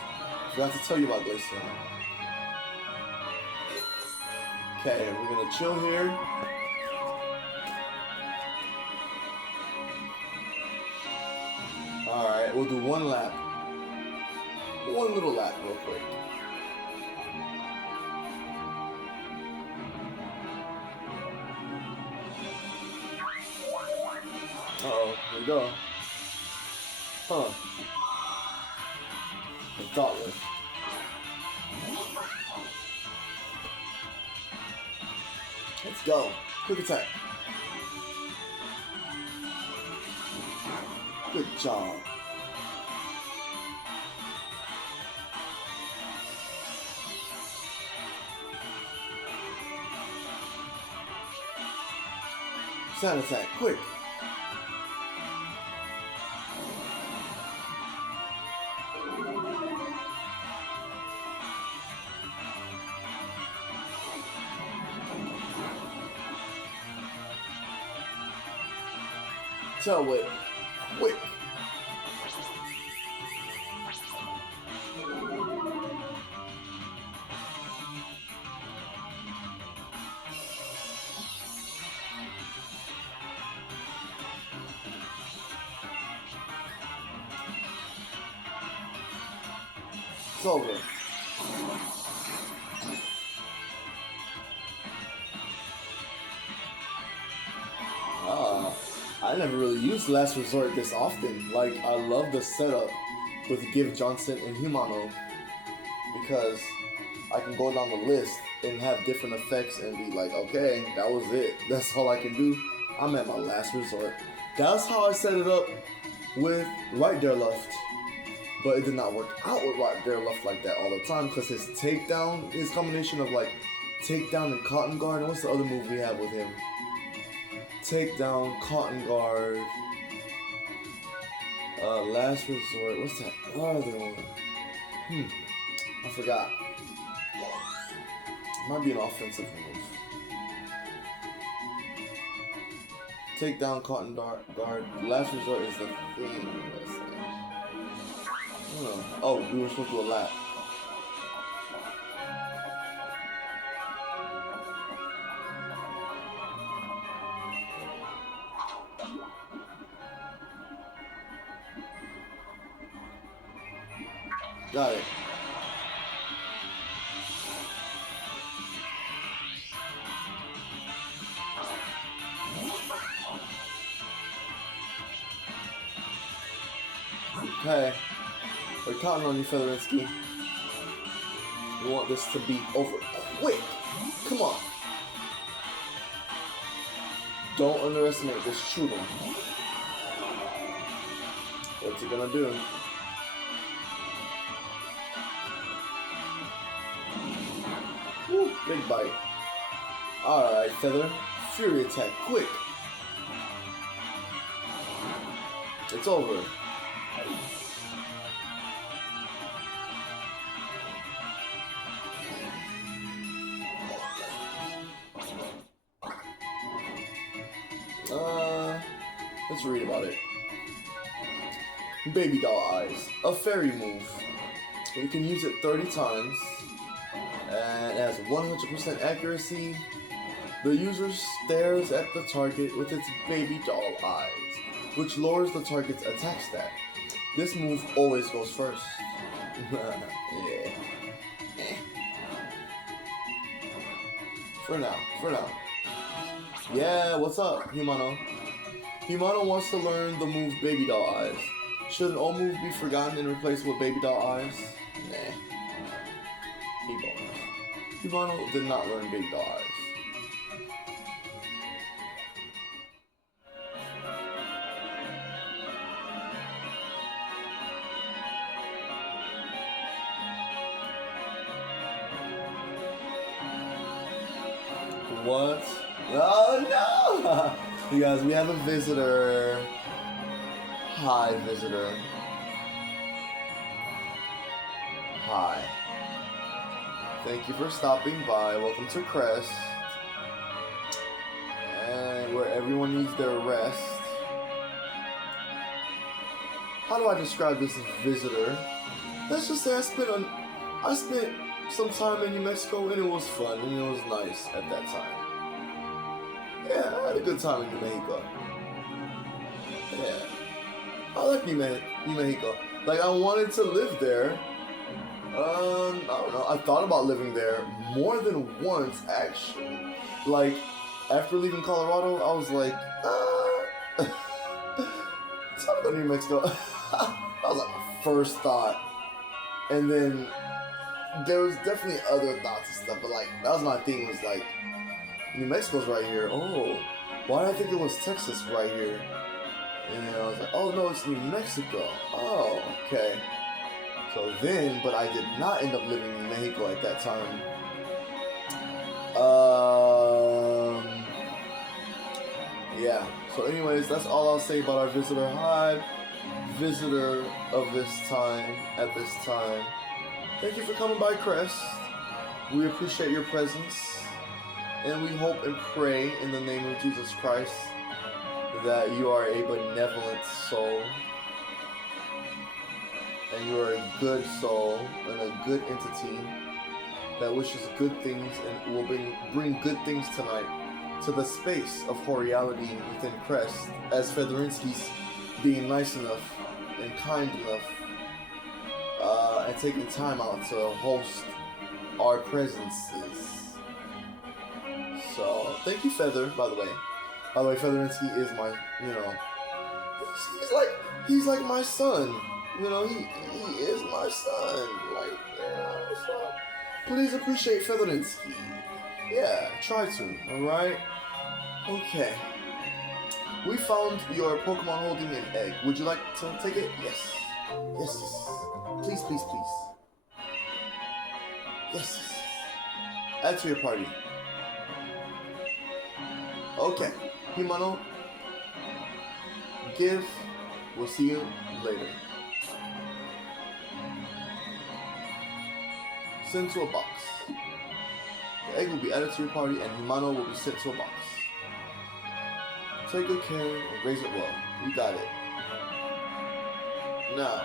Forgot to tell you about Glaceon. Okay, we're gonna chill here. Alright, we'll do 1 lap. 1 little lap real quick. Uh-oh, here we go. Huh. A thoughtless. Let's go. Quick attack. Good job. Sand attack, quick. Tail whip, quick. It's over. I never really used Last Resort this often. Like, I love the setup with Give Johnson and Humano, because I can go down the list and have different effects and be like, okay, that was it. That's all I can do. I'm at my last resort. That's how I set it up with Right There Left. But it did not work out with Right There Left like that all the time, because his takedown, his combination of like takedown and cotton guard. And what's the other move we have with him? Takedown, cotton guard, last resort. What's that other one? I forgot. Might be an offensive move. Takedown, cotton guard. Last resort is the thing. Oh, we were supposed to do a lap. Got it. Okay. We're counting on you, Featherinsky. We want this to be over quick. Come on. Don't underestimate this shooter. What's he gonna do? Woo, big bite. Alright, Feather. Fury attack, quick. It's over. let's read about it. Baby doll eyes, a fairy move. You can use it 30 times, and it has 100% accuracy. The user stares at the target with its baby doll eyes, which lowers the target's attack stat. This move always goes first. Yeah. For now. Yeah, what's up, Humano? Humano wants to learn the move Baby Doll Eyes. Should an old move be forgotten and replaced with Baby Doll Eyes? Nah. Humano did not learn Baby Doll Eyes. What? Oh no! You guys, we have a visitor. Hi, visitor. Hi. Thank you for stopping by. Welcome to Crest. And where everyone needs their rest. How do I describe this visitor? Let's just say I spent some time in New Mexico and it was fun and it was nice at that time. Yeah, I had a good time in New Mexico. Yeah. I like New Mexico. Like, I wanted to live there. I don't know. I thought about living there more than once, actually. Like, after leaving Colorado, I was like, it's time to go to New Mexico. That was like my first thought. And then there was definitely other thoughts and stuff, but like, that was my thing, was like, New Mexico's right here. Oh, why did I think it was Texas right here? And then I was like, oh no, it's New Mexico. Oh, okay. So then, but I did not end up living in Mexico at that time. Yeah. So anyways, that's all I'll say about our visitor. Hi, visitor of this time, at this time. Thank you for coming by, Crest. We appreciate your presence. And we hope and pray in the name of Jesus Christ that you are a benevolent soul. And you are a good soul and a good entity that wishes good things and will bring good things tonight to the space of reality within Crest, as Fedorinsky's being nice enough and kind enough and taking time out to host our presences. So, thank you, Feather, by the way. By the way, Fedorinsky is my, he's like my son. You know, he is my son. Like, so please appreciate Fedorinsky. Yeah, try to, alright? Okay. We found your Pokemon holding an egg. Would you like to take it? Yes. Yes. Please, please, please. Yes. Add to your party. Okay. Humano. Give. We'll see you later. Sent to a box. The egg will be added to your party and Humano will be sent to a box. Take good care and raise it well. You got it. Now,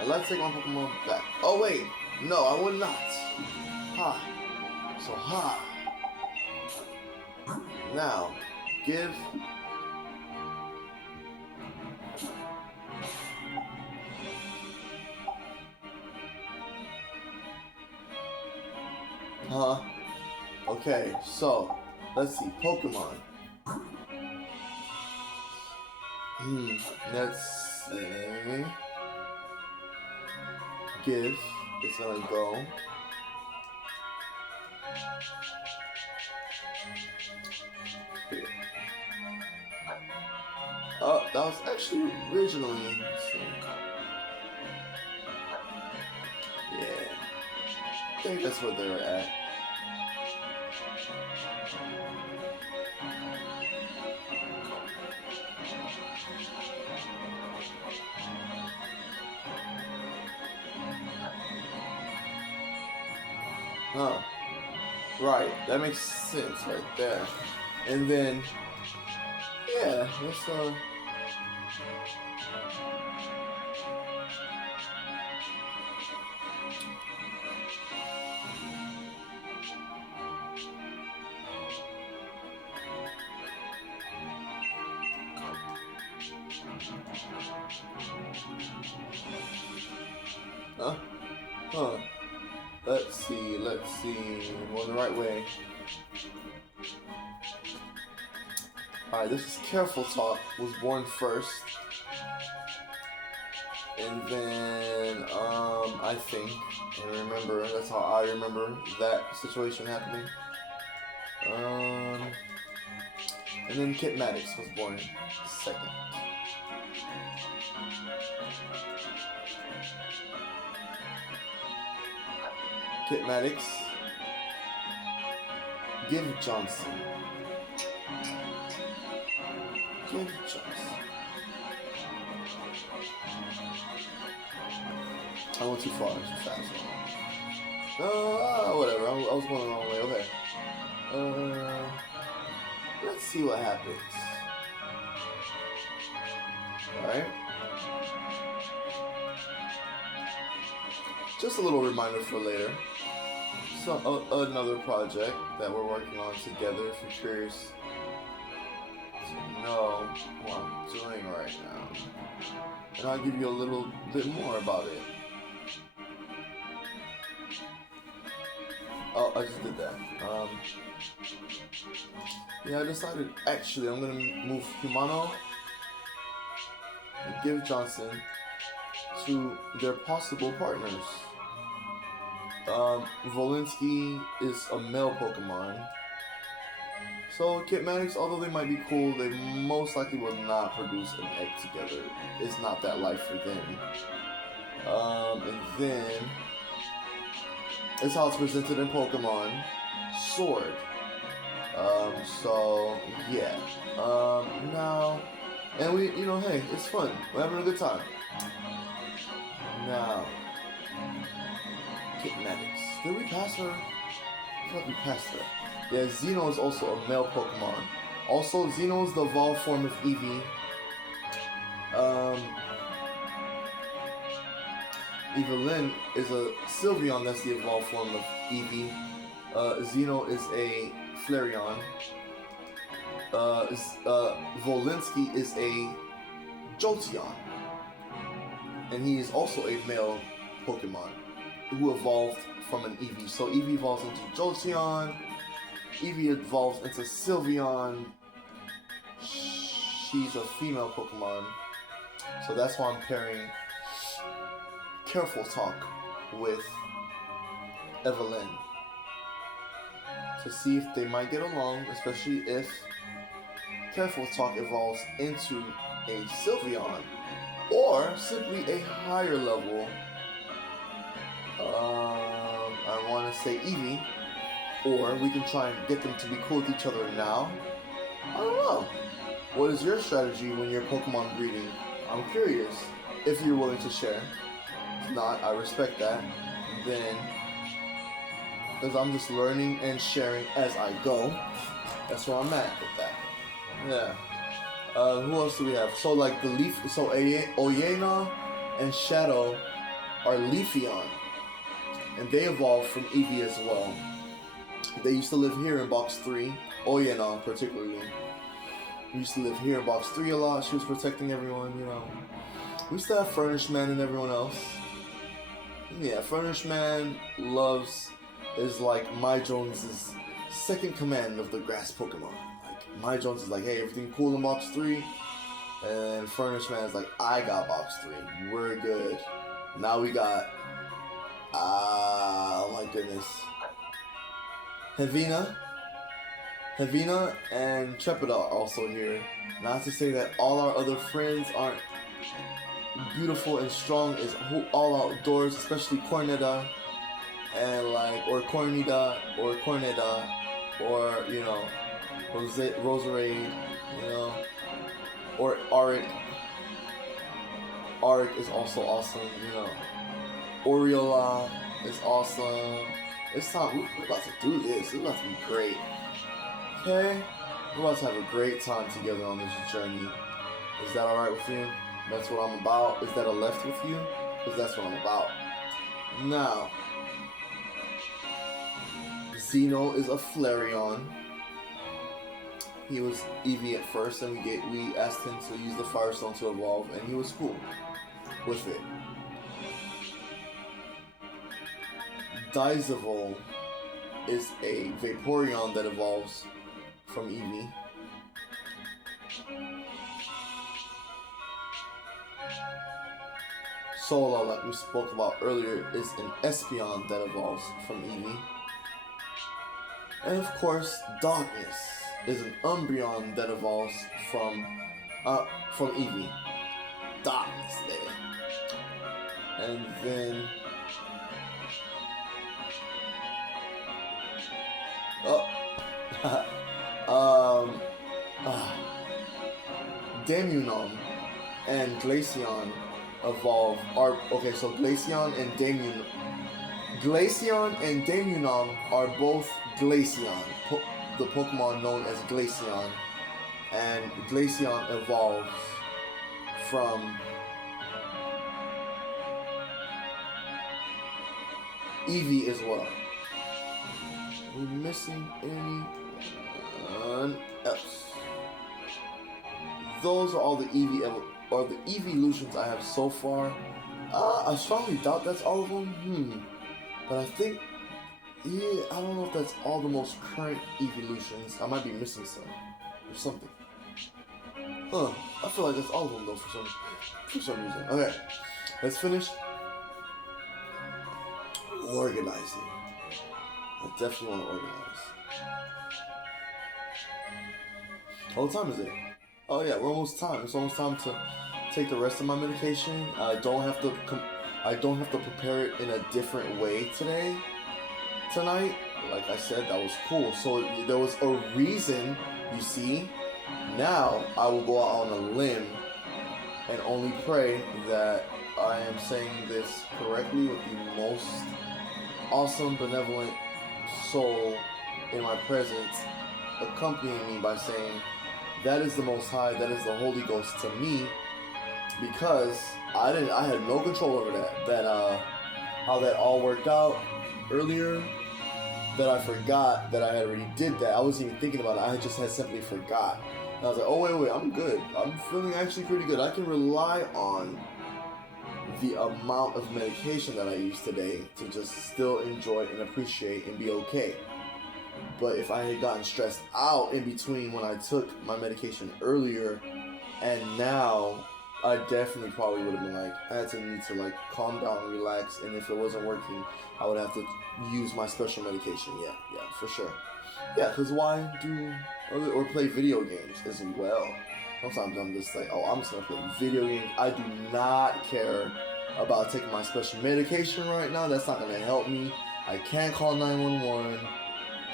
I'd like to take my Pokemon back. Oh wait, no, I would not. Ha. So ha. Now, give. Huh? Okay, so let's see. Pokemon. Let's see. Give. It's gonna go. Here. Oh, that was actually originally. Yeah. I think that's what they were at. Huh. Right, that makes sense right there. And then, yeah, let's Huh? Huh. Let's see. I'm going the right way. Alright, this is Careful Talk. Was born first. And then, I think, and remember, that's how I remember that situation happening. And then Kit Maddox was born second. Kit Maddox, Give Johnson. I went too far, too fast. Whatever. I was going the wrong way. Okay. Let's see what happens. Alright. Just a little reminder for later. So, another project that we're working on together, if you're curious to know what I'm doing right now. And I'll give you a little bit more about it. Oh, I just did that. Yeah, I decided, actually, I'm gonna move Humano and Give Johnson to their possible partners. Volinsky is a male Pokemon. So Kit Maddox, although they might be cool, they most likely will not produce an egg together. It's not that life for them. And then, it's how it's presented in Pokemon Sword. So yeah. Now, and we, hey, it's fun. We're having a good time. Now, Kit Maddox. Did we pass her? I feel like we passed her. Yeah, Xeno is also a male Pokemon. Also, Xeno is the evolved form of Eevee. Evelyn is a Sylveon, that's the evolved form of Eevee. Xeno is a Flareon. Volinsky is a Jolteon. And he is also a male Pokemon who evolved from an Eevee. So Eevee evolves into Jolteon. Eevee evolves into Sylveon. She's a female Pokemon. So that's why I'm pairing Careful Talk with Evelyn. To see if they might get along, especially if Careful Talk evolves into a Sylveon. Or simply a higher level, I want to say Eevee, or we can try and get them to be cool with each other now. I don't know. What is your strategy when you're Pokemon breeding? I'm curious if you're willing to share. If not, I respect that. Then, because I'm just learning and sharing as I go, that's where I'm at with that. Yeah. Who else do we have? So like the Leaf, so Oyena and Shadow are Leafeon, and they evolved from Eevee as well. They used to live here in box 3, Oyena particularly. We used to live here in box 3 a lot. She was protecting everyone, We used to have Furnish Man and everyone else. Yeah, Furnish Man is like My Jones's second command of the grass Pokemon. My Jones is like, hey, everything cool in box 3? And Furnish Man is like, I got box 3. We're good. Now we got, oh my goodness. Havina and Trepida are also here. Not to say that all our other friends aren't beautiful and strong as all outdoors, especially Corneda and or Cornida, or Roserade, or Auric. Auric is also awesome, Oriola is awesome. It's time, we're about to do this. It's about to be great. Okay? We're about to have a great time together on this journey. Is that alright with you? That's what I'm about. Is that a left with you? Because that's what I'm about. Now, Xeno is a Flareon. He was Eevee at first, and we asked him to use the Firestone to evolve, and he was cool with it. Xyzidor is a Vaporeon that evolves from Eevee. Solar, like we spoke about earlier, is an Espeon that evolves from Eevee. And of course, Darkness is an Umbreon that evolves from Eevee. Darkness there. And then Damunon and Glaceon evolve so Glaceon and Damunon are both Glaceon, the Pokemon known as Glaceon, and Glaceon evolves from Eevee as well. Are we missing anyone else? Those are all the evolutions I have so far. I strongly doubt that's all of them. But I think, I don't know if that's all the most current evolutions. I might be missing some or something. I feel like that's all of them though for some reason. Okay, let's finish organizing. I definitely want to organize. What time is it? Oh yeah, we're almost time. It's almost time to take the rest of my medication. I don't have to prepare it in a different way tonight. Like I said, that was cool. So there was a reason, you see. Now I will go out on a limb and only pray that I am saying this correctly with the most awesome, benevolent soul in my presence, accompanying me by saying, "That is the Most High, that is the Holy Ghost to me," because I had no control over that. How that all worked out earlier, that I forgot that I already did that. I wasn't even thinking about it. I just had simply forgot. And I was like, oh wait, I'm good. I'm feeling actually pretty good. I can rely on the amount of medication that I used today to just still enjoy and appreciate and be okay. But if I had gotten stressed out in between when I took my medication earlier and now, I definitely probably would have been like, I had to need to like calm down, relax, and if it wasn't working, I would have to use my special medication. Yeah, for sure. Yeah, because why do, or play video games as well. Sometimes I'm just like, I'm just going to play video games. I do not care about taking my special medication right now. That's not going to help me. I can't call 911.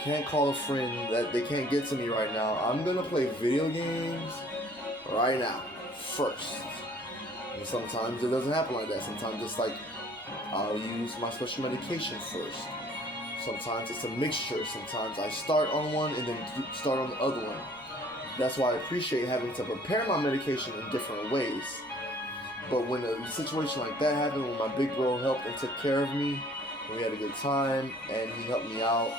Can't call a friend that they can't get to me right now. I'm going to play video games right now, first. And sometimes it doesn't happen like that. Sometimes it's like, I'll use my special medication first. Sometimes it's a mixture. Sometimes I start on one and then start on the other one. That's why I appreciate having to prepare my medication in different ways. But when a situation like that happened, when my big bro helped and took care of me, and we had a good time, and he helped me out,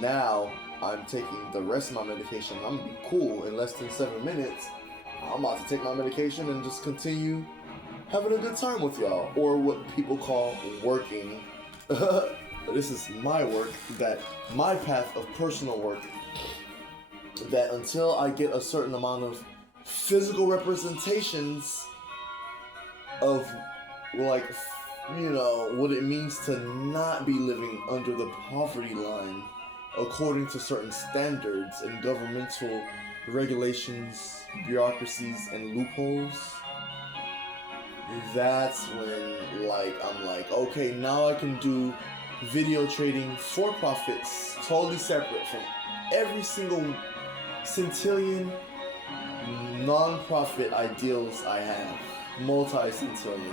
now I'm taking the rest of my medication. I'm gonna be cool in less than 7 minutes. I'm about to take my medication and just continue having a good time with y'all, or what people call working. This is my work, my path of personal work, that until I get a certain amount of physical representations of, like, what it means to not be living under the poverty line according to certain standards and governmental regulations, bureaucracies, and loopholes, that's when, I'm like, okay, now I can do video trading for profits, totally separate from every single centillion non-profit ideals I have. Multi-centillion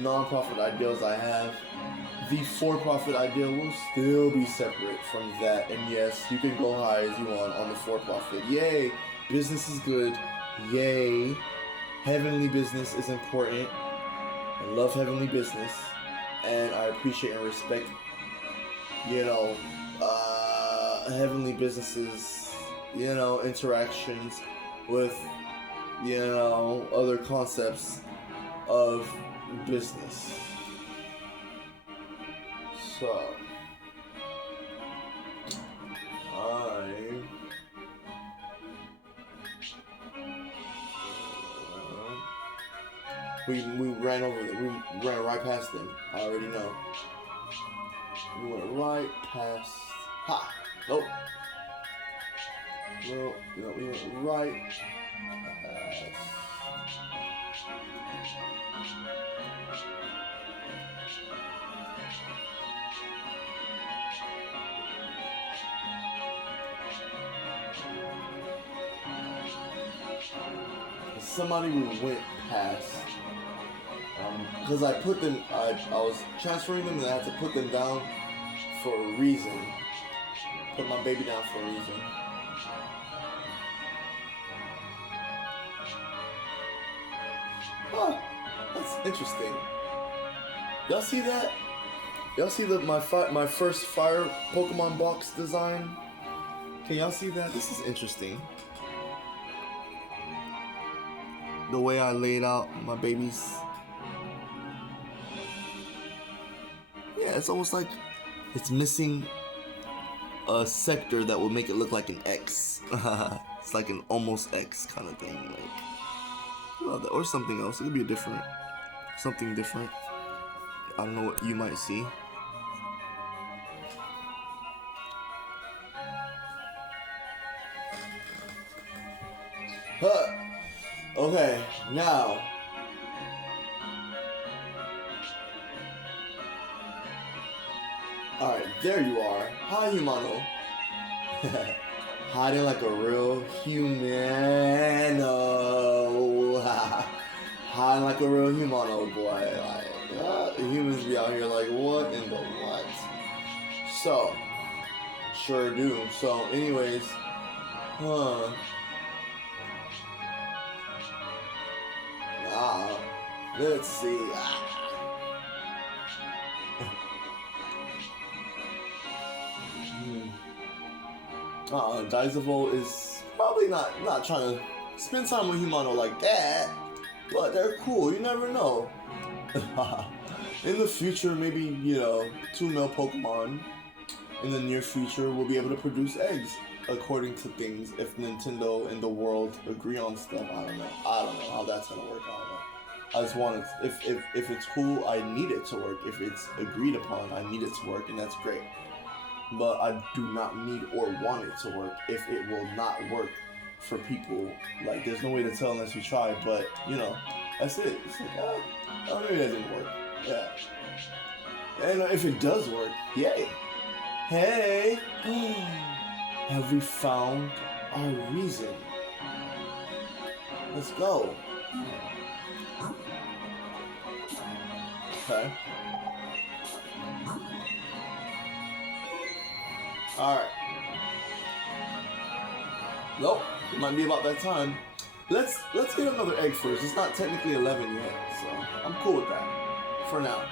non-profit ideals I have. The for-profit ideal will still be separate from that. And yes, you can go high as you want on the for-profit. Yay! Business is good. Yay! Heavenly business is important. I love heavenly business. And I appreciate and respect, heavenly businesses, interactions with, other concepts of business. So we ran over them. We ran right past them. I already know. We went right past. Ha! Nope. No, we went right past. Somebody we went past. Because I put them, I was transferring them and I had to put them down for a reason. Put my baby down for a reason. Huh, that's interesting. Y'all see that? Y'all see my first fire Pokemon box design? Can y'all see that? This is interesting. The way I laid out my babies. Yeah, it's almost like it's missing a sector that will make it look like an X. It's like an almost X kind of thing. Like, love that. Or something else. It could be something different. I don't know what you might see. Huh. Okay, now. Alright, there you are. Hi, Humano. Hiding like a real humano. Hiding like a real humano, boy. Like, humans be out here like, what in the what? So, sure do. So, anyways, let's see. Xyzidor is probably not trying to spend time with Humano like that, but they're cool. You never know. In the future, maybe, you know, 2 male Pokemon in the near future will be able to produce eggs, according to things. If Nintendo and the world agree on stuff, I don't know how that's gonna work. I don't know. I just want it. If it's cool, I need it to work. If it's agreed upon, I need it to work, and that's great. But I do not need or want it to work if it will not work for people. Like, there's no way to tell unless you try, but, you know, that's it. It's like, oh, maybe that didn't work. Yeah. And if it does work, yay. Hey! Have we found our reason? Let's go. Okay. Alright. Nope. It might be about that time. Let's get another egg first. It's not technically 11 yet, so I'm cool with that. For now.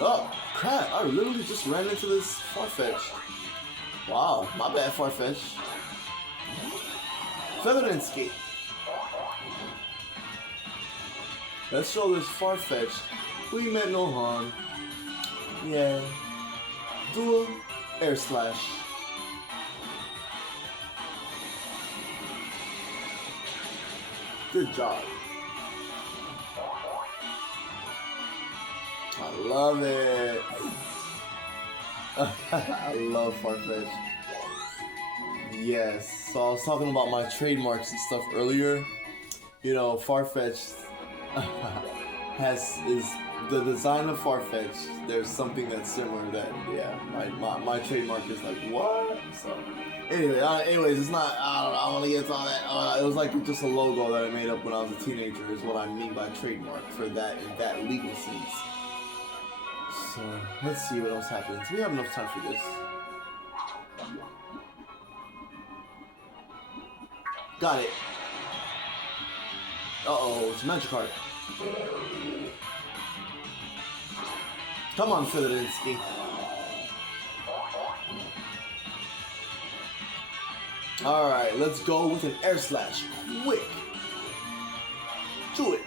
Oh, crap. I literally just ran into this Farfetch. Wow, my bad, Farfetch. Featherinsky. Let's show this Farfetch. We meant no harm. Yeah. Dual air slash. Good job. I love it. I love Farfetch. Yes. So I was talking about my trademarks and stuff earlier. You know, Farfetch is the design of Farfetch. There's something that's similar that, yeah, my trademark is like, what? So anyways, it's not, I don't want to get into all that. It was like just a logo that I made up when I was a teenager is what I mean by trademark for that in that legal sense. So let's see what else happens. We have enough time for this. Got it. Uh-oh, it's a magic card. Come on, Featherinsky. Alright, let's go with an air slash. Quick. Do it.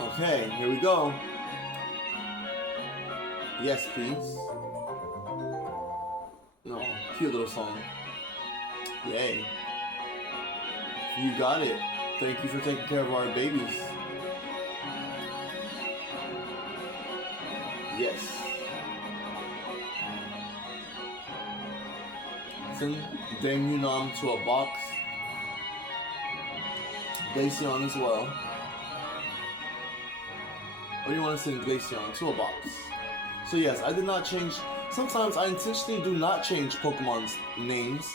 Okay, here we go. Yes, please. No, cute little song. Yay. You got it. Thank you for taking care of our babies. Yes. Send Daemunam to a box. Glaceon as well. What do you want to send Glaceon? To a box. So yes, I did not change. Sometimes I intentionally do not change Pokemon's names.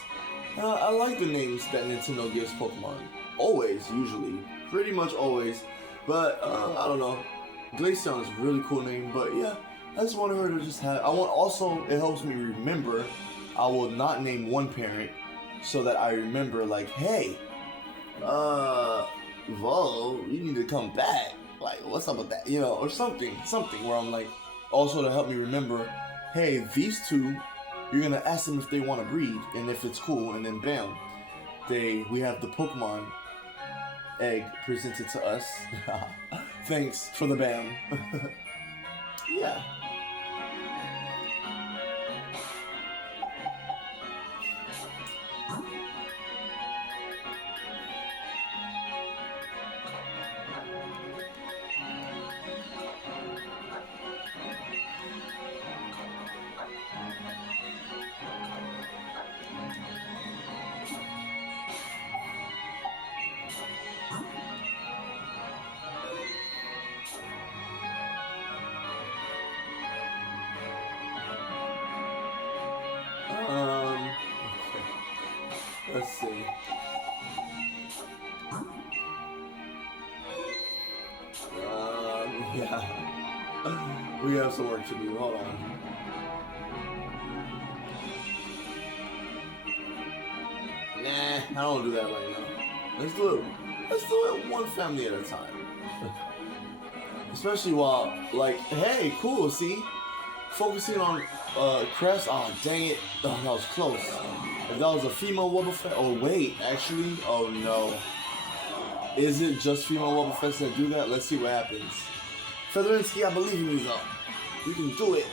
I like the names that Nintendo gives Pokemon. Always, usually. Pretty much always. But, I don't know. Glaceon is a really cool name, but yeah. I just wanted her to just have... also, it helps me remember. I will not name one parent so that I remember, like, hey, Vo, you need to come back. Like, what's up with that? You know, or something where I'm like, also to help me remember, hey, these two, you're gonna ask them if they want to breed and if it's cool, and then bam, we have the Pokemon egg presented to us. Thanks for the bam. Yeah. Okay. Let's see. Yeah. We have some work to do. Hold on. Nah, I don't do that right now. Let's do it one family at a time. Especially while, like, hey, cool, see? Focusing on Crest. Oh, dang it. Oh, that was close. If that was a female Wobbuffet. Oh, wait, actually. Oh, no. Is it just female Wobbuffets that do that? Let's see what happens. Featherinsky, I believe in you, though. You can do it.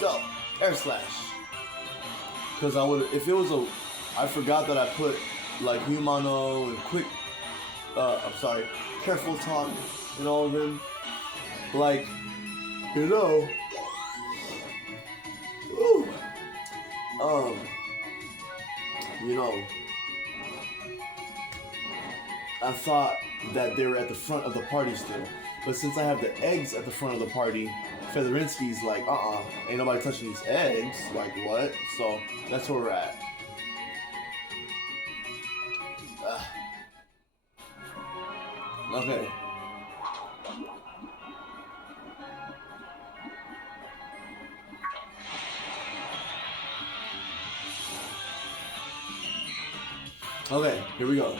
Go. Air Slash. Because I would, if it was a, I forgot that I put, like, Humano and Quick, I'm sorry, Careful Talk and all of them. Like, you know, ooh, you know, I thought that they were at the front of the party still, but since I have the eggs at the front of the party, Featherinsky's like, ain't nobody touching these eggs, like what? So that's where we're at. Okay. Okay, here we go.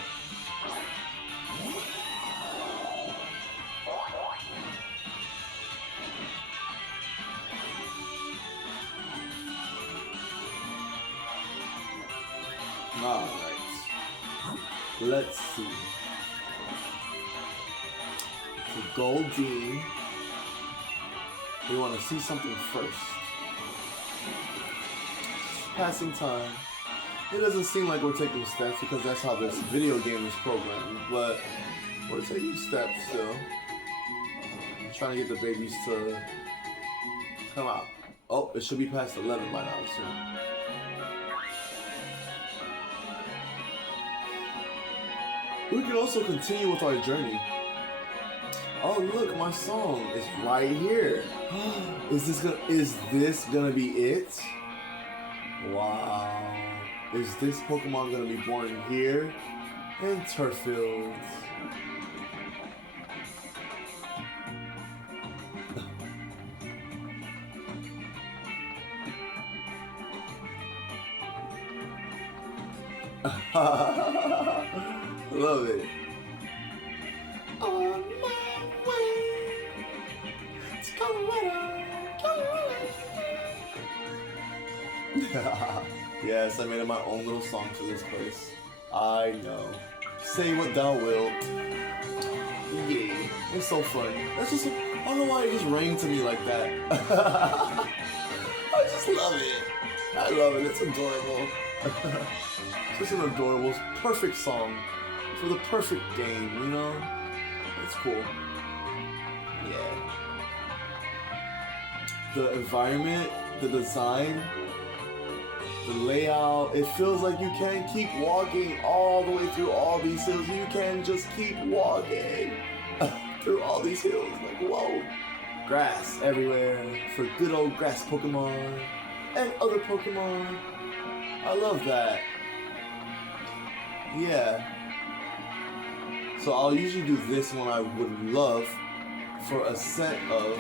Alright. Let's see. So Goldeen. We want to see something first. Passing time. It doesn't seem like we're taking steps because that's how this video game is programmed, but we're taking steps still. Trying to get the babies to come out. Oh, it should be past 11 by now soon. We can also continue with our journey. Oh look, my song is right here. Is this gonna be it? Wow. Is this Pokemon gonna be born here in Turffield? Love it. On my way to Colorado. Yes, I made my own little song for this place. I know. Say what thou wilt. Yeah, it's so funny. That's just, I don't know why it just rang to me like that. I just love it. I love it. It's adorable. It's an adorable, perfect song for the perfect game, you know? It's cool. Yeah. The environment, the design, the layout, it feels like you can't keep walking all the way through all these hills. You can just keep walking through all these hills. Like, whoa. Grass everywhere for good old grass Pokemon and other Pokemon. I love that. Yeah. So I'll usually do this when I would love for a set of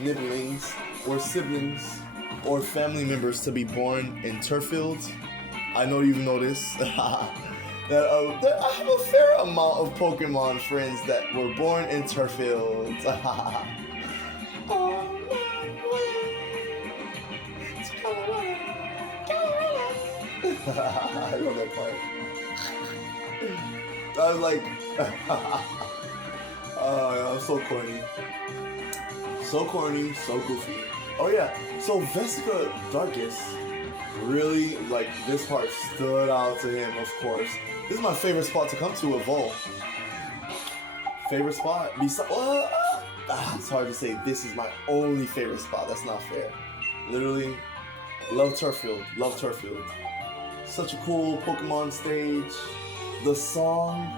nibblings or siblings or family members to be born in turf fields. I know you've noticed that I have a fair amount of Pokemon friends that were born in turf fields. On my way to Colorado. I love that part. I was like, oh, I'm so corny. So corny, so goofy. Oh yeah, so Vesica Darkus really, like, this part stood out to him, of course. This is my favorite spot to come to at VoL. Favorite spot? It's hard to say this is my only favorite spot. That's not fair. Literally, love Turffield. Love Turffield. Such a cool Pokemon stage. The song,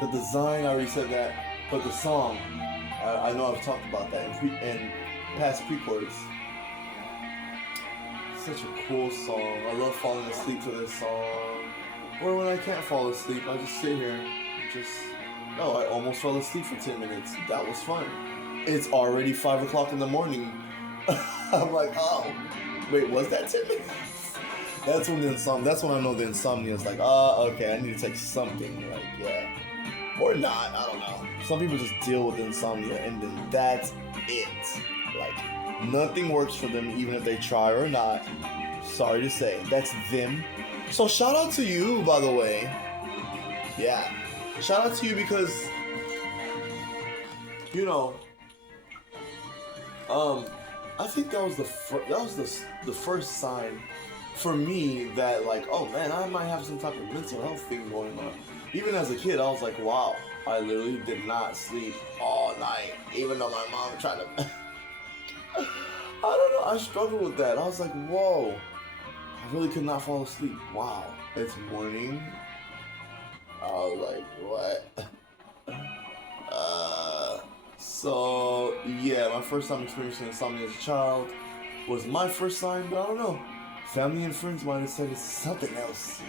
the design, I already said that. But the song, I know I've talked about that in past Precords. Such a cool song. I love falling asleep to this song. Or when I can't fall asleep, I just sit here. I almost fell asleep for 10 minutes. That was fun. It's already 5 o'clock in the morning. I'm like, oh, wait, was that 10 minutes? That's when I know the insomnia is like, okay, I need to take something. Like, yeah. Or not, I don't know. Some people just deal with insomnia and then that's it. Like, nothing works for them even if they try or not. Sorry to say, that's them. So shout out to you, by the way. Yeah. Shout out to you because, you know, I think that was the first sign for me that, like, oh man, I might have some type of mental health thing going on. Even as a kid, I was like, wow, I literally did not sleep all night, even though my mom tried to. I don't know, I struggled with that. I was like, whoa, I really could not fall asleep. Wow, it's morning. I was like, what? So yeah, my first time experiencing insomnia as a child was my first sign, but I don't know. Family and friends might have said it's something else.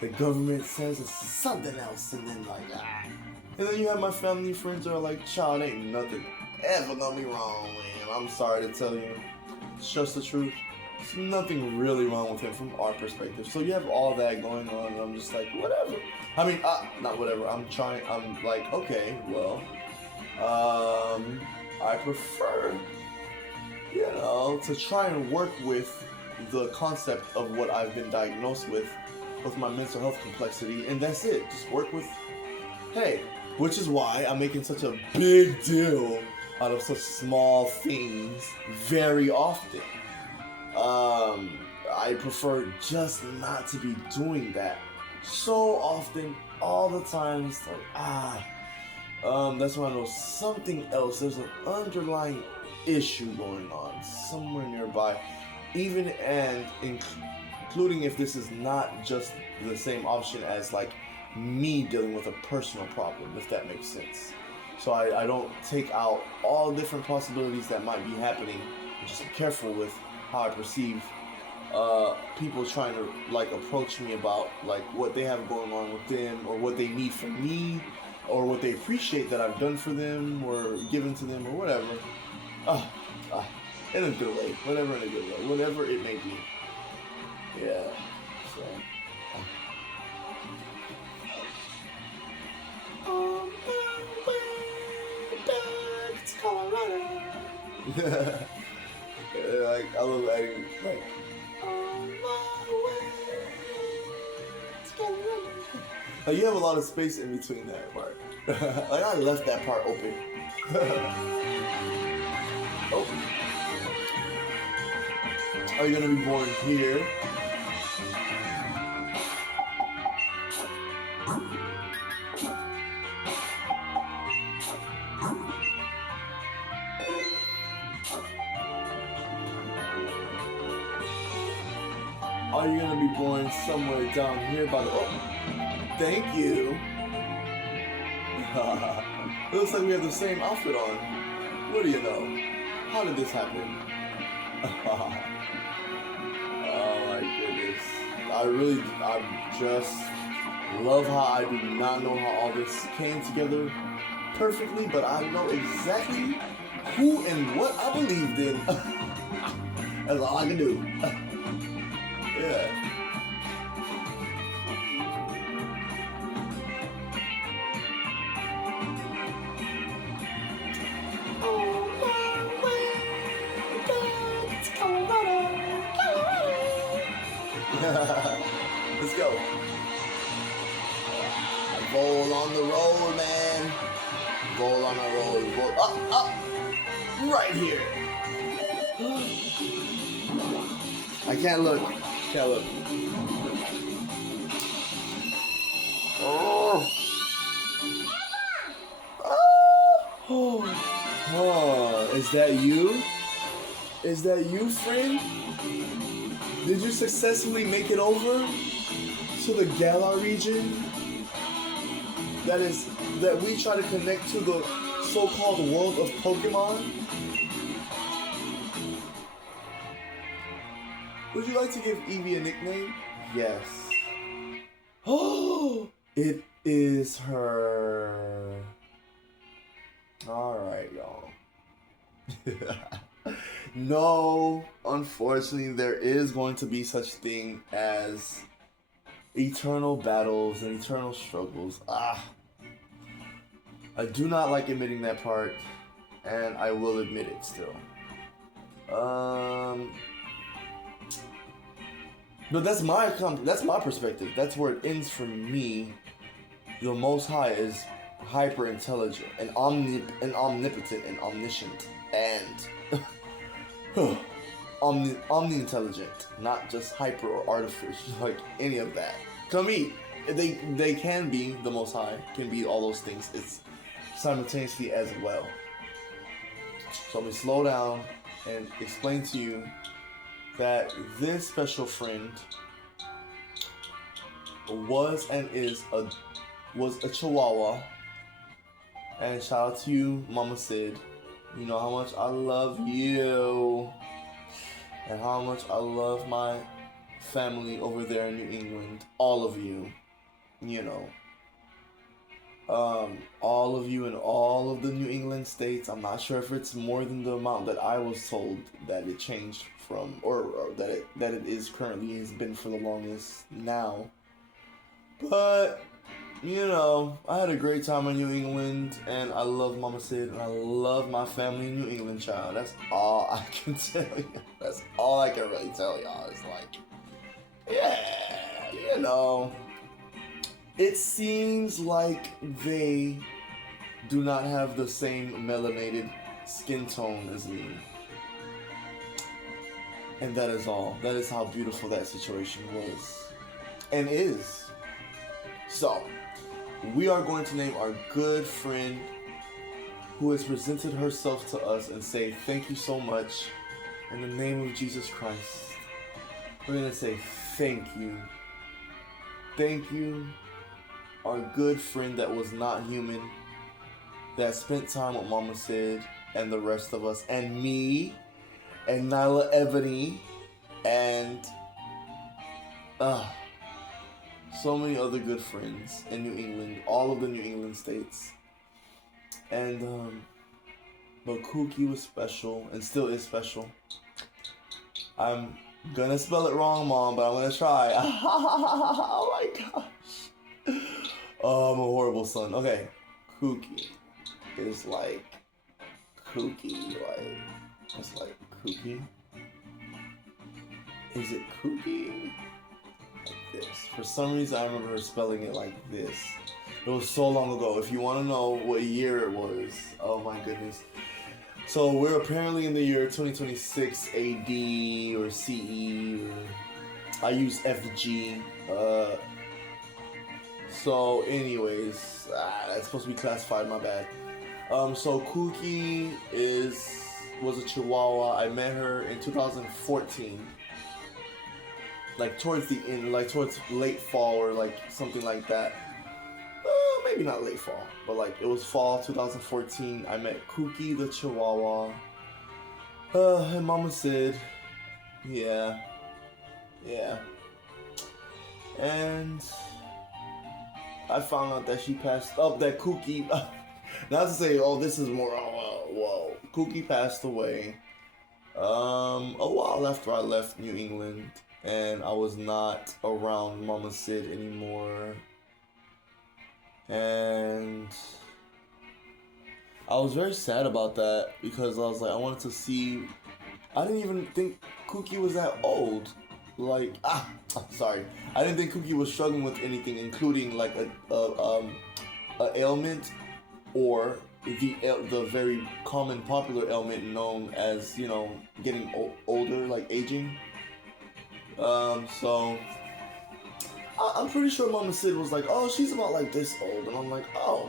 The government says it's something else, and then like, And then you have my family and friends that are like, child, ain't nothing ever gonna be wrong with him. I'm sorry to tell you. It's just the truth. There's nothing really wrong with him from our perspective. So you have all that going on, and I'm just like, whatever. I mean, not whatever. I'm like, okay, well, I prefer, to try and work with the concept of what I've been diagnosed with my mental health complexity, and that's it. Just work with, which is why I'm making such a big deal out of such small things very often. I prefer just not to be doing that so often, all the time. It's like, that's when I know something else. There's an underlying issue going on somewhere nearby, even and including if this is not just the same option as like me dealing with a personal problem, if that makes sense. So I don't take out all different possibilities that might be happening. I'm just careful with how I perceive people trying to like approach me about like what they have going on with them, or what they need from me, or what they appreciate that I've done for them or given to them, or whatever. In a good way, whatever, in a good way, whatever it may be. Yeah. So. On my way back to Colorado. Like, I love adding, like, on my way to Colorado. Like, you have a lot of space in between that part. Like I left that part open. Oh. Are you gonna be born here? Are you gonna be born somewhere down here by the... Oh, thank you. It looks like we have the same outfit on. What do you know? How did this happen? Oh my goodness. I just love how I do not know how all this came together perfectly, but I know exactly who and what I believed in. That's all I can do. Yeah. Let's go. VoL on the road, man. VoL on the road. VoL up. Right here. I can't look. Can't look. Oh. Oh. Is that you? Is that you, friend? Did you successfully make it over to the Galar region? That we try to connect to the so-called world of Pokemon? Would you like to give Eevee a nickname? Yes. Oh, it is her. Alright, y'all. No, unfortunately, there is going to be such thing as eternal battles and eternal struggles. I do not like admitting that part, and I will admit it still. But that's my perspective. That's where it ends for me. The Most High is hyper intelligent and omnipotent and omniscient and omni-intelligent, not just hyper or artificial, like any of that. They can be the Most High, can be all those things. It's simultaneously as well. So let me slow down and explain to you that this special friend was a Chihuahua. And shout out to you, Mama Cid. You know how much I love you. And how much I love my family over there in New England. All of you. You know. All of you in all of the New England states. I'm not sure if it's more than the amount that I was told that it changed from, or that it is currently, has been for the longest now. But you know, I had a great time in New England, and I love Mama Cid, and I love my family in New England, child. That's all I can tell you. That's all I can really tell y'all. It's like, yeah, you know, it seems like they do not have the same melanated skin tone as me. And that is all. That is how beautiful that situation was. And is. So, we are going to name our good friend who has presented herself to us and say thank you so much in the name of Jesus Christ. We're going to say thank you. Thank you, our good friend that was not human, that spent time with Mama Cid and the rest of us, and me, and Nyla Ebony, and so many other good friends in New England, all of the New England states. And but Kookie was special and still is special. I'm gonna spell it wrong, Mom, but I'm gonna try. Oh my gosh. Oh, I'm a horrible son. Okay. Kookie is like Kookie, like it's like Kookie. Is it Kookie? Like this. For some reason I remember her spelling it like this. It was so long ago. If you want to know what year it was, oh my goodness. So we're apparently in the year 2026 AD or CE. Or I use FG. So anyways, that's supposed to be classified. My bad. So Kookie was a Chihuahua. I met her in 2014. Like towards the end, like towards late fall or like something like that. Maybe not late fall, but like it was fall 2014. I met Kookie the Chihuahua. And Mama Cid. Yeah. And I found out that she passed up that Kookie. Not to say, oh, this is more. Whoa. Kookie passed away. A while after I left New England, and I was not around Mama Cid anymore. And I was very sad about that because I was like, I wanted to see. I didn't even think Kookie was that old. Like, sorry, I didn't think Kookie was struggling with anything, including like a ailment or the very common popular ailment known as, you know, getting older, like aging. So I'm pretty sure Mama Cid was like, oh, she's about like this old, and I'm like, oh,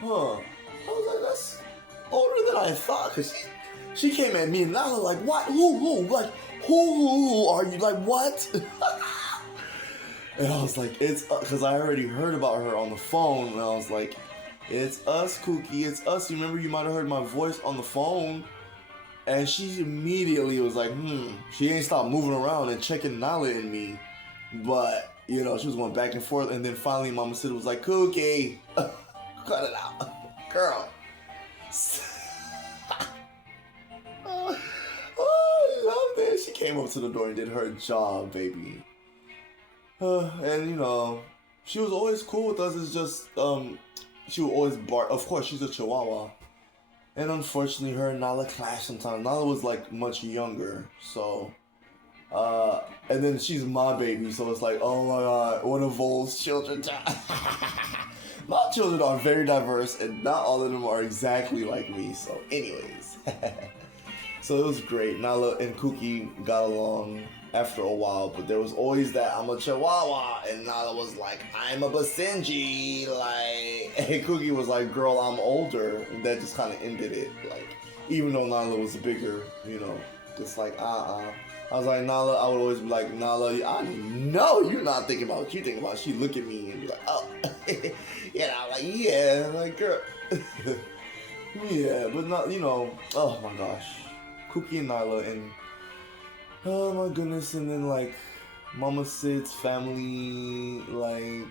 huh. I was like, that's older than I thought, cause she came at me and I was like, what? Who? Like, who are you? Like, what? And I was like, it's because I already heard about her on the phone, and I was like, it's us, Kookie, it's us. You remember you might have heard my voice on the phone. And she immediately was like, she ain't stopped moving around and checking Nyla and me. But, you know, she was going back and forth. And then finally Mama Cid was like, Kookie, cut it out. Girl. Oh, I love this. She came up to the door and did her job, baby. And, you know, she was always cool with us. It's just, she would always bark. Of course, she's a Chihuahua. And unfortunately, her and Nyla clashed sometimes. Nyla was like much younger, so and then she's my baby, so it's like, oh my god, one of VoL's children. My children are very diverse, and not all of them are exactly like me. So, anyways, so it was great. Nyla and Kookie got along after a while, but there was always that I'm a Chihuahua, and Nyla was like, I'm a Basenji, like, and Kookie was like, girl, I'm older, and that just kind of ended it, like, even though Nyla was bigger, you know, just like, I was like, Nyla, I would always be like, Nyla, I know you're not thinking about what you think about. She'd look at me and be like, oh, yeah, I'm like, yeah, like, girl, yeah, but not, you know, oh my gosh, Kookie and Nyla, and oh my goodness, and then like Mama Cid's family like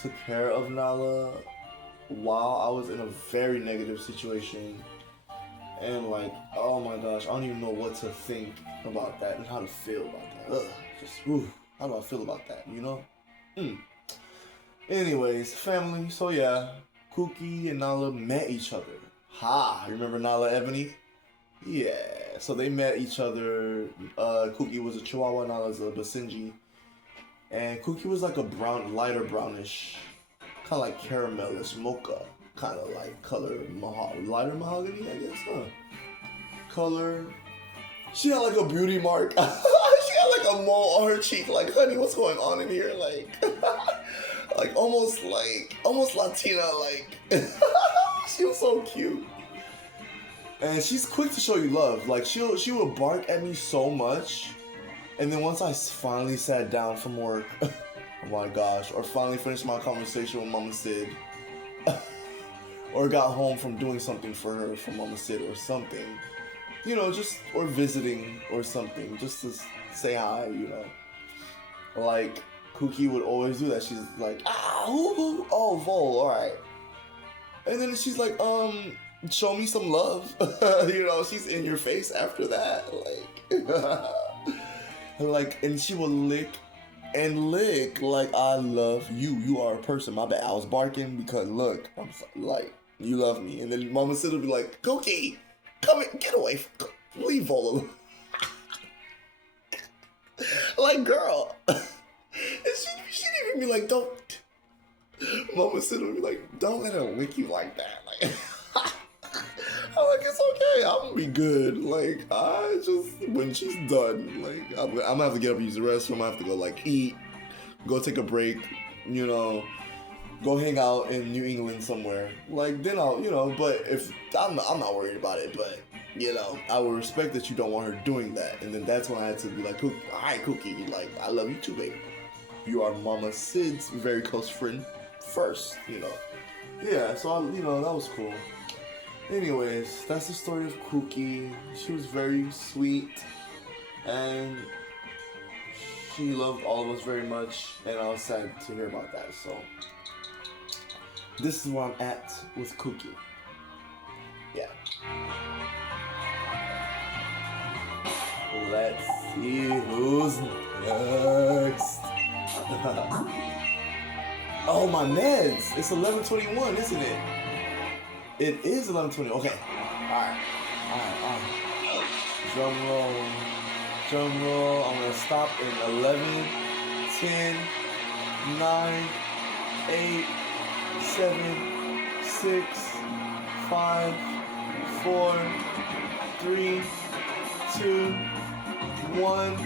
took care of Nyla while I was in a very negative situation. And like, oh my gosh, I don't even know what to think about that and how to feel about that. How do I feel about that, you know? Anyways, family, so yeah, Kookie and Nyla met each other. Remember Nyla Ebony? Yeah, so they met each other. Kookie was a Chihuahua, Nyla was a Basenji. And Kookie was like a lighter brownish, kind of like caramellish mocha, kind of like color, lighter mahogany, I guess, huh? Color. She had like a beauty mark. She had like a mole on her cheek, like, honey, what's going on in here? Like, like almost Latina, like. She was so cute. And she's quick to show you love. Like, she would bark at me so much. And then once I finally sat down from work, oh my gosh, or finally finished my conversation with Mama Cid, or got home from doing something for her, for Mama Cid or something, you know, just, or visiting or something, just to say hi, you know. Like, Kookie would always do that. She's like, oh, VoL, alright. And then she's like, show me some love. You know, she's in your face after that. Like, and she will lick and lick. Like, I love you. You are a person. My bad. I was barking because, look, I'm like, you love me. And then Mama Cid will be like, Kookie, come here, get away. Leave VoL alone. Like, girl. And she'd even be like, don't. Mama Cid would be like, don't let her lick you like that. Like, I'm like, it's okay. I'm gonna be good. Like, I just, when she's done, like, I'm gonna have to get up and use the restroom. I have to go, like, eat, go take a break, you know, go hang out in New England somewhere. Like, then I'll, you know, but if, I'm not worried about it, but, you know, I would respect that you don't want her doing that. And then that's when I had to be like, Kookie, all right, Kookie, like, I love you too, baby. You are Mama Cid's very close friend first, you know. Yeah, so, you know, that was cool. Anyways, that's the story of Kookie. She was very sweet, and she loved all of us very much, and I was sad to hear about that, so this is where I'm at with Kookie. Yeah. Let's see who's next. Oh, my meds. It's 11:21, isn't it? It is 11:20. Okay. Alright. Drum roll. Drum roll. I'm gonna stop in 11, 10, 9, 8, 7, 6, 5, 4, 3, 2, 1.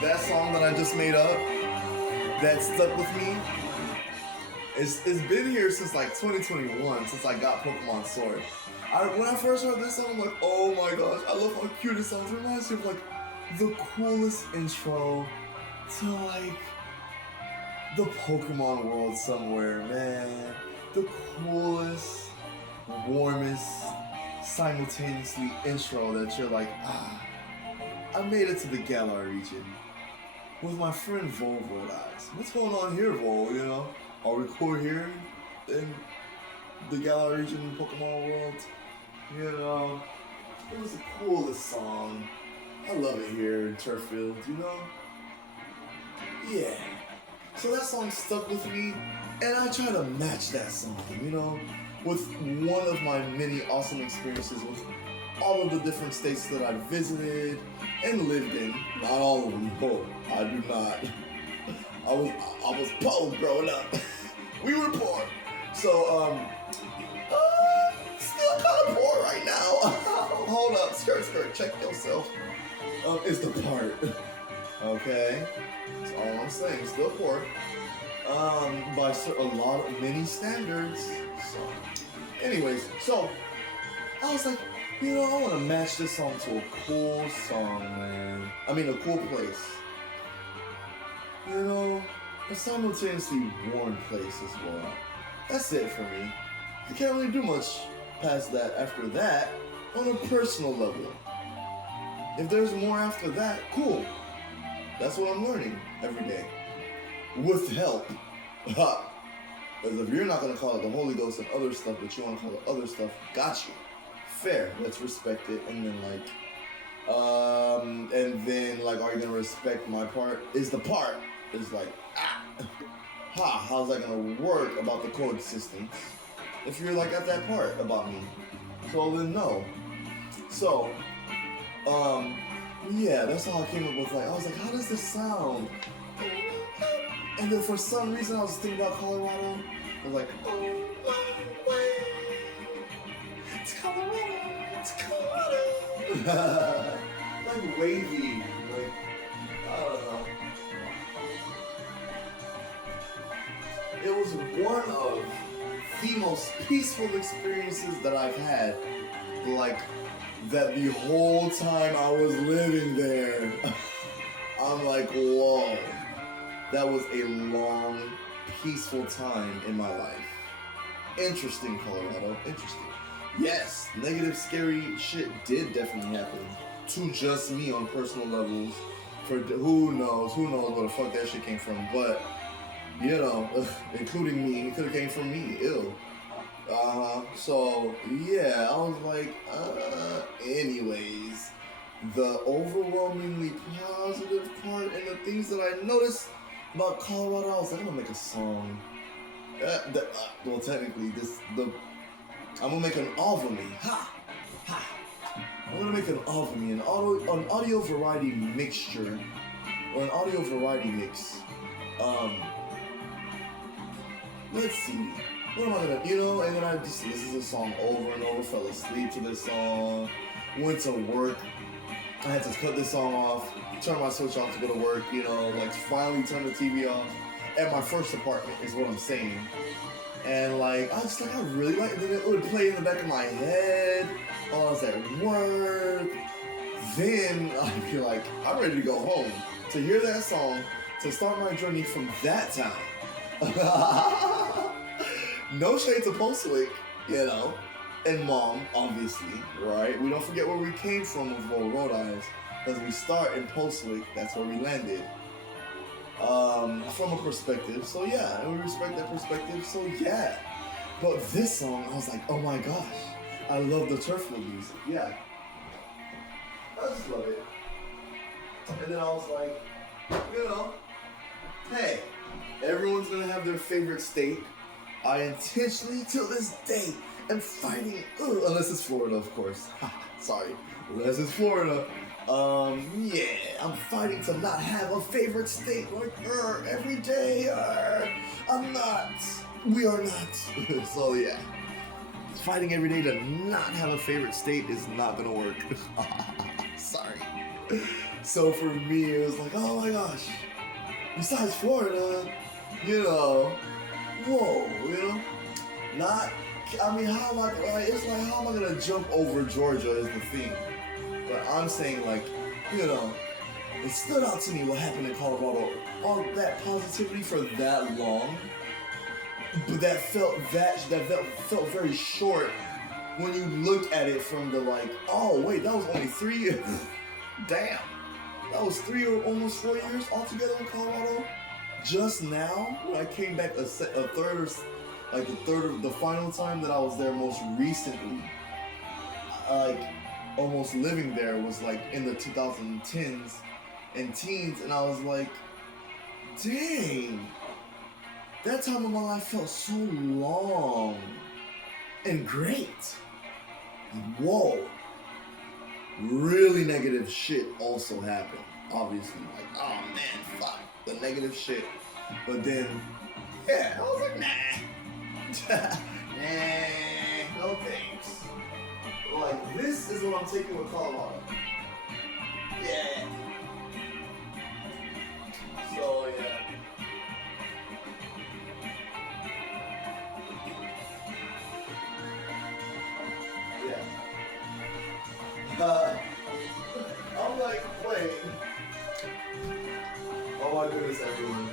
That song that I just made up, that stuck with me, it's been here since like 2021, since I got Pokemon Sword. When I first heard this song, I'm like, oh my gosh, I love how cute it sounds. It reminds me of like the coolest intro to like the Pokemon world somewhere, man. The coolest, warmest, simultaneously intro that you're like, I made it to the Galar region with my friend VoL Rodiiz. What's going on here, VoL, you know? Are we cool here in the Galar region Pokemon world? You know, it was the coolest song. I love it here in Turffield, you know? Yeah. So that song stuck with me, and I try to match that song, you know, with one of my many awesome experiences with all of the different states that I visited and lived in. Not all of them, no, I do not. I was poor growing up. We were poor. So, still kind of poor right now. Hold up, skirt, check yourself. It's the part. Okay? That's all I'm saying, still poor. By many standards. So, anyways, so, I was like, you know, I want to match this song to a cool song, man. I mean, a cool place. You know, a simultaneously warm place as well. That's it for me. I can't really do much past that after that on a personal level. If there's more after that, cool. That's what I'm learning every day. With help. Because if you're not going to call it the Holy Ghost and other stuff, but you want to call it other stuff, got you. Fair, let's respect it. And then like, are you gonna respect my part? Is the part is like, how's that gonna work about the coexistence if you're like at that part about me? So then no. So, yeah, that's how I came up with like, I was like, how does this sound? And then for some reason I was thinking about Colorado. I was like, it's Colorado. Like wavy, like, I don't know. It was one of the most peaceful experiences that I've had, like, that the whole time I was living there. I'm like, whoa. That was a long, peaceful time in my life. Interesting, Colorado, interesting. Yes, negative, scary shit did definitely happen to just me on personal levels. For who knows where the fuck that shit came from. But, you know, including me, it could have came from me, ill. So yeah, I was like, anyways, the overwhelmingly positive part and the things that I noticed about Colorado, I was like, I'm gonna make a song. Well, technically, I'm gonna make an album. I'm gonna make an album, an audio variety mixture, or an audio variety mix. Let's see. What am I gonna, and then I just listened to the song over and over, fell asleep to this song, went to work. I had to cut this song off, turn my switch off to go to work, like finally turn the TV off at my first apartment is what I'm saying. And like, I really like it. Then it would play in the back of my head while I was at work. Then I'd be like, I'm ready to go home to hear that song, to start my journey from that town. No shade to Postwick, and Mom, obviously, right? We don't forget where we came from with VoL Rodiiz, because we start in Postwick, that's where we landed. From a perspective, so yeah, and we respect that perspective, so yeah. But this song, I was like, oh my gosh, I love the Turffield music, yeah. I just love it. And then I was like, hey, everyone's gonna have their favorite state. I intentionally, till this day, am fighting, unless it's Florida, of course. Sorry, unless it's Florida. Yeah, I'm fighting to not have a favorite state, like, every day, I'm not, we are not. So yeah, fighting every day to not have a favorite state is not gonna work. Sorry. So for me, it was like, oh my gosh, besides Florida, whoa, not, how am I, it's like, how am I gonna jump over Georgia is the thing. But I'm saying, like, it stood out to me what happened in Colorado. All that positivity for that long, but that felt very short when you look at it from the like, oh wait, that was only 3 years. Damn, that was 3 or almost 4 years altogether in Colorado. Just now, when I came back the final time that I was there most recently, like, almost living there was like in the 2010s and teens, and I was like, dang, that time of my life felt so long and great. Whoa, really negative shit also happened, obviously, like, oh man, fuck the negative shit. But then, yeah, I was like, nah, no thanks. Like, this is what I'm taking with Colorado. Yeah. So, yeah. I'm like, wait. Oh my goodness, everyone.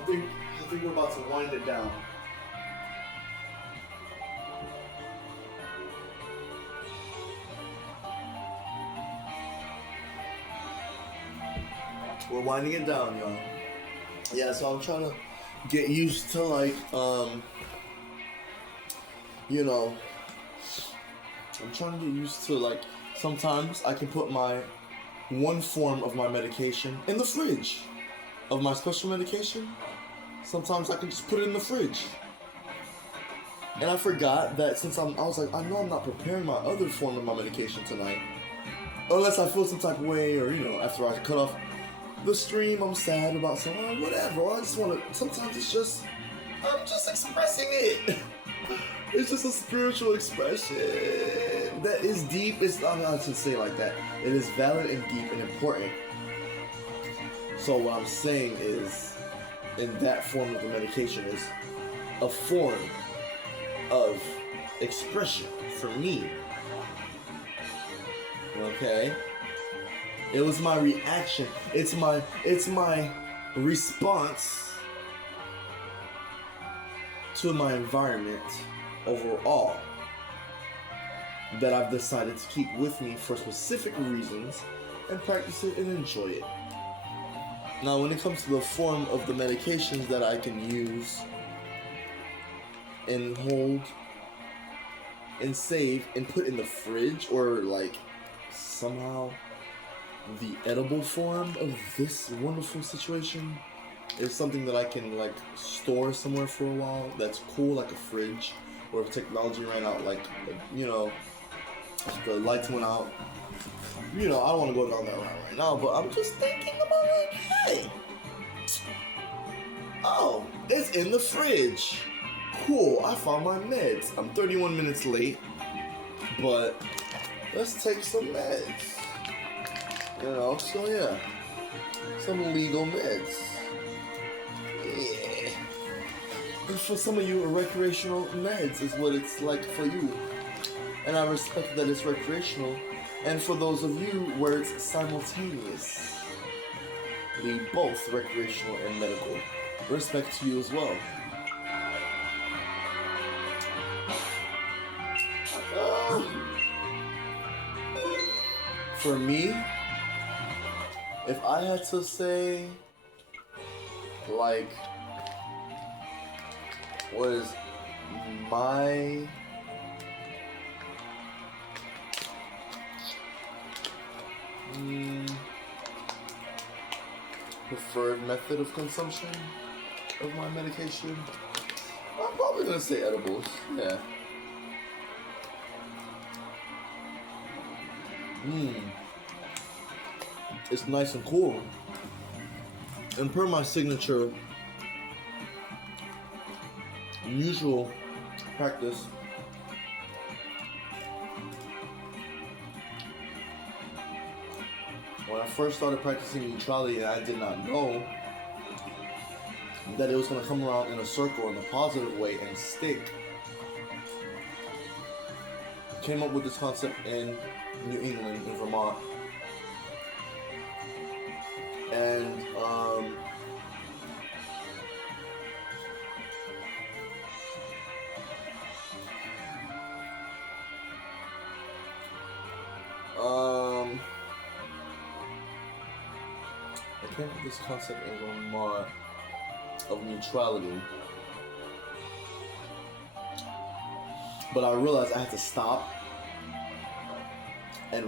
I think we're about to wind it down. We're winding it down, y'all. Yeah, so I'm trying to get used to, like, I'm trying to get used to, like, sometimes I can put one form of my medication in the fridge. Of my special medication, sometimes I can just put it in the fridge. And I forgot that since I was like, I know I'm not preparing my other form of my medication tonight. Unless I feel some type of way, or, after I cut off the stream, I'm sad about something, whatever. Or I just want to, sometimes I'm just expressing it. It's just a spiritual expression that is deep. I should say it like that. It is valid and deep and important. So what I'm saying is, in that form of the medication is a form of expression for me. Okay? It was my reaction. It's my response to my environment. overall that I've decided to keep with me for specific reasons and practice it and enjoy it. Now, when it comes to the form of the medications that I can use and hold and save and put in the fridge, or like somehow the edible form of this wonderful situation is something that I can like store somewhere for a while that's cool, like a fridge, or if technology ran out, like, you know, the lights went out. You know, I don't want to go down that route right now, but I'm just thinking about like, hey, oh, it's in the fridge. Cool, I found my meds. I'm 31 minutes late, but let's take some meds. You know, so yeah, some legal meds. Yeah. And for some of you, recreational meds is what it's like for you. And I respect that it's recreational. And for those of you where it's simultaneous, both recreational and medical, respect to you as well. For me, if I had to say, like, was my preferred method of consumption of my medication, I'm probably gonna say edibles. Yeah. It's nice and cool. And per my signature usual practice, when I first started practicing neutrality, I did not know that it was going to come around in a circle in a positive way and stick. Came up with this concept in New England, in Vermont. And I came up with this concept in Vermont of neutrality, but I realized I had to stop and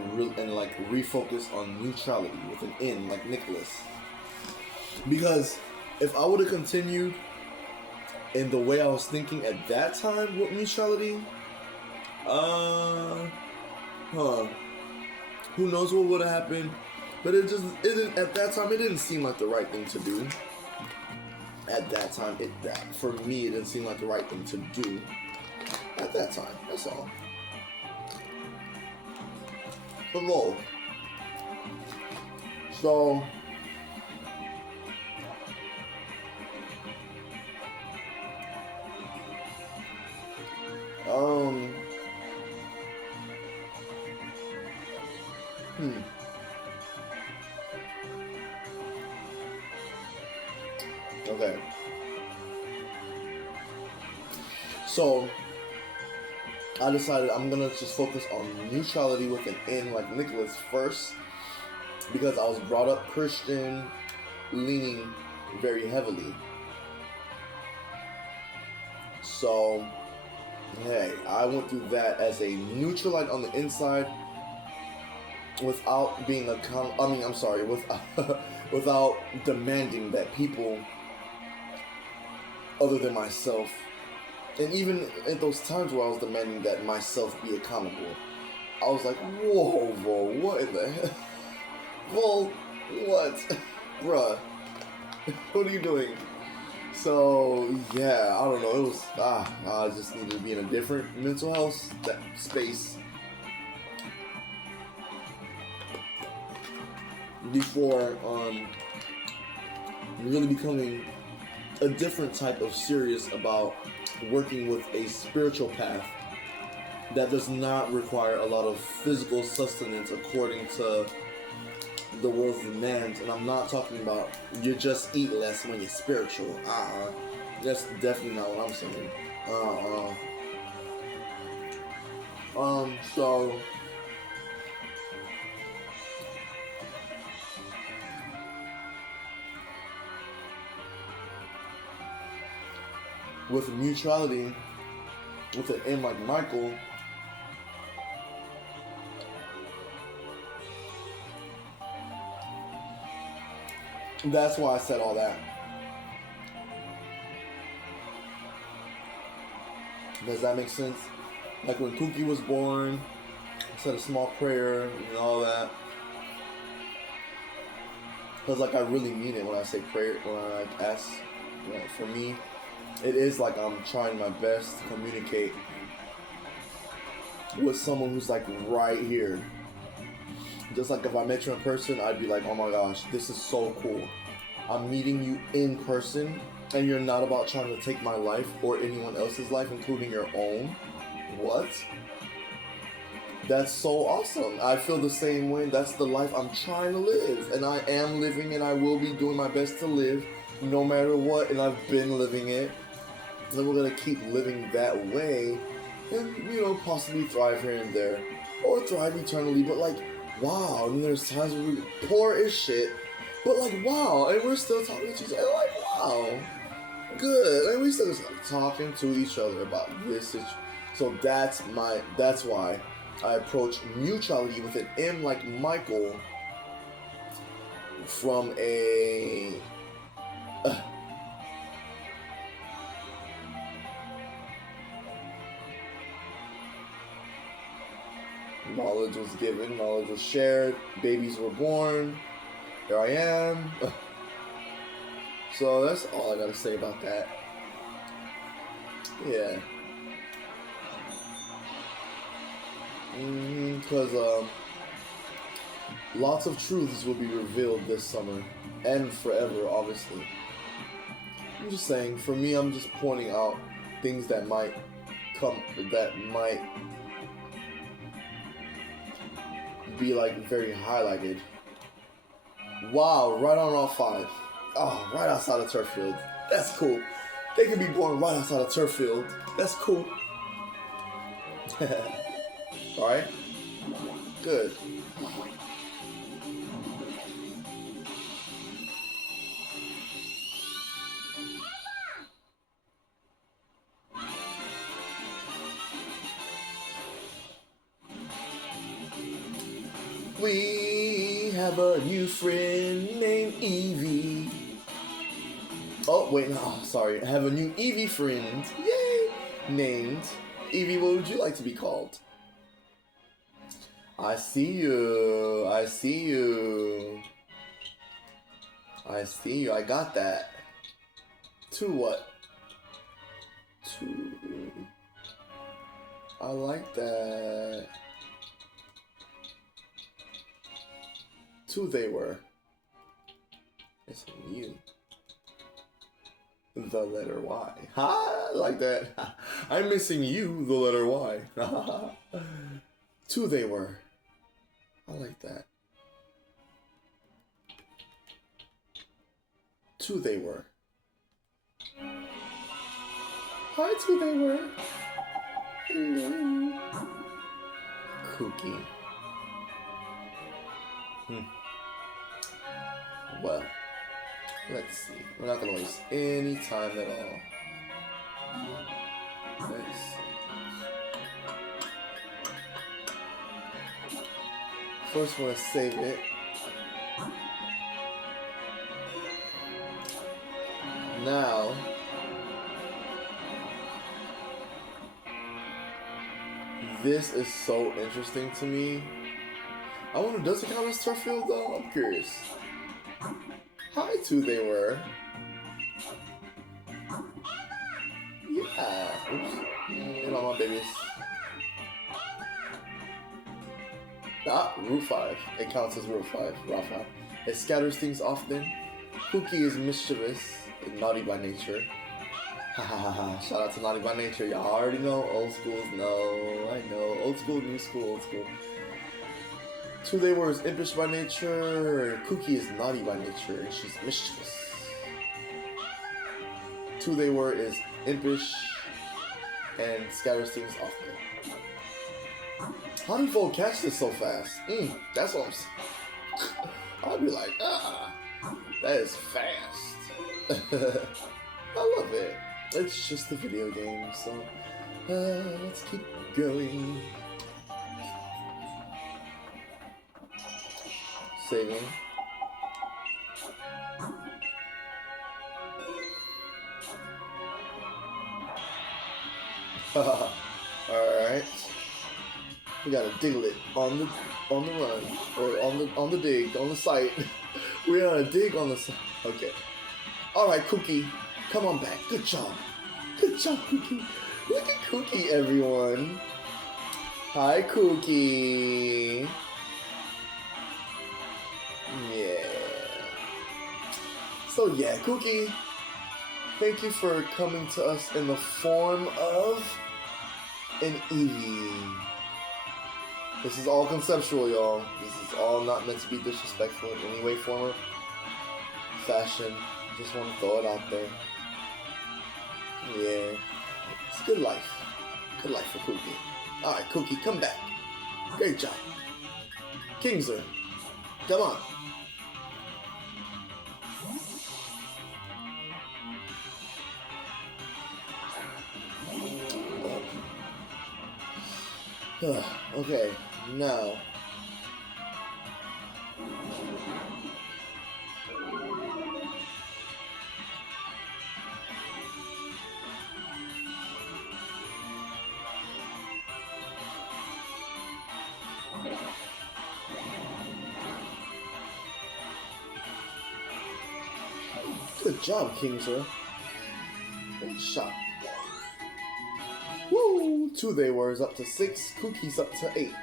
like refocus on neutrality with an N, like Nicholas. Because if I would have continued in the way I was thinking at that time with neutrality, who knows what would have happened? But it didn't. At that time, it didn't seem like the right thing to do. At that time, for me, it didn't seem like the right thing to do. At that time, that's all. But VoL. So okay. So I decided I'm gonna just focus on neutrality with an N, like Nicholas, first, because I was brought up Christian, leaning very heavily. So, hey, I went through that as a neutralite on the inside, without being without demanding that people other than myself. And even at those times where I was demanding that myself be accountable, I was like, whoa, what in the hell? Well, what? Bruh, what are you doing? So, yeah, I don't know, it was, I just needed to be in a different mental health space before really becoming a different type of serious about working with a spiritual path that does not require a lot of physical sustenance according to the world's demands. And I'm not talking about you just eat less when you're spiritual. That's definitely not what I'm saying. So with neutrality, with an M like Michael, that's why I said all that. Does that make sense? Like when Kookie was born, I said a small prayer and all that. Cause like I really mean it when I say prayer, when I like ask. You know, for me, it is like I'm trying my best to communicate with someone who's like right here. Just like if I met you in person, I'd be like, oh my gosh, this is so cool. I'm meeting you in person, and you're not about trying to take my life or anyone else's life, including your own. What? That's so awesome. I feel the same way. That's the life I'm trying to live. And I am living, and I will be doing my best to live no matter what. And I've been living it. And we're going to keep living that way. And, you know, possibly thrive here and there. Or thrive eternally. But like, wow. I mean, there's times where we're poor as shit. But like, wow. And we're still talking to each other. Like, wow. Good. And we're still talking to each other about this. So that's why I approach neutrality with an M like Michael from a knowledge was given, knowledge was shared, babies were born, here I am. So that's all I gotta say about that. Yeah. Because lots of truths will be revealed this summer and forever, obviously. I'm just saying, for me, I'm just pointing out things that might be like very highlighted. Wow, right on all 5. Oh, right outside of turf field. That's cool. They can be born right outside of turf field. That's cool. Alright? Good. We have a new friend named Evie. Oh, wait, no, sorry. I have a new Evie friend. Yay! Named Evie. What would you like to be called? I see you. I see you. I see you. I got that. To what? To... I like that. Two they were. It's you. The letter Y. Ha! I like that. I'm missing you, the letter Y. Two they were. I like that. Two they were. Hi, two they were. Hello. Kookie. Well, let's see. We're not gonna waste any time at all. Let's see. First, we're gonna save it. Now, this is so interesting to me. I wonder, does it count as turf field though? I'm curious. Hi, two they were. Yeah. Oops. You know my babies. Ah, Route 5. It counts as Route 5. Route 5. It scatters things often. Kookie is mischievous and naughty by nature. Ha ha ha ha. Shout out to naughty by nature. Y'all already know. Old schools know. I know. Old school, new school, old school. Two they were is impish by nature. Kookie is naughty by nature, and she's mischievous. Two they were is impish and scatters things often. How did VoL catch this so fast? That's what I'm saying. I'd be like, that is fast. I love it. It's just a video game, so let's keep going. Saving. Alright. We got a Diglett on the run. Or on the dig, on the site. We're on a dig on the site. Okay. Alright, Kookie. Come on back. Good job. Good job, Kookie. Look at Kookie, everyone. Hi, Kookie. Yeah. So yeah, Kookie, thank you for coming to us in the form of an Eevee. This is all conceptual, y'all. This is all not meant to be disrespectful in any way, form, or fashion. Just want to throw it out there. Yeah. It's good life. Good life for Kookie. Alright, Kookie, come back. Great job. Kingser, come on. Okay, now. Good job, Kingser. Good shot. Woo! 2 they were is up to 6. Kookie's up to 8.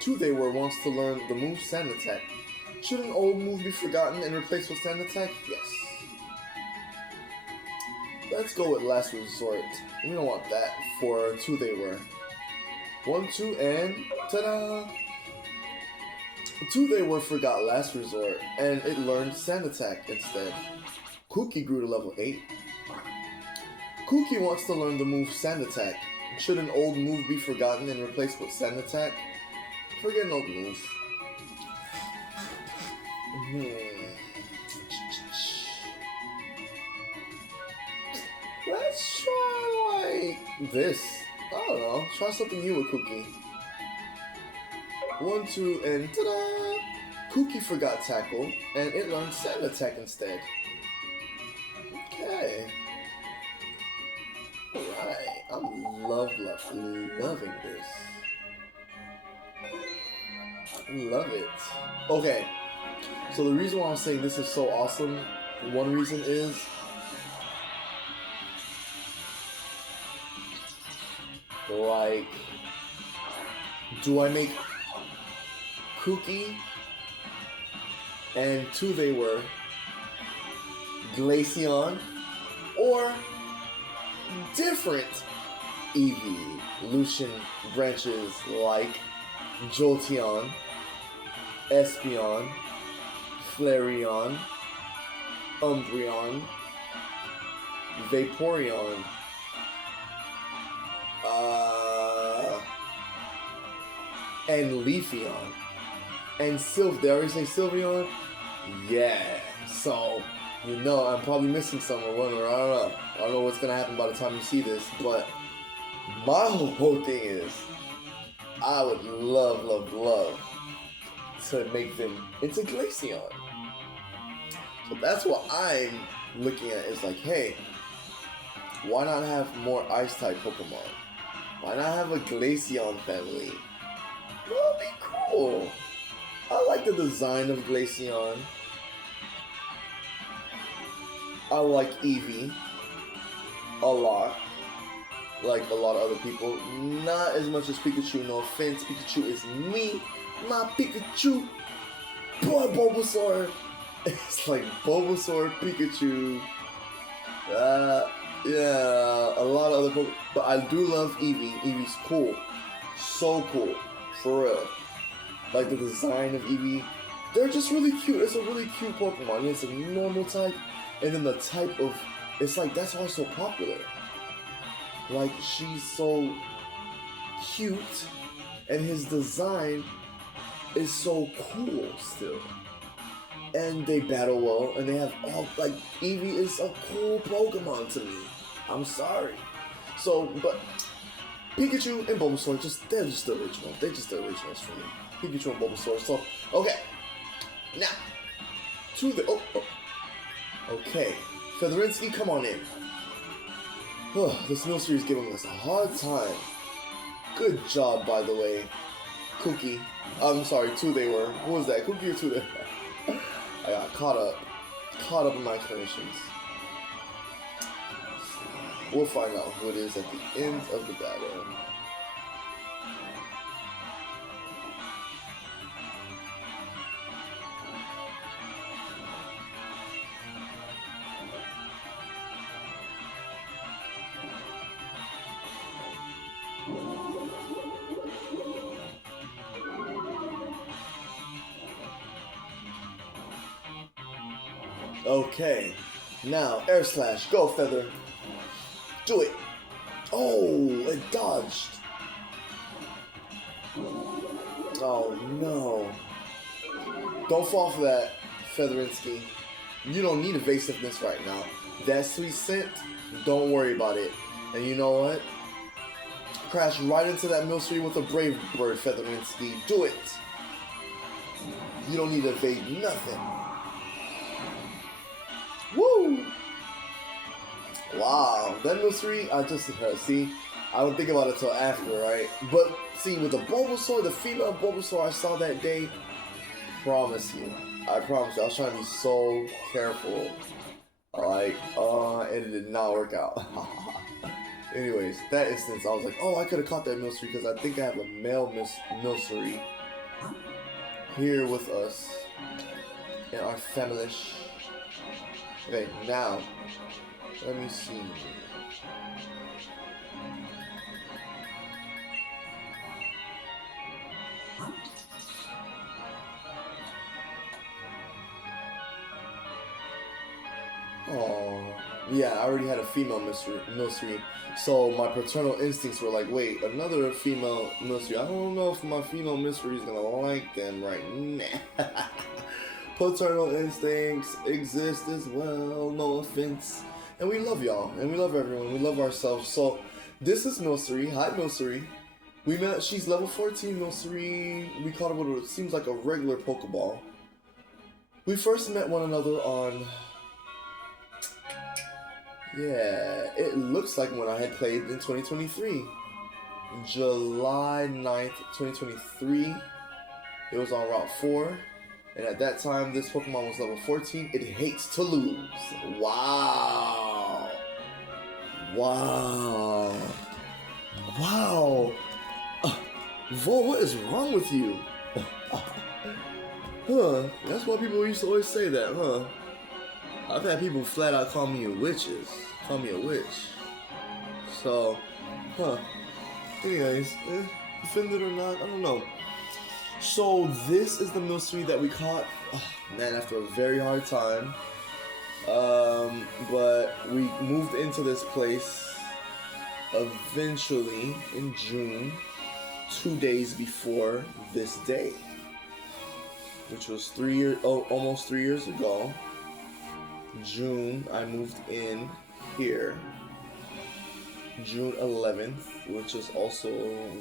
2 they were wants to learn the move Sand Attack. Should an old move be forgotten and replaced with Sand Attack? Yes. Let's go with Last Resort. We don't want that for 2 they were. 1, 2, and ta-da! 2 they were forgot Last Resort, and it learned Sand Attack instead. Kookie grew to level 8. Kookie wants to learn the move Sand Attack. Should an old move be forgotten and replaced with Sand Attack? Forget an old move. Let's try like this. I don't know. Try something new with Kookie. 1, 2, and ta-da! Kookie forgot Tackle, and it learned Sand Attack instead. Okay. Alright. I'm loving this. Love it. Okay. So the reason why I'm saying this is so awesome, one reason is like, do I make Kookie and 2 they were Glaceon or different evolution branches like Jolteon, Espeon, Flareon, Umbreon, Vaporeon, and Leafeon, and did I already say Sylveon? Yeah, so, you know, I'm probably missing some or one, or I don't know what's gonna happen by the time you see this, but my whole thing is, I would love to make them into Glaceon. So that's what I'm looking at, is like, hey, why not have more Ice-type Pokemon? Why not have a Glaceon family? That would be cool. I like the design of Glaceon. I like Eevee a lot. Like a lot of other people. Not as much as Pikachu, no offense. Pikachu is me. My Pikachu. Boy, Bulbasaur. It's like Bulbasaur, Pikachu. Yeah, a lot of other Pokemon. But I do love Eevee. Eevee's cool. So cool. For real. Like the design of Eevee. They're just really cute. It's a really cute Pokemon. It's a normal type. And then the type of... It's like, that's why it's so popular. Like, she's so cute, and his design is so cool still. And they battle well, and they have all, like, Eevee is a cool Pokemon to me. I'm sorry. So, but Pikachu and Bulbasaur, they're just the originals. They're just the originals for me. Pikachu and Bulbasaur. So, okay. Now, to the, okay. Featherinsky, come on in. This new series is giving us a hard time. Good job, by the way. Kookie. I'm sorry, two they were. What was that? Kookie or two they were? I got caught up in my connections. We'll find out who it is at the end of the battle. Okay, now Air Slash, go Feather. Do it. Oh, it dodged. Oh no. Don't fall for that, Featherinsky. You don't need evasiveness right now. That sweet scent, don't worry about it. And you know what? Crash right into that Milcery with a Brave Bird, Featherinsky. Do it. You don't need to evade nothing. Woo! Wow, that Milcery, I just, see, I don't think about it till after, right? But, see, with the Bulbasaur, the female Bulbasaur I saw that day, promise you, I promise you, I was trying to be so careful, like, and it did not work out. Anyways, that instance, I was like, oh, I could have caught that Milcery, because I think I have a male Milcery here with us, in our family. Okay, now, let me see. Oh, yeah, I already had a female Milcery. So my paternal instincts were like, wait, another female Milcery. I don't know if my female Milcery is gonna like them right now. Paternal instincts exist as well, no offense. And we love y'all, and we love everyone, we love ourselves. So, this is Milcery. Hi, Milcery. We met, she's level 14 Milcery. We caught her with what seems like a regular Pokeball. We first met one another on... yeah, it looks like when I had played in 2023. July 9th, 2023. It was on Route 4. And at that time, this Pokemon was level 14. It hates to lose. Wow. Wow. Wow. VoL, what is wrong with you? Huh. That's why people used to always say that, huh? I've had people flat out call me a witch. So, huh. Anyways, offended or not, I don't know. So this is the Milcery that we caught, man, after a very hard time. But we moved into this place eventually in June, 2 days before this day, which was almost 3 years ago. June, I moved in here. June 11th, which is also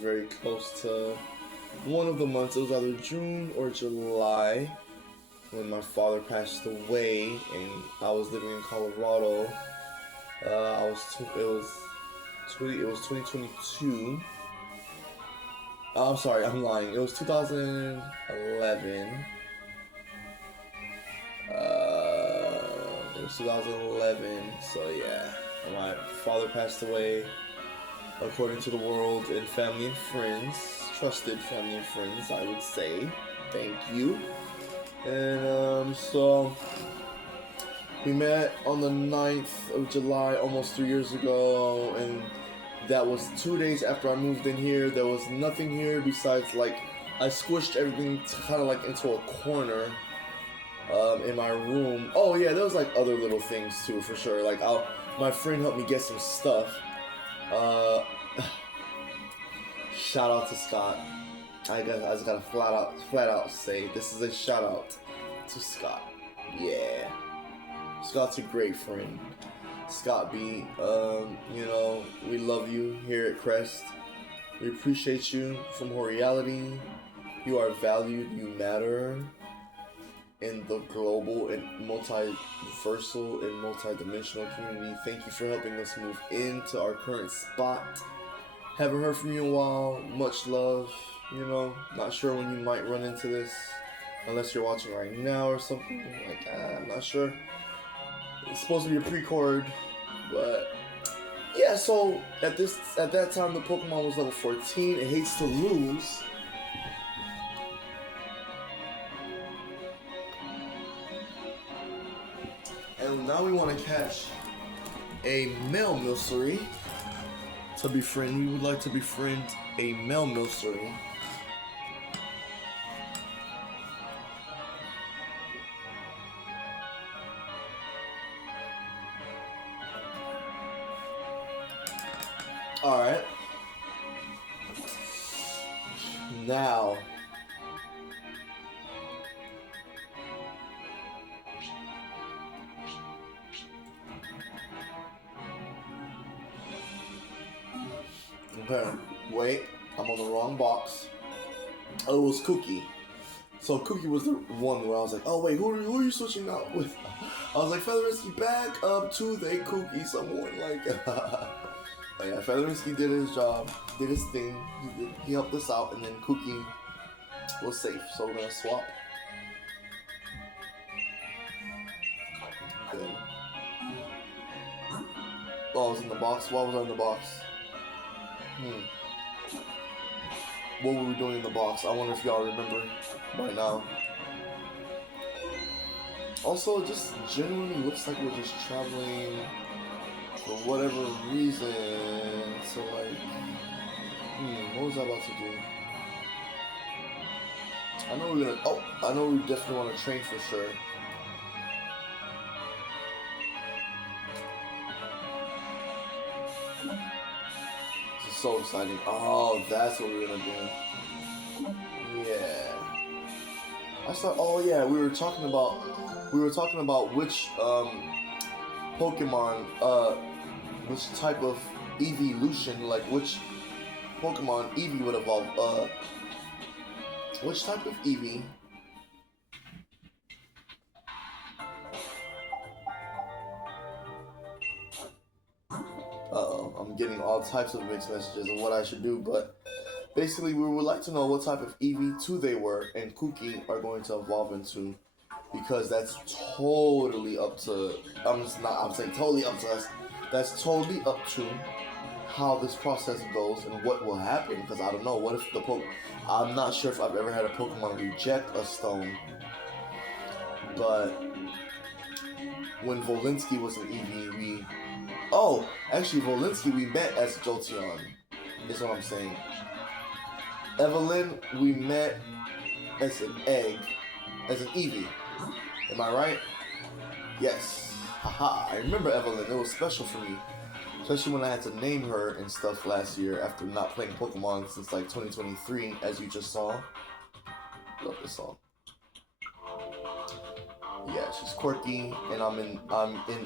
very close to one of the months. It was either June or July when my father passed away, and I was living in Colorado. It was 2022. I'm sorry, I'm lying. It was 2011. It was 2011. So yeah, my father passed away. According to the world and family and friends, trusted family and friends, I would say. Thank you. And so we met on the 9th of July, almost 3 years ago, and that was 2 days after I moved in here. There was nothing here besides, like, I squished everything kind of like into a corner in my room. Oh yeah, there was like other little things too, for sure. Like my friend helped me get some stuff. shout out to Scott. I just gotta flat out say this is a shout out to Scott. Yeah, Scott's a great friend. Scott B, you know, we love you here at Crest. We appreciate you from our reality. You are valued, you matter in the global and multiversal and multi-dimensional community. Thank you for helping us move into our current spot. Haven't heard from you in a while. Much love. You know, not sure when you might run into this, unless you're watching right now or something. Like, I'm not sure. It's supposed to be a Precord, but yeah. So at that time, the Pokemon was level 14. It hates to lose. And now we want to catch a male Milcery to befriend. We would like to befriend a male Milcery. Alright. Now. Okay, wait, I'm on the wrong box. Oh, it was Kookie. So Kookie was the one where I was like, oh wait, who are you switching out with? I was like, Featherinsky back up to the Kookie, someone like but yeah, Featherinsky did his job, did his thing, he helped us out, and then Kookie was safe, so we're gonna swap. Okay. Oh, I was in the box? Why was I in the box? What were we doing in the box? I wonder if y'all remember right now. Also, it just genuinely looks like we're just traveling for whatever reason. So like, what was I about to do? I know we're gonna, I know we definitely want to train for sure. This is so exciting. Oh, that's what we're gonna do. Yeah. I thought, oh yeah, we were talking about which Pokemon, which type of evolution, like which Pokemon Eevee would evolve, which type of Eevee I'm getting all types of mixed messages of what I should do, but basically we would like to know what type of EV2 they were and Kookie are going to evolve into, because that's totally up to, I'm saying totally up to us, that's totally up to how this process goes and what will happen, because I don't know, what if I'm not sure if I've ever had a Pokemon reject a stone, but when Volinsky was an EV, actually Volinsky we met as Jolteon, is what I'm saying. Evelyn, we met as an egg, as an Eevee. Am I right? Yes. Haha, I remember Evelyn, it was special for me. Especially when I had to name her and stuff last year after not playing Pokemon since like 2023, as you just saw. Love this song. Yeah, she's quirky, and I'm in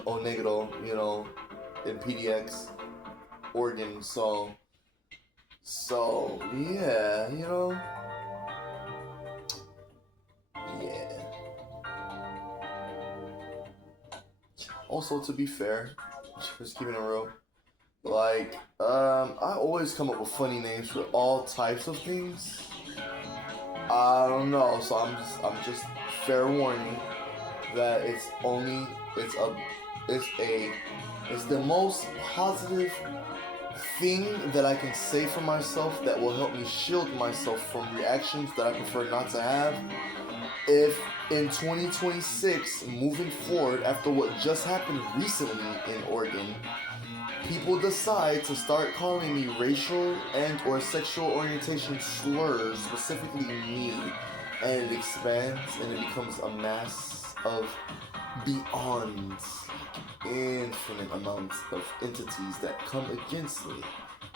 Onegoro, you know, in PDX, Oregon, so yeah, you know, yeah. Also, to be fair, just keeping it real, like, I always come up with funny names for all types of things. I don't know, so I'm just fair warning that it's the most positive thing that I can say for myself that will help me shield myself from reactions that I prefer not to have. If in 2026, moving forward, after what just happened recently in Oregon, people decide to start calling me racial and or sexual orientation slurs, specifically me, and it expands and it becomes a mass of beyond infinite amounts of entities that come against me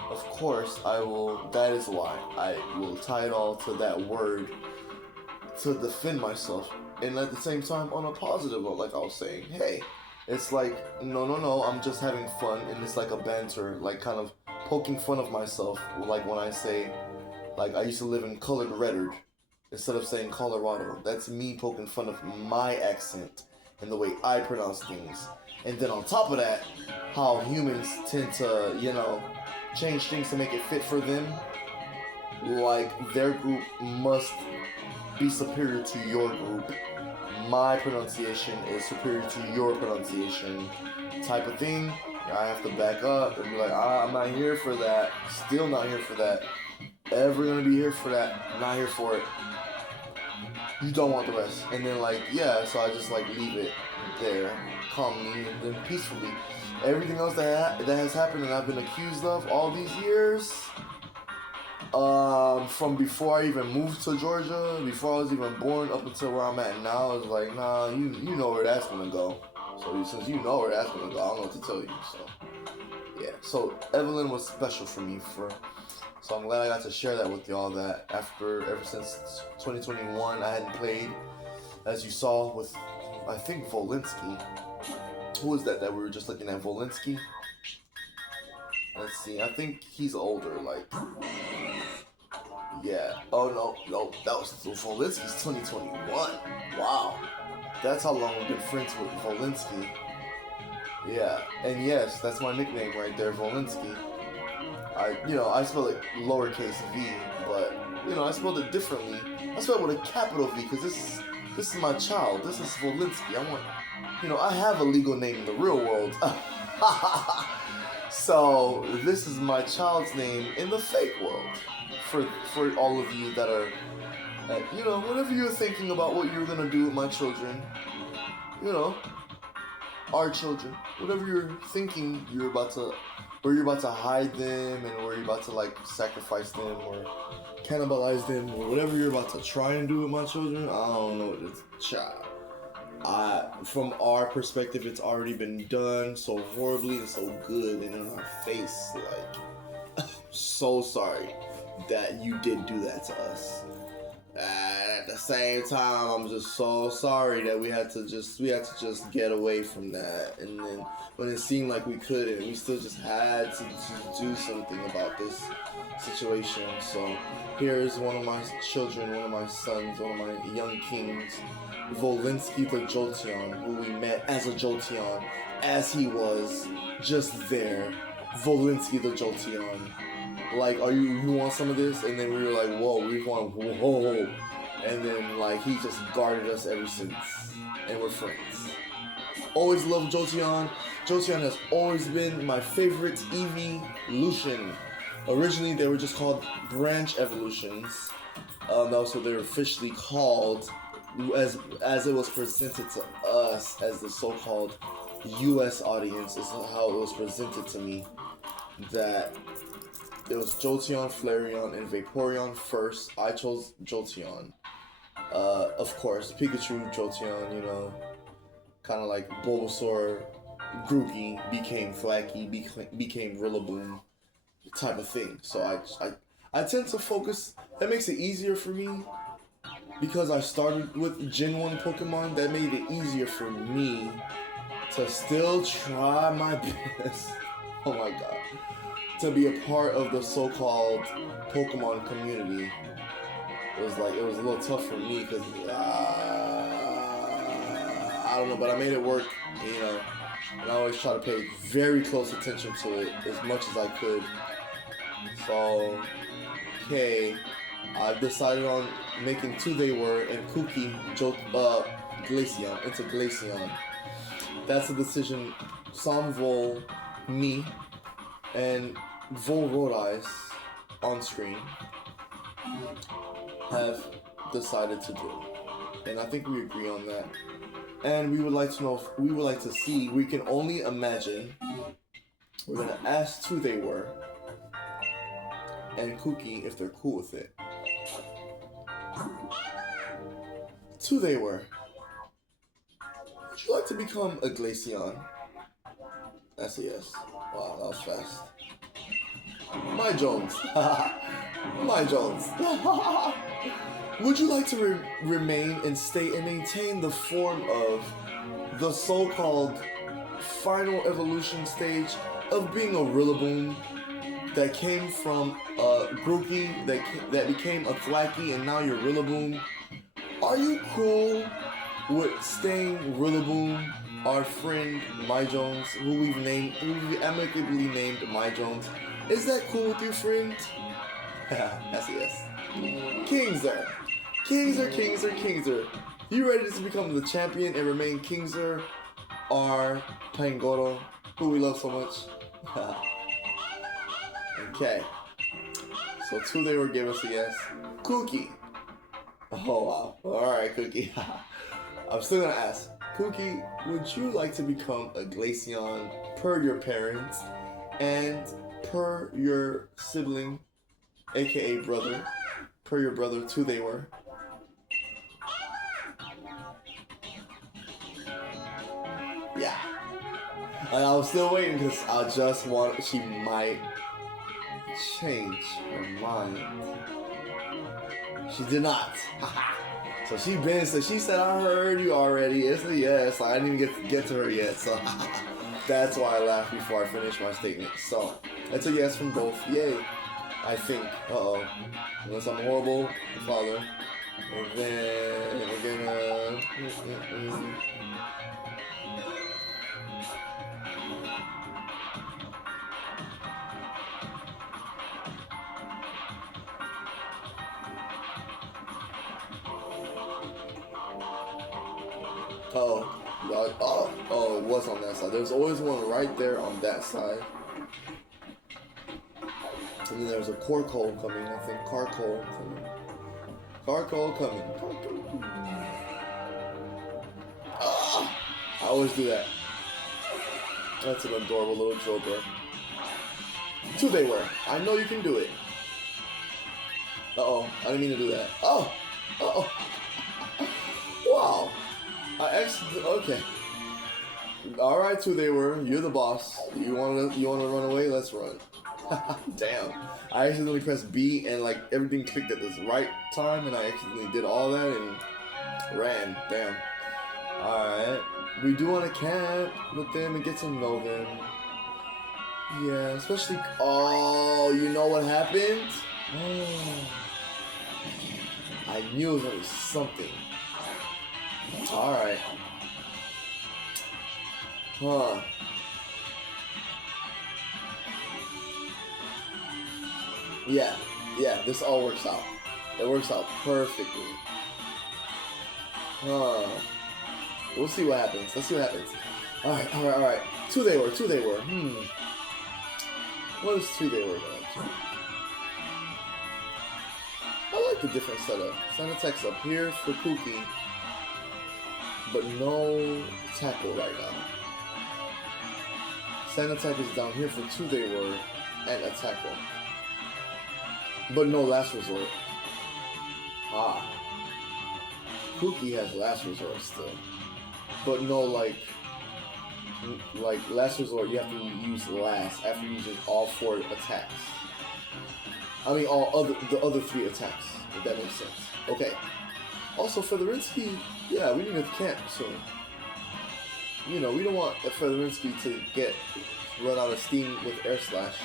of course, I will. That is why I will tie it all to that word to defend myself, and at the same time, on a positive note, like I was saying, hey, it's like no, I'm just having fun, and it's like a banter, like kind of poking fun of myself, like when I say, like I used to live in Colored Reddard, instead of saying Colorado. That's me poking fun of my accent and the way I pronounce things. And then on top of that, how humans tend to, change things to make it fit for them. Like their group must be superior to your group. My pronunciation is superior to your pronunciation. Type of thing. I have to back up and be like, I'm not here for that. Still not here for that. Ever gonna be here for that. Not here for it. You don't want the rest. And then so I just leave it there calmly and then peacefully. Everything else that has happened and I've been accused of all these years, from before I even moved to Georgia, before I was even born up until where I'm at now, it's like, nah, you know where that's gonna go. So since you know where that's gonna go, I don't know what to tell you. So yeah. So Evelyn was special for me so I'm glad I got to share that with y'all, that ever since 2021 I hadn't played, as you saw with, I think, Volinsky. Who was that we were just looking at? Volinsky? Let's see, I think he's older, yeah. Oh, no, that was Volinsky's 2021. Wow. That's how long we've been friends with Volinsky. Yeah, and yes, that's my nickname right there, Volinsky. I spell it lowercase v, but, I spelled it differently. I spelled it with a capital V, because this is my child. This is Volinsky. I have a legal name in the real world. So, this is my child's name in the fake world. For all of you that are, whenever you're thinking about what you're going to do with my children, our children, whatever you're thinking where you're about to hide them and where you're about to sacrifice them or cannibalize them or whatever you're about to try and do with my children, I don't know. Child. From our perspective, it's already been done so horribly and so good and in our face. I'm so sorry that you did do that to us. At the same time, I'm just so sorry that we had to just get away from that. And then when it seemed like we couldn't, we still just had to do something about this situation. So here's one of my children, one of my sons, one of my young kings, Volinsky the Jolteon, who we met as a Jolteon, as he was just there. Volinsky the Jolteon. You want some of this? And then we were like, whoa, and then he just guarded us ever since, and we're friends. Always loved Jolteon. Jolteon has always been my favorite evolution. Originally they were just called branch evolutions. That's what they're officially called, as it was presented to us as the so-called US audience. Is how it was presented to me, that it was Jolteon, Flareon, and Vaporeon first. I chose Jolteon. Of course, Pikachu, Jolteon, kind of like Bulbasaur, Grookey became Thwacky, became Rillaboom, type of thing. So I tend to focus. That makes it easier for me because I started with Gen 1 Pokemon. That made it easier for me to still try my best. Oh my god. To be a part of the so-called Pokemon community. It was a little tough for me because I don't know, but I made it work, and I always try to pay very close attention to it as much as I could. So, okay, I've decided on making two they were and Kookie Glaceon into Glaceon. That's a decision Sam Vol, me, and VoL Rodiiz on screen have decided to do, and I think we agree on that. And we would like to see. We can only imagine. We're gonna ask who they were and Kookie if they're cool with it. Two they were. Would you like to become a Glaceon? That's a yes. Wow, that was fast. My Jones. My Jones. Would you like to remain and stay and maintain the form of the so-called final evolution stage of being a Rillaboom that came from a Kookie that became a Thwacky and now you're Rillaboom? Are you cool with staying Rillaboom, our friend My Jones, who we've amicably named My Jones? Is that cool with you, friend? That's a yes. Kingser. You ready to become the champion and remain Kingser, our Pangoro, who we love so much? Okay. So they were gave us a yes. Kookie. Oh wow. Alright, Kookie. I'm still gonna ask. Kookie, would you like to become a Glaceon per your parents and per your sibling, aka brother, per your brother, they were? Yeah. And I was still waiting because she might change her mind. She did not. So she said, I heard you already. It's a yes. I didn't even get to her yet. So that's why I laughed before I finished my statement. So it's a yes from both. Yay. I think. Uh-oh. Unless I'm a horrible father. And then we're gonna... Oh, it was on that side. There's always one right there on that side. And then there's a Corco coming, I think. Carco coming. Ah, I always do that. That's an adorable little joker. They were. I know you can do it. Uh-oh. I didn't mean to do that. Oh! Uh-oh. Wow. Okay. Alright, they were. You're the boss. You wanna run away? Let's run. Damn. I accidentally pressed B and like everything clicked at this right time and I accidentally did all that and ran. Damn. Alright. We do want to camp with them and get to know them. Yeah, especially... Oh, you know what happened? Oh. I knew there was something. Alright. Huh. Yeah, this all works out. It works out perfectly. Huh. We'll see what happens. Let's see what happens. Alright. They were. What is they were going to? I like the different setup. Send attacks up here for Kookie, but no tackle right now. Sand attack is down here for they were and a tackle. But no last resort. Ah. Kookie has last resort still. But no like last resort you have to use last after using all 4 attacks. I mean the other 3 attacks, if that makes sense. Okay. Also Featherinsky, yeah, we need to camp soon. You know, we don't want a Featherinsky to run out of steam with Air Slash.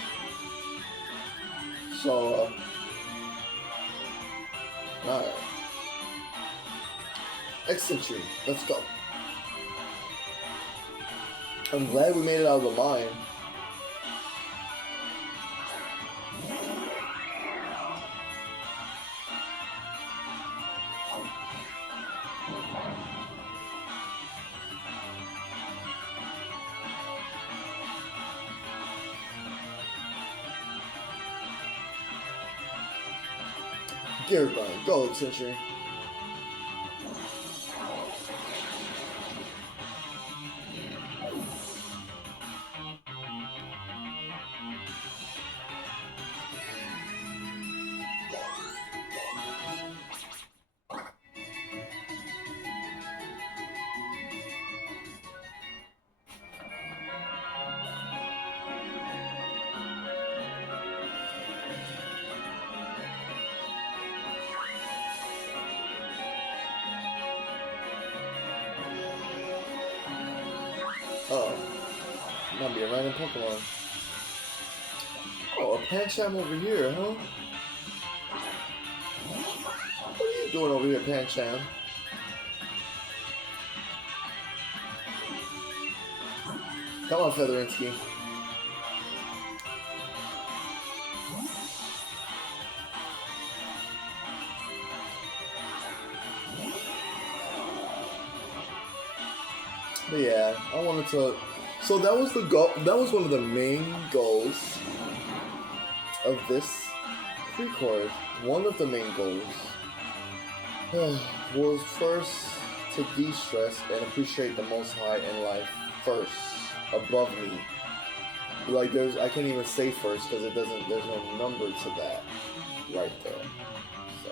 So alright. Extension, let's go. I'm glad we made it out of the mine. Gear grind, go Extension. Might be a random Pokemon. Oh, a Pancham over here, huh? What are you doing over here, Pancham? Come on, Featherinsky. But yeah, I wanted to. So that was the goal. That was one of the main goals of this Precord. One of the main goals was first to de-stress and appreciate the Most High in life first, above me. Like I can't even say first because it doesn't. There's no number to that right there. So,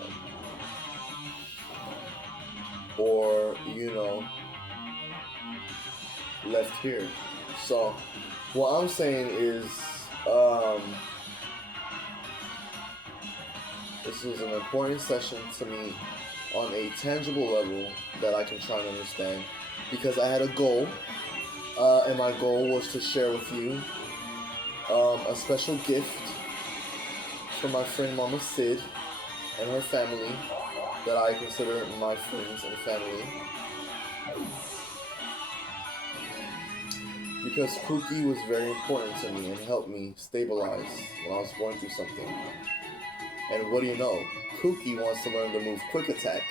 or left here. So what I'm saying is this was an important session to me on a tangible level that I can try and understand, because I had a goal, and my goal was to share with you a special gift from my friend Mama Cid and her family that I consider my friends and family. Because Kookie was very important to me and helped me stabilize when I was going through something. And what do you know? Kookie wants to learn the move Quick Attack.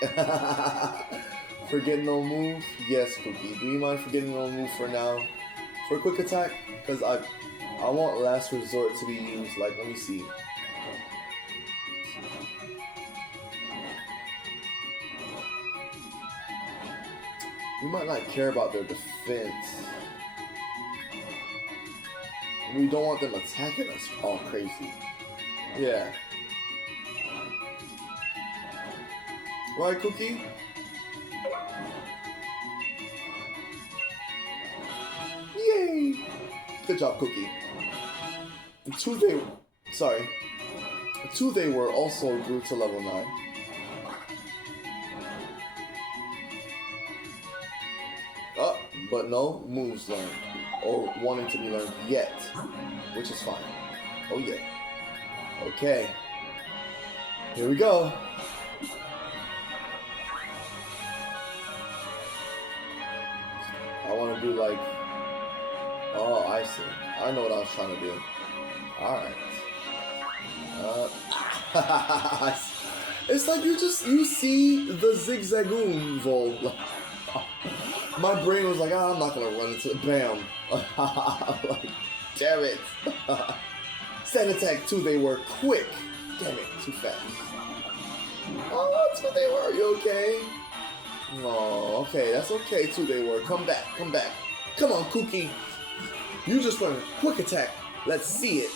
Forgetting no move? Yes, Kookie. Do you mind forgetting no move for now? For Quick Attack? Because I want Last Resort to be used. Like, let me see. We might not care about their defense. We don't want them attacking us all crazy. Yeah. Right, Kookie? Yay! Good job, Kookie. The two they were also grew to level 9. Oh, but no moves learned. Or wanting to be learned yet. Which is fine. Oh yeah. Okay. Here we go. I want to do like... Oh, I see. I know what I was trying to do. Alright. It's like you see the Zigzagoon VoL. My brain was like, I'm not gonna run into the bam. Like, damn it. Sand attack 2, they were quick. Damn it, too fast. Oh, that's what they were. Are you okay? Oh, okay, that's okay too. They were. Come back, come back. Come on, Kookie. You just learned Quick Attack. Let's see it.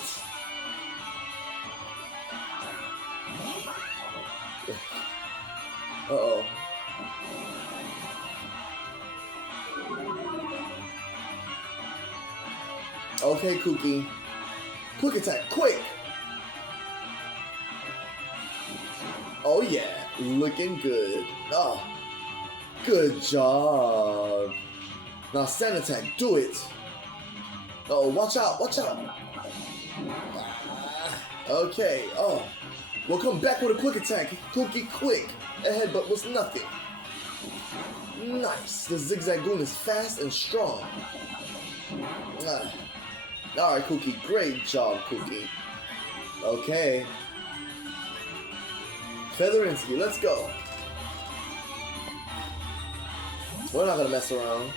Uh-oh. Okay, Kookie. Quick Attack, quick! Oh yeah, looking good. Oh, good job. Now Sand Attack, do it. Oh, watch out, watch out. Okay, oh. We'll come back with a Quick Attack. Kookie quick. A headbutt was nothing. Nice. The Zigzagoon is fast and strong. Alright, Kookie. Great job, Kookie. Okay. Featherinsky, let's go. We're not gonna mess around.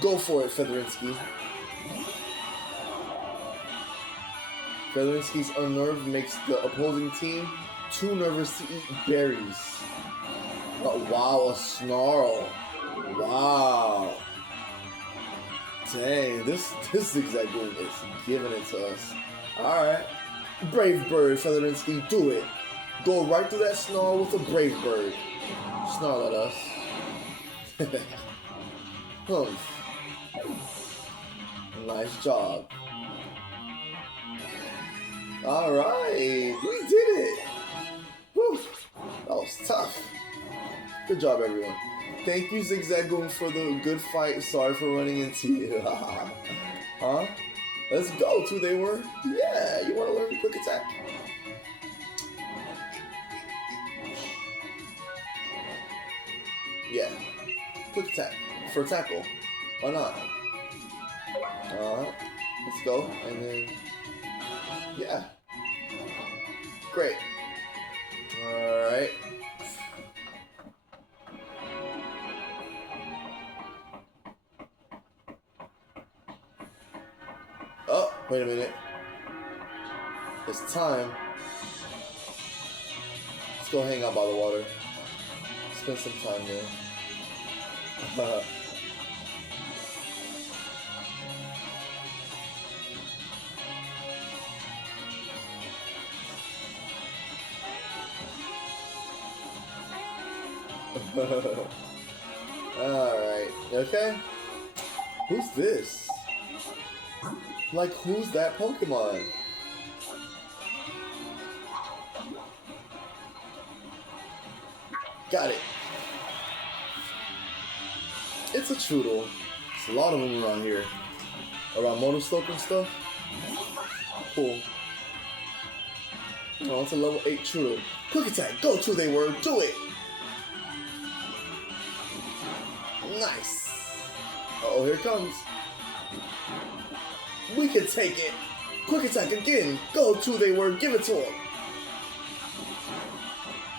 Go for it, Featherinsky. Featherinsky's Unnerved makes the opposing team too nervous to eat berries. Oh, wow, a Snarl. Wow. Dang, this Zigzagoon is giving it to us. Alright. Brave Bird, Featherinsky, do it. Go right through that Snarl with a Brave Bird. Snarl at us. Nice job. Alright, we did it. Whew. That was tough. Good job, everyone. Thank you, Zigzagoon, for the good fight. Sorry for running into you. Huh? Let's go, too, they were. Yeah, you want to learn quick attack? Yeah. Quick attack. For tackle. Why not? Let's go. And then... Yeah. Great. Alright. Oh, wait a minute. It's time. Let's go hang out by the water. Spend some time there. Alright, okay. Who's this? Like, who's that Pokemon? Got it. It's a Choodle. There's a lot of them around here. Around Motostoke and stuff. Cool. Oh, it's a level 8 Choodle. Quick attack, go to they were, do it! Nice. Uh-oh, here it comes. We can take it. Quick attack again. Go to they were, give it to him.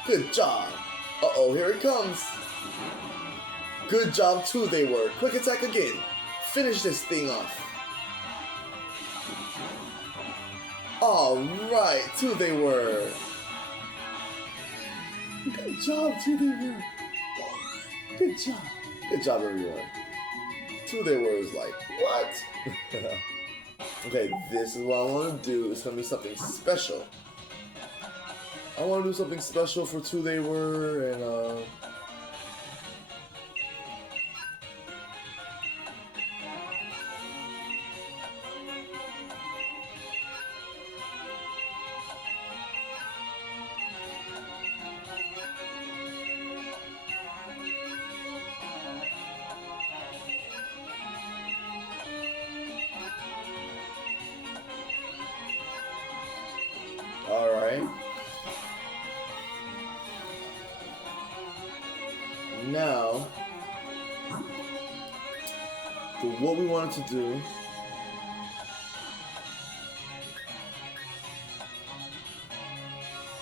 Good job. Uh-oh, here it comes. Good job too they were. Quick attack again. Finish this thing off. Alright, two they were. Good job, two they were. Good job. Good job, everyone. Two they were is like, what? Okay, this is what I want to do. It's going to be something special. I want to do something special for two they were, and alright. Now, for what we wanted to do,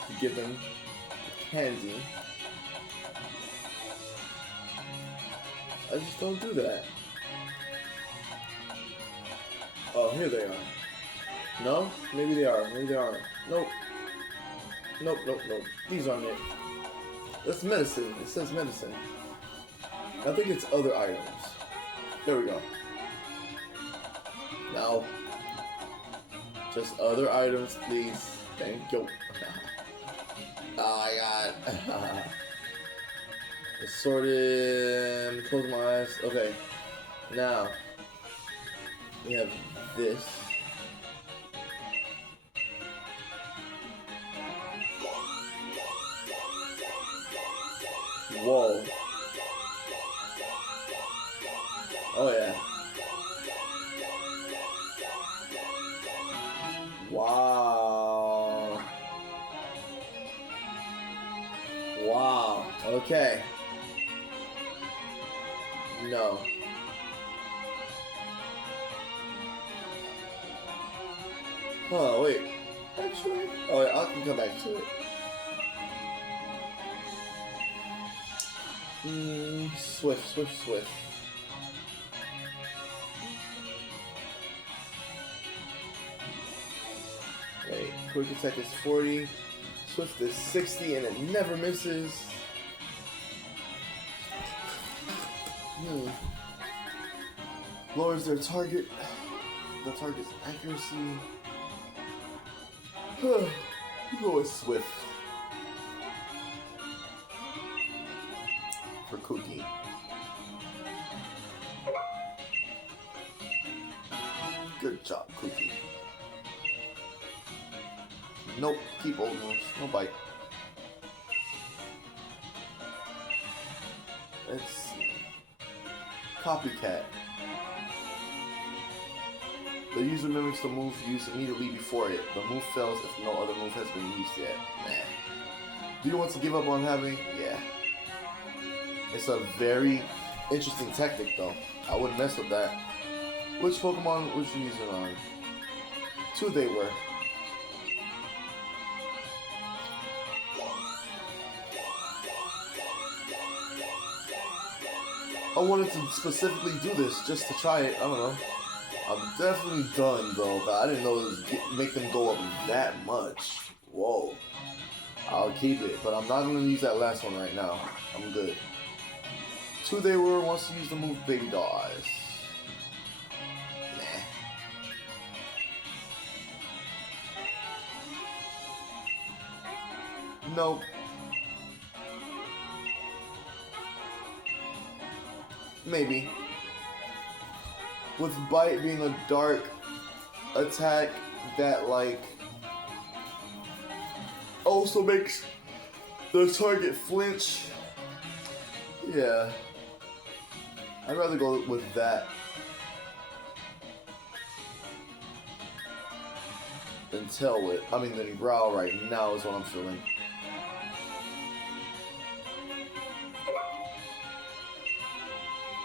to give them candy, I just don't do that. Oh, here they are. No? Maybe they are. Maybe they aren't. Nope. Nope, nope, nope. These aren't it. That's medicine. It says medicine. I think it's other items. There we go. Now, just other items, please. Thank you. Oh my god. Assorted. Close my eyes. Okay. Now, we have this. Whoa. Oh yeah. Wow. Wow. Okay. No. Oh wait. Actually. Oh yeah, I can come back to it. Swift. Wait, quick attack is 40, Swift is 60, and it never misses. Lowers their target's accuracy. You go with Swift. For Kookie. Good job, Kookie. Nope, keep old moves. No bite. Let's see. Copycat. The user mimics the move used immediately before it. The move fails if no other move has been used yet. Nah. Do you want to give up on having? Yeah. It's a very interesting tactic though. I wouldn't mess with that. Which Pokemon would you use it on? 2 they were. I wanted to specifically do this just to try it. I don't know. I'm definitely done though, but I didn't know it was make them go up that much. Whoa. I'll keep it, but I'm not going to use that last one right now. I'm good. 2 they were wants to use the move Baby Doll Eyes. Nah. Nope. Maybe. With Bite being a dark attack that like also makes the target flinch. Yeah. I'd rather go with that than Tail Whip. I mean, than Growl right now is what I'm feeling.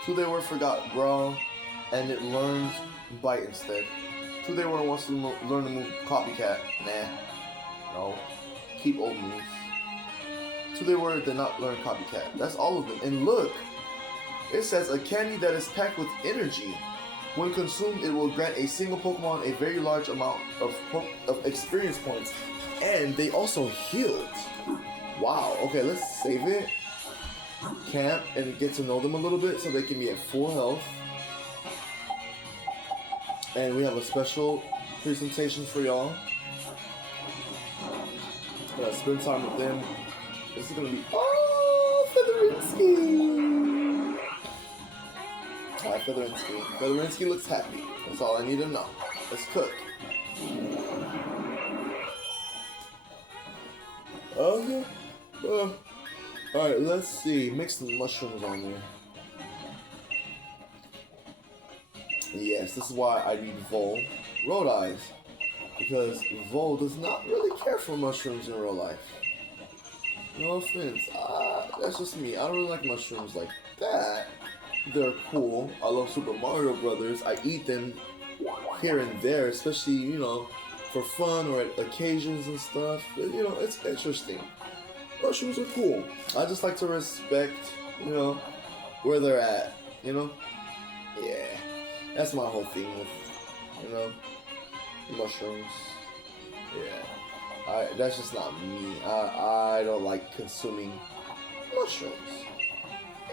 Two they were forgot Growl, and it learned Bite instead. Two they were wants to learn the move Copycat. Nah. No. Keep old moves. Two they were did not learn Copycat. That's all of them. And look! It says a candy that is packed with energy. When consumed, it will grant a single Pokemon a very large amount of experience points. And they also healed. Wow. Okay, let's save it. Camp and get to know them a little bit so they can be at full health. And we have a special presentation for y'all. Gonna spend time with them. This is gonna be Featherinsky. Hi, Featherinsky. Featherinsky looks happy. That's all I need to know. Let's cook. Okay. Alright, let's see. Mix the mushrooms on there. Yes, this is why I need VoL Rodiiz. Because VoL does not really care for mushrooms in real life. No offense. That's just me. I don't really like mushrooms like that. They're cool. I love Super Mario Brothers. I eat them here and there, especially, you know, for fun or at occasions and stuff. But, you know, it's interesting. Mushrooms are cool. I just like to respect, you know, where they're at, you know? Yeah. That's my whole thing with, you know, mushrooms. Yeah. That's just not me. I don't like consuming mushrooms.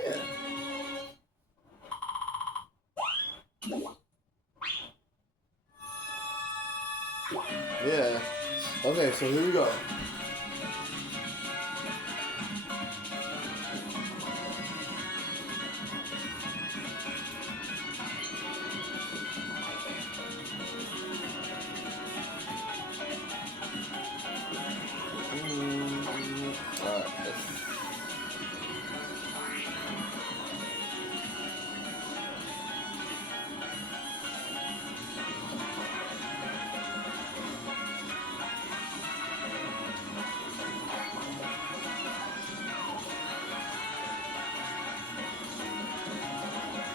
Yeah. Yeah. Okay, so here we go.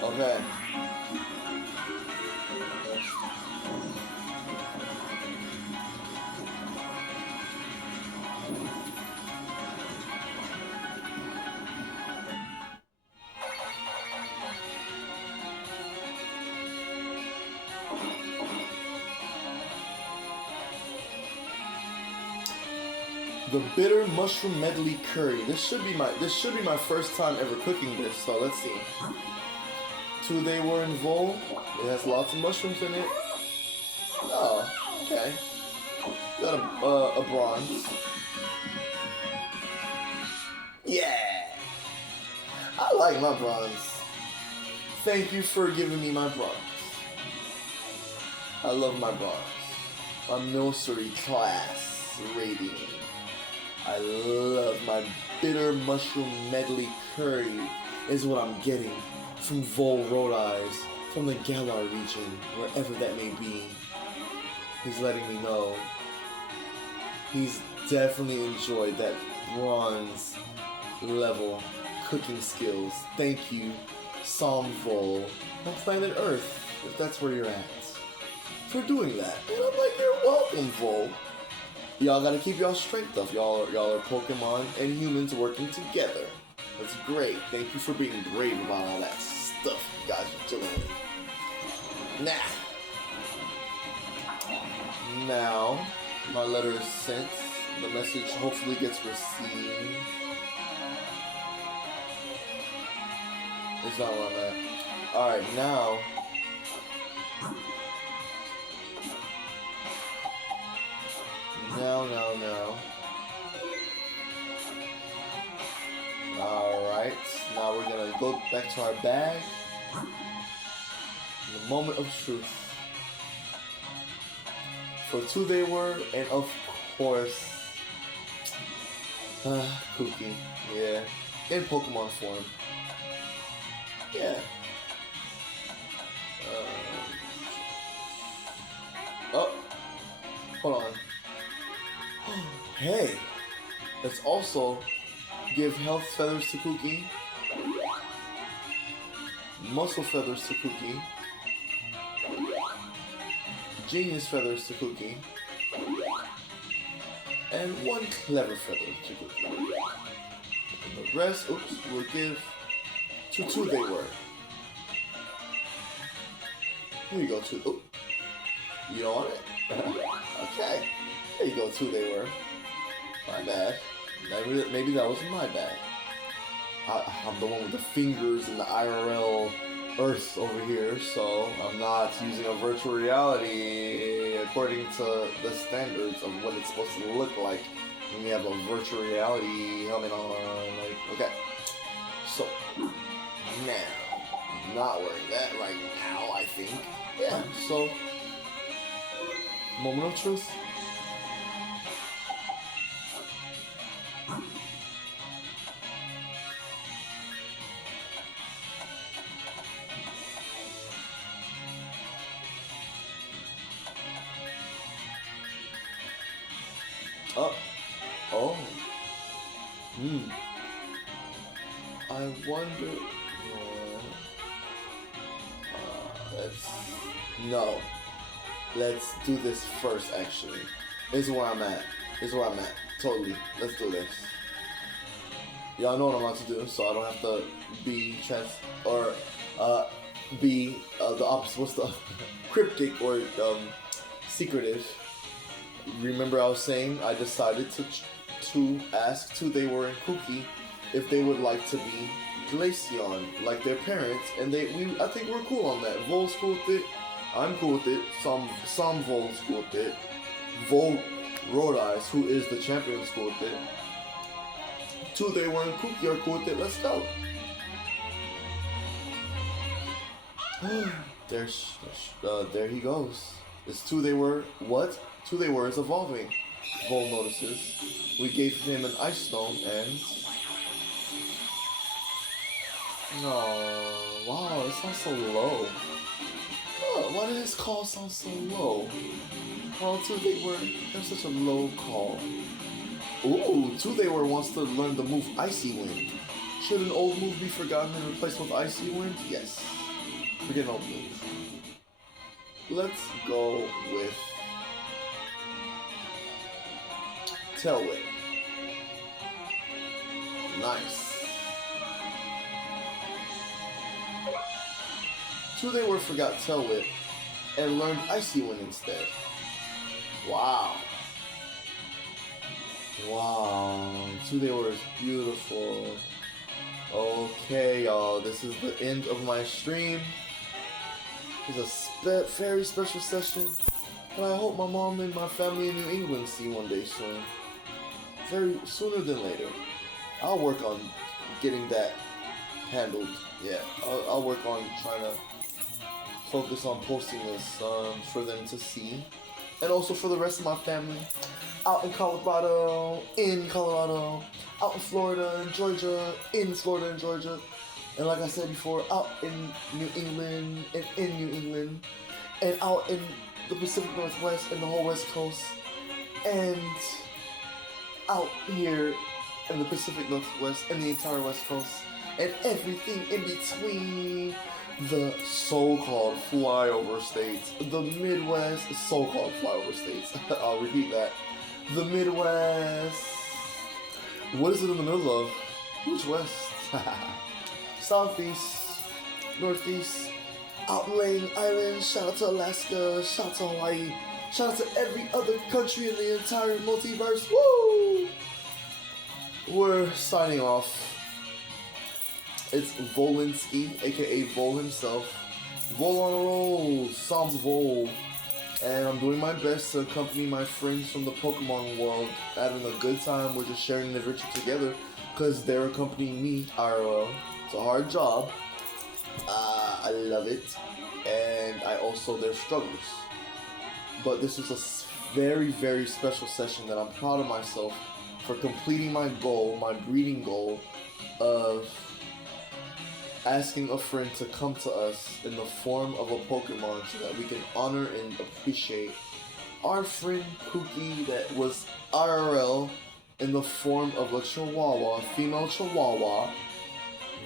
Okay. The bitter mushroom medley curry. This should be my first time ever cooking this. So let's see. Two they were in VoL. It has lots of mushrooms in it. Oh, okay. Got a bronze. Yeah. I like my bronze. Thank you for giving me my bronze. I love my bronze. My military class rating. I love my bitter mushroom medley curry is what I'm getting from VoL Rodiiz from the Galar region, wherever that may be. He's letting me know he's definitely enjoyed that bronze level cooking skills. Thank you, VoL on planet Earth, if that's where you're at, for doing that. And I'm like, you're welcome, VoL. Y'all gotta keep y'all strength up. Y'all are Pokemon and humans working together. That's great. Thank you for being brave about all that stuff you guys are doing. Now, my letter is sent. The message hopefully gets received. It's not where I'm at. Alright, now. Now. Alright, now we're gonna go back to our bag. The moment of truth. For two they were, and of course, Kookie, yeah, in Pokemon form. Yeah. Oh, hold on. Hey, let's also give health feathers to Kookie, muscle feathers to Kookie, genius feathers to Kookie, and one clever feather to Kookie. And the rest, we'll give to two they were. Here you go, two. Oh, you don't want it? Okay. There you go, two they were. My bad. Maybe that wasn't my bad. I'm the one with the fingers and the IRL Earth over here, so I'm not using a virtual reality according to the standards of what it's supposed to look like when you have a virtual reality helmet on. Like, okay. So, now, I'm not wearing that right now, I think. Yeah, so, moment of truth. I wonder. Let's do this first. Actually, this is where I'm at. Totally. Let's do this. Y'all know what I'm about to do, so I don't have to be be the opposite. What's the cryptic or secretive? Remember, I was saying I decided to ask two they were in Kookie if they would like to be Glaceon like their parents, and I think we're cool on that. VoL's cool with it. I'm cool with it. Some VoL's cool with it. Rodiiz, who is the champion, is cool with it. Two they were in Kookie are cool with it. Let's go. There he goes. It's two they were. What? Two they were is evolving. VoL notices. We gave him an Ice Stone and... Oh, wow, it sounds so low. Oh, why did his call sound so low? Oh, two they were. That's such a low call. Ooh, two they were wants to learn the move Icy Wind. Should an old move be forgotten and replaced with Icy Wind? Yes. Forget an old move. Let's go with Tail Whip. Nice. Two they were forgot Tail Whip and learned Icy Wind instead. Wow. Two they were beautiful. Okay, y'all. This is the end of my stream. It's a very special session, and I hope my mom and my family in New England see one day soon. Very sooner than later. I'll work on getting that handled. Yeah, I'll work on trying to focus on posting this for them to see, and also for the rest of my family out in Colorado, out in Florida and Georgia, in Florida and Georgia. And like I said before, out in New England, and in New England, and out in the Pacific Northwest and the whole West Coast, and out here in the Pacific Northwest and the entire West Coast, and everything in between the so-called flyover states, the Midwest, so-called flyover states. I'll repeat that. The Midwest. What is it in the middle of? Which West? Southeast, Northeast, outlying islands. Shout out to Alaska. Shout out to Hawaii. Shout out to every other country in the entire multiverse. Woo! We're signing off. It's Volinski, aka Vol himself. Vol on a roll, some Vol. And I'm doing my best to accompany my friends from the Pokemon world, having a good time. We're just sharing the adventure together, because they're accompanying me IRL. It's a hard job. I love it. And I also their struggles. But this was a very, very special session that I'm proud of myself for completing my goal, my breeding goal of asking a friend to come to us in the form of a Pokemon so that we can honor and appreciate our friend Kookie that was IRL in the form of a Chihuahua, a female Chihuahua,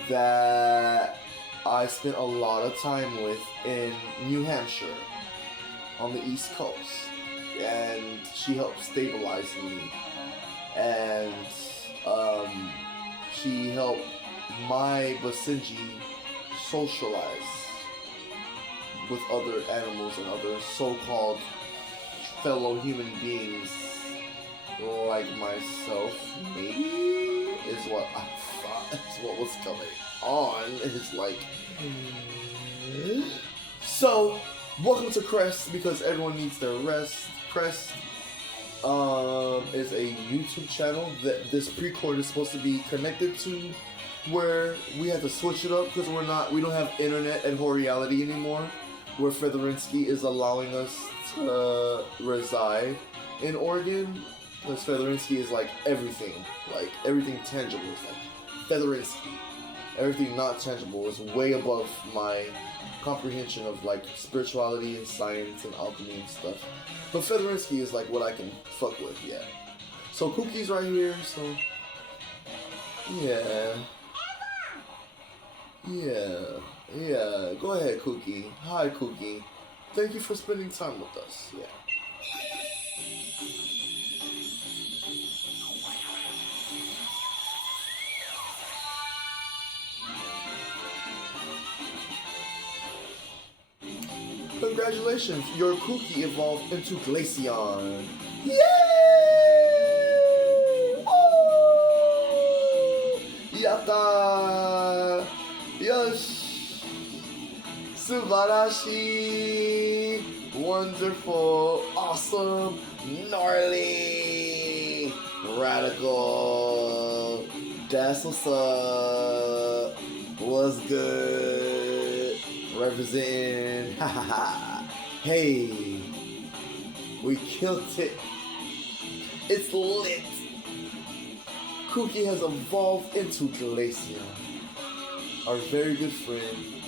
that I spent a lot of time with in New Hampshire on the East Coast. And she helped stabilize me. And she helped my Basenji socialize with other animals and other so-called fellow human beings like myself, maybe, is what I thought is what was going on. It's like, so welcome to Crest, because everyone needs their rest. Crest is a YouTube channel that this Precord is supposed to be connected to, where we had to switch it up because we don't have internet at Reality anymore, where Featherinsky is allowing us to reside in Oregon, because Featherinsky is like everything tangible is like Featherinsky. Everything not tangible is way above my comprehension of like spirituality and science and alchemy and stuff. But Featherinsky is like what I can fuck with, yeah. So Kookie's right here, so yeah. Yeah, go ahead, Kookie. Hi, Kookie. Thank you for spending time with us. Yeah. Congratulations, your Kookie evolved into Glaceon. Yay! Oh! Yatta! Yosh! Subarashi! Wonderful! Awesome! Gnarly! Radical! That's what's up! What's good? Representing! Ha ha ha! Hey! We killed it! It's lit! Kookie has evolved into Glaceon, our very good friend,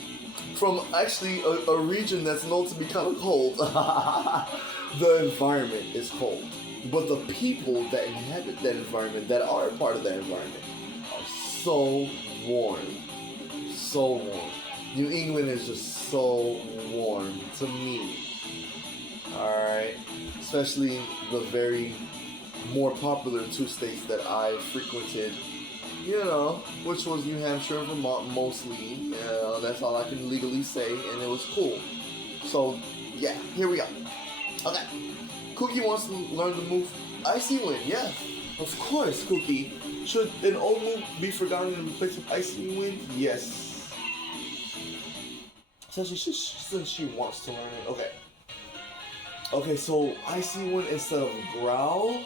from actually a region that's known to be kind of cold. The environment is cold, but the people that inhabit that environment, that are a part of that environment, are so warm. So warm. New England is just so warm to me. Alright? Especially the very more popular two states that I frequented, you know, which was New Hampshire and Vermont mostly. That's all I can legally say, and it was cool. So, yeah, here we go. Okay. Kookie wants to learn the move Icy Wind. Yeah, of course, Kookie. Should an old move be forgotten in place of Icy Wind? Yes. Since she wants to learn it. Okay. Okay, so Icy Wind instead of Growl?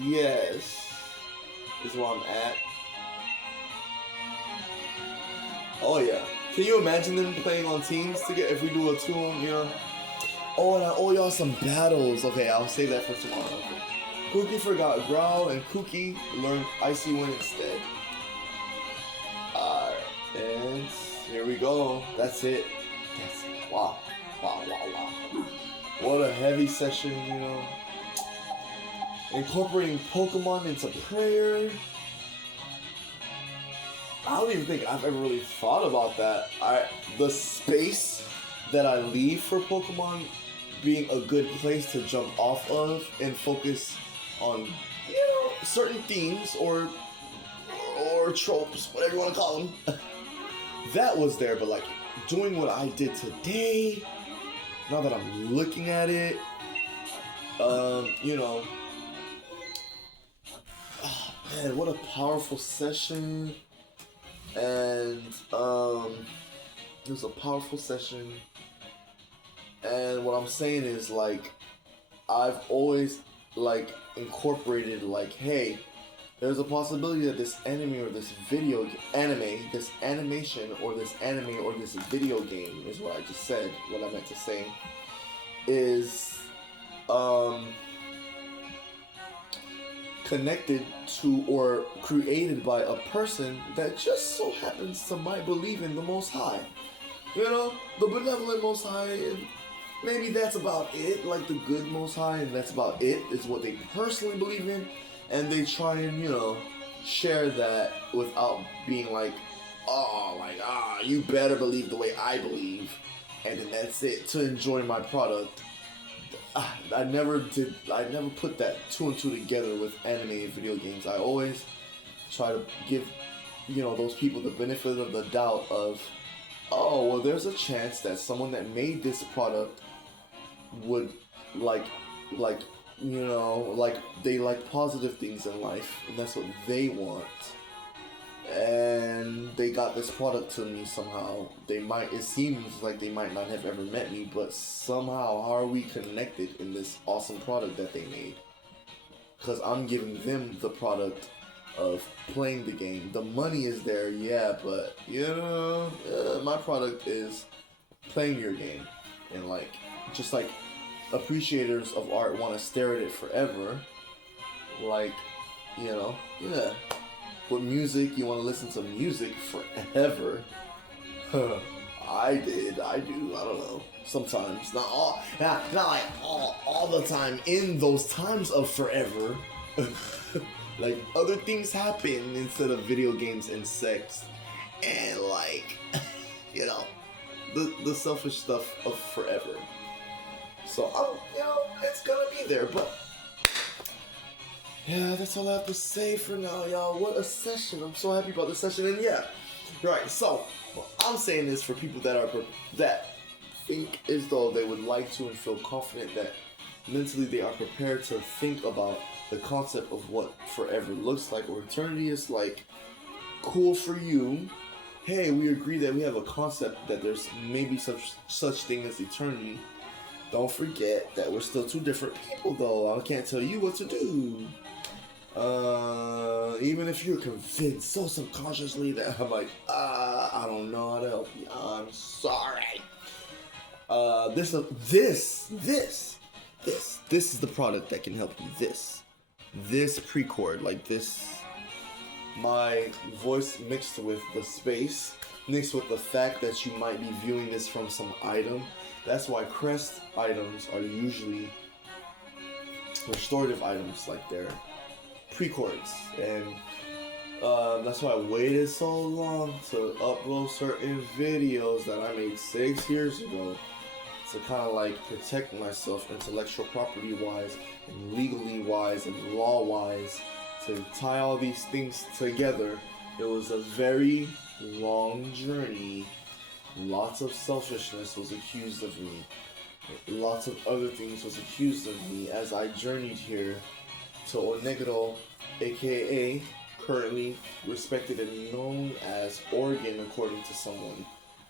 Yes. Is where I'm at. Oh yeah. Can you imagine them playing on teams together if we do a 2-on, you know? Oh, and I owe y'all some battles. Okay, I'll save that for tomorrow. Okay. Kookie forgot Growl, and Kookie learned Icy Wind instead. Alright. And here we go. That's it. That's it. Wow. Wow, wow, wow. What a heavy session, you know. Incorporating Pokemon into prayer. I don't even think I've ever really thought about that. The space that I leave for Pokemon being a good place to jump off of and focus on, you know, certain themes or tropes, whatever you want to call them. That was there, but like doing what I did today, now that I'm looking at it, you know, oh man, what a powerful session. And it was a powerful session. And what I'm saying is, like, I've always like incorporated, like, hey, there's a possibility that this anime or this this animation or this anime or this video game is what I just said, what I meant to say, is connected to or created by a person that just so happens to might believe in the Most High. You know, the benevolent Most High, and maybe that's about it, like the good Most High, and that's about it, is what they personally believe in, and they try and, you know, share that without being like, oh, like, you better believe the way I believe, and then that's it, to enjoy my product. I never put that two and two together with anime and video games. I always try to give, you know, those people the benefit of the doubt of, oh, well, there's a chance that someone that made this product would like, you know, like, they like positive things in life, and that's what they want. And they got this product to me somehow. It seems like they might not have ever met me, but somehow, how are we connected in this awesome product that they made? Because I'm giving them the product of playing the game. The money is there, yeah, but, you know, my product is playing your game. And, like, just like appreciators of art want to stare at it forever, like, you know, yeah. With music, you want to listen to music forever. I do, I don't know. Sometimes, not like all the time in those times of forever. Like, other things happen instead of video games and sex. And, like, you know, the selfish stuff of forever. So, you know, it's gonna be there, but yeah, that's all I have to say for now, y'all. What a session. I'm so happy about this session. And yeah, right, so what I'm saying is, for people that think as though they would like to and feel confident that mentally they are prepared to think about the concept of what forever looks like or eternity is like, cool for you. Hey, we agree that we have a concept that there's maybe such thing as eternity. Don't forget that we're still two different people, though. I can't tell you what to do. Even if you're convinced so subconsciously that I'm like, I don't know how to help you. I'm sorry. This is the product that can help you. This Precord, like this, my voice mixed with the space, mixed with the fact that you might be viewing this from some item. That's why crest items are usually restorative items, like they're Precords, and that's why I waited so long to upload certain videos that I made 6 years ago, to kind of like protect myself intellectual property wise and legally wise and law wise, to tie all these things together. It was a very long journey. Lots of selfishness was accused of me. Lots of other things was accused of me as I journeyed here to Onegoro, aka currently respected and known as Oregon, according to someone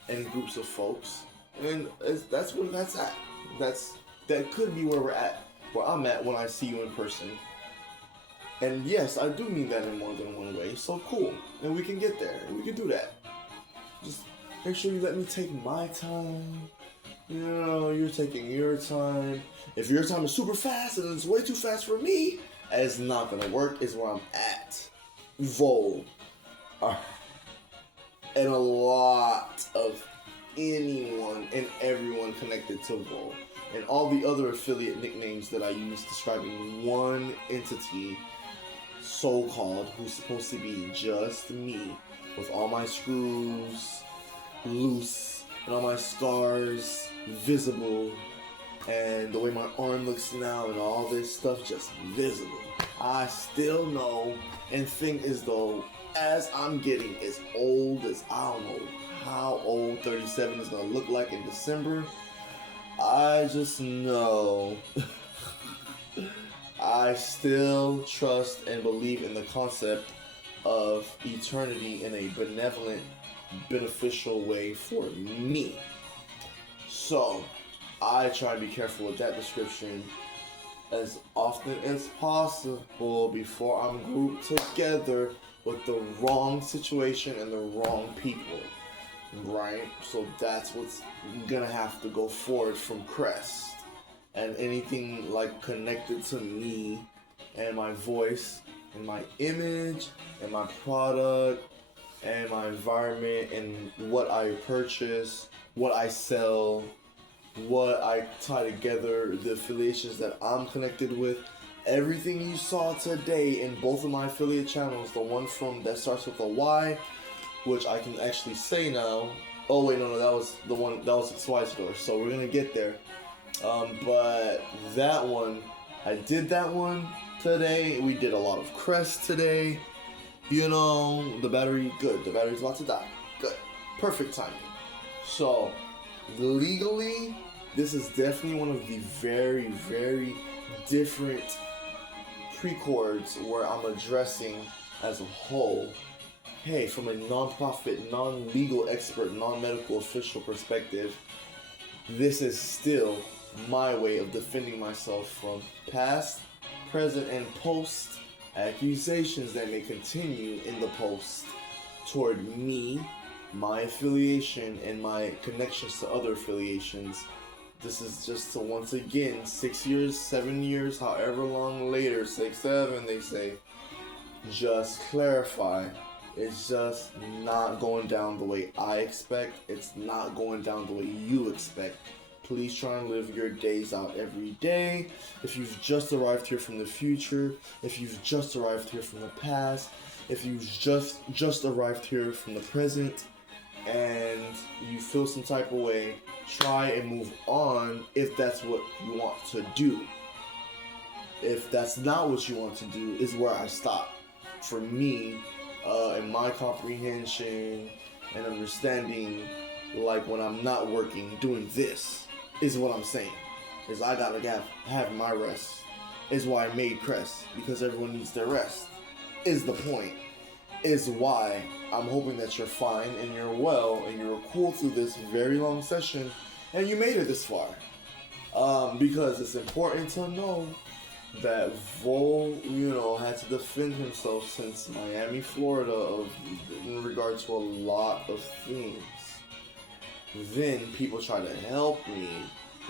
and groups of folks. And that's where that's at. That could be where I'm at when I see you in person. And yes, I do mean that in more than one way. So cool, and we can get there. And we can do that. Just make sure you let me take my time. You know, you're taking your time. If your time is super fast and it's way too fast for me, it's not gonna work. Is where I'm at. VoL. and a lot of anyone and everyone connected to VoL. And all the other affiliate nicknames that I use describing one entity, so-called, who's supposed to be just me, with all my screws loose and all my scars visible, and the way my arm looks now and all this stuff just visible. I still know and think as though as I'm getting as old as I don't know how old 37 is gonna look like in December, I just know I still trust and believe in the concept of eternity in a benevolent, beneficial way for me. So I try to be careful with that description as often as possible before I'm grouped together with the wrong situation and the wrong people, right? So that's what's gonna have to go forward from Crest. And anything like connected to me and my voice and my image and my product and my environment and what I purchase, what I sell, what I tie together, the affiliations that I'm connected with, everything you saw today in both of my affiliate channels, the one from that starts with a Y, which I can actually say now. Oh wait, no, that was the one, that was Xyzidor, so we're gonna get there. But that one, I did that one today. We did a lot of Crest today. You know, the battery, good. The battery's about to die. Good. Perfect timing. So, legally, this is definitely one of the very, very different Precords where I'm addressing as a whole. Hey, from a non-profit, non-legal expert, non-medical official perspective, this is still my way of defending myself from past, present, and post accusations that may continue in the post toward me, my affiliation, and my connections to other affiliations. This is just to, once again, 6 years, 7 years, however long later, 6, 7, they say, just clarify. It's just not going down the way I expect. It's not going down the way you expect. Please try and live your days out every day. If you've just arrived here from the future, if you've just arrived here from the past, if you've just arrived here from the present, and you feel some type of way, try and move on if that's what you want to do. If that's not what you want to do, is where I stop. For me, in my comprehension and understanding, like when I'm not working, doing this is what I'm saying. Is I gotta have my rest. Is why I made Crest, because everyone needs their rest. Is the point. Is why I'm hoping that you're fine and you're well and you're cool through this very long session and you made it this far. Because it's important to know that VoL, had to defend himself since Miami, Florida, in regard to a lot of things. Then people try to help me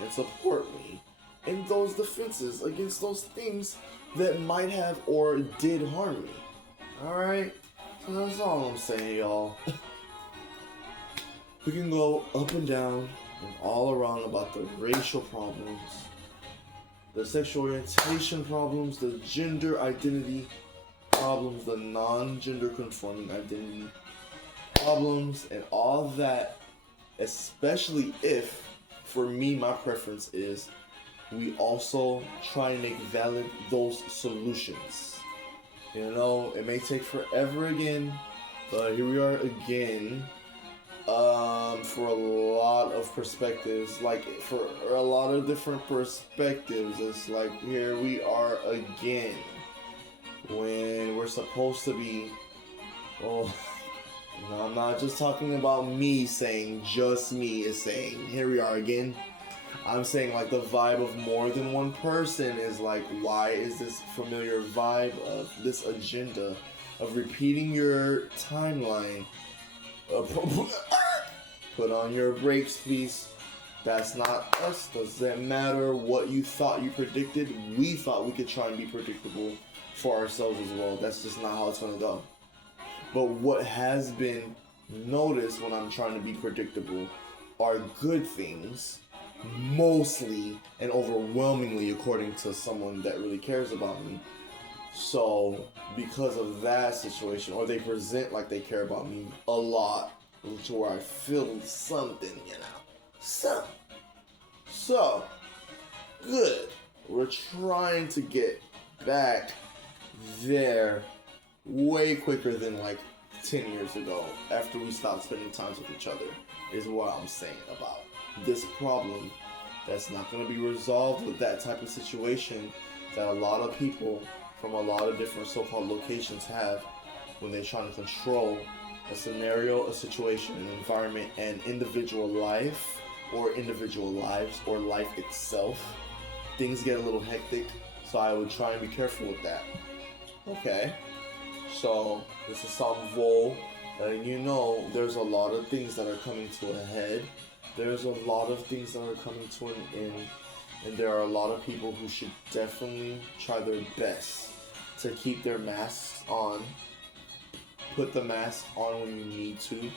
and support me in those defenses against those things that might have or did harm me. Alright? So that's all I'm saying, y'all. We can go up and down and all around about the racial problems, the sexual orientation problems, the gender identity problems, the non-gender conforming identity problems, and all that, especially if, for me, my preference is we also try and make valid those solutions. It may take forever again, but here we are again, for a lot of perspectives, like for a lot of different perspectives. It's like here we are again when we're supposed to be, I'm not just talking about me saying, just me is saying, here we are again. I'm saying like the vibe of more than one person is like, why is this familiar vibe of this agenda of repeating your timeline? Put on your brakes, please. That's not us. Doesn't matter what you thought you predicted. We thought we could try and be predictable for ourselves as well. That's just not how it's gonna go. But what has been notice when I'm trying to be predictable are good things, mostly and overwhelmingly according to someone that really cares about me. So because of that situation, or they present like they care about me a lot, to where I feel something, So good. We're trying to get back there way quicker than like 10 years ago, after we stopped spending time with each other, is what I'm saying about this problem that's not going to be resolved with that type of situation that a lot of people from a lot of different so-called locations have when they're trying to control a scenario, a situation, an environment, an individual life, or individual lives, or life itself. Things get a little hectic, so I would try and be careful with that. Okay, so this is some VoL, and you know there's a lot of things that are coming to a head. There's a lot of things that are coming to an end, and there are a lot of people who should definitely try their best to keep their masks on. Put the mask on when you need to,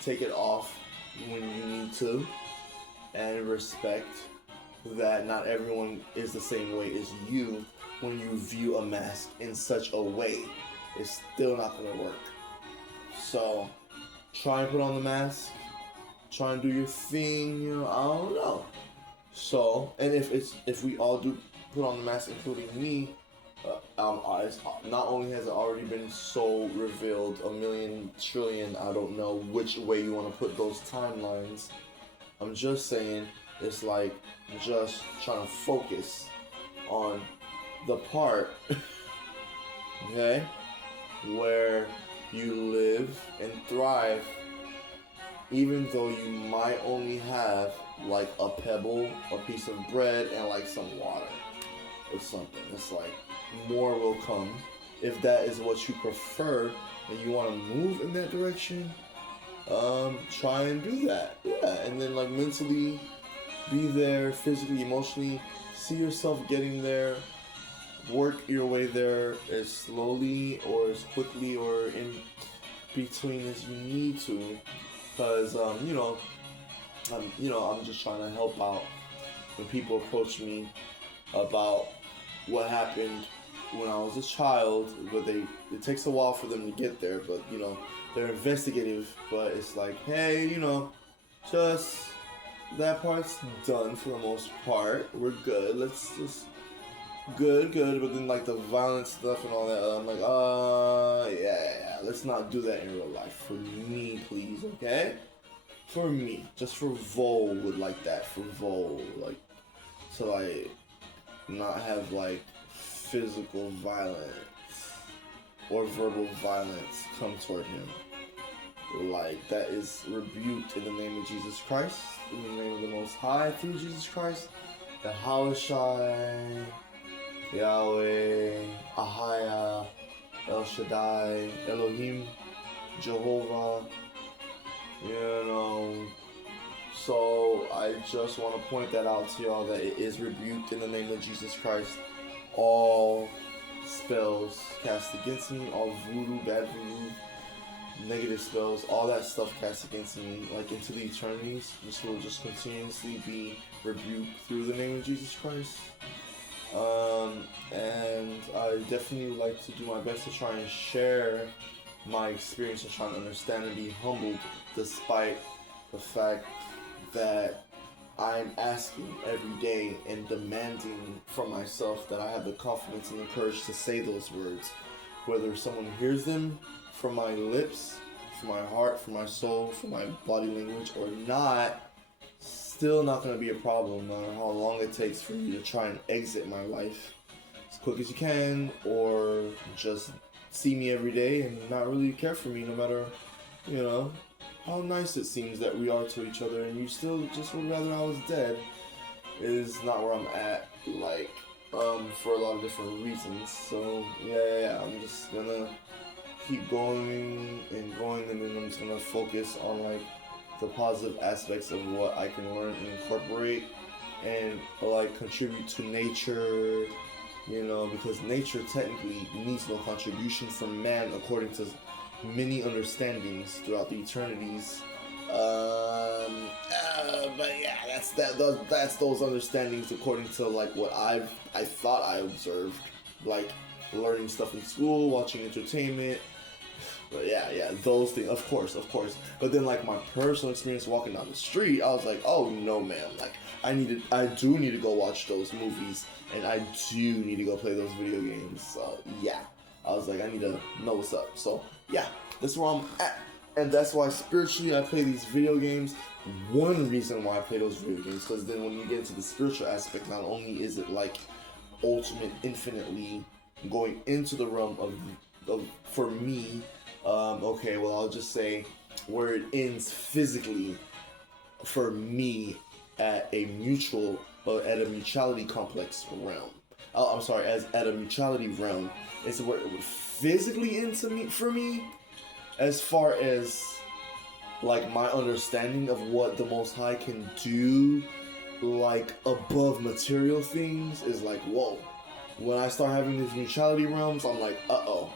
take it off when you need to, and respect that not everyone is the same way as you when you view a mask in such a way. It's still not going to work. So try and put on the mask, try and do your thing, I don't know. So, and if we all do put on the mask, including me, not only has it already been so revealed, a million trillion, I don't know which way you want to put those timelines. I'm just saying, it's like just trying to focus on the part, okay, where you live and thrive, even though you might only have like a pebble, a piece of bread, and like some water or something. It's like more will come. If that is what you prefer and you want to move in that direction, try and do that. Yeah, and then like mentally be there, physically, emotionally, see yourself getting there. Work your way there as slowly or as quickly or in between as you need to, because I'm just trying to help out when people approach me about what happened when I was a child. But it takes a while for them to get there, but they're investigative. But it's like, hey, just that part's done for the most part. We're good. Let's just good. But then like the violent stuff and all that, I'm like, yeah. Let's not do that in real life. For me, please, okay? For me, just for VoL would like that. For VoL, like to like not have like physical violence or verbal violence come toward him. Like that is rebuked in the name of Jesus Christ, in the name of the Most High through Jesus Christ, the Hawashai, Yahweh, Ahaya, El Shaddai, Elohim, Jehovah, So I just want to point that out to y'all, that it is rebuked in the name of Jesus Christ. All spells cast against me, all voodoo, bad voodoo, negative spells, all that stuff cast against me, like into the eternities, this will just continuously be rebuked through the name of Jesus Christ. And I definitely would like to do my best to try and share my experience and trying to understand and be humbled, despite the fact that I'm asking every day and demanding from myself that I have the confidence and the courage to say those words, whether someone hears them from my lips, from my heart, from my soul, from my body language or not. Still not going to be a problem, no matter how long it takes for you to try and exit my life as quick as you can, or just see me every day and not really care for me, no matter, how nice it seems that we are to each other, and you still just would rather I was dead, is not where I'm at, for a lot of different reasons. So, yeah, I'm just gonna keep going, and then I'm just gonna focus on, the positive aspects of what I can learn and incorporate and contribute to nature, because nature technically needs no contribution from man according to many understandings throughout the eternities. But yeah, that's those understandings according to like what I thought I observed, like learning stuff in school, watching entertainment. But yeah, those things, of course. But then like my personal experience walking down the street, I was like, oh no, man, like I do need to go watch those movies, and I do need to go play those video games. So yeah, I was like, I need to know what's up. So yeah, that's where I'm at. And that's why spiritually I play these video games. One reason why I play those video games, because then when you get into the spiritual aspect, not only is it like ultimate, infinitely going into the realm of for me, okay, well I'll just say where it ends physically for me at a mutuality complex realm. I'm sorry, at a mutuality realm. It's where it would physically end for me. As far as like my understanding of what the Most High can do, like above material things, is like, whoa. When I start having these mutuality realms, I'm like, I'm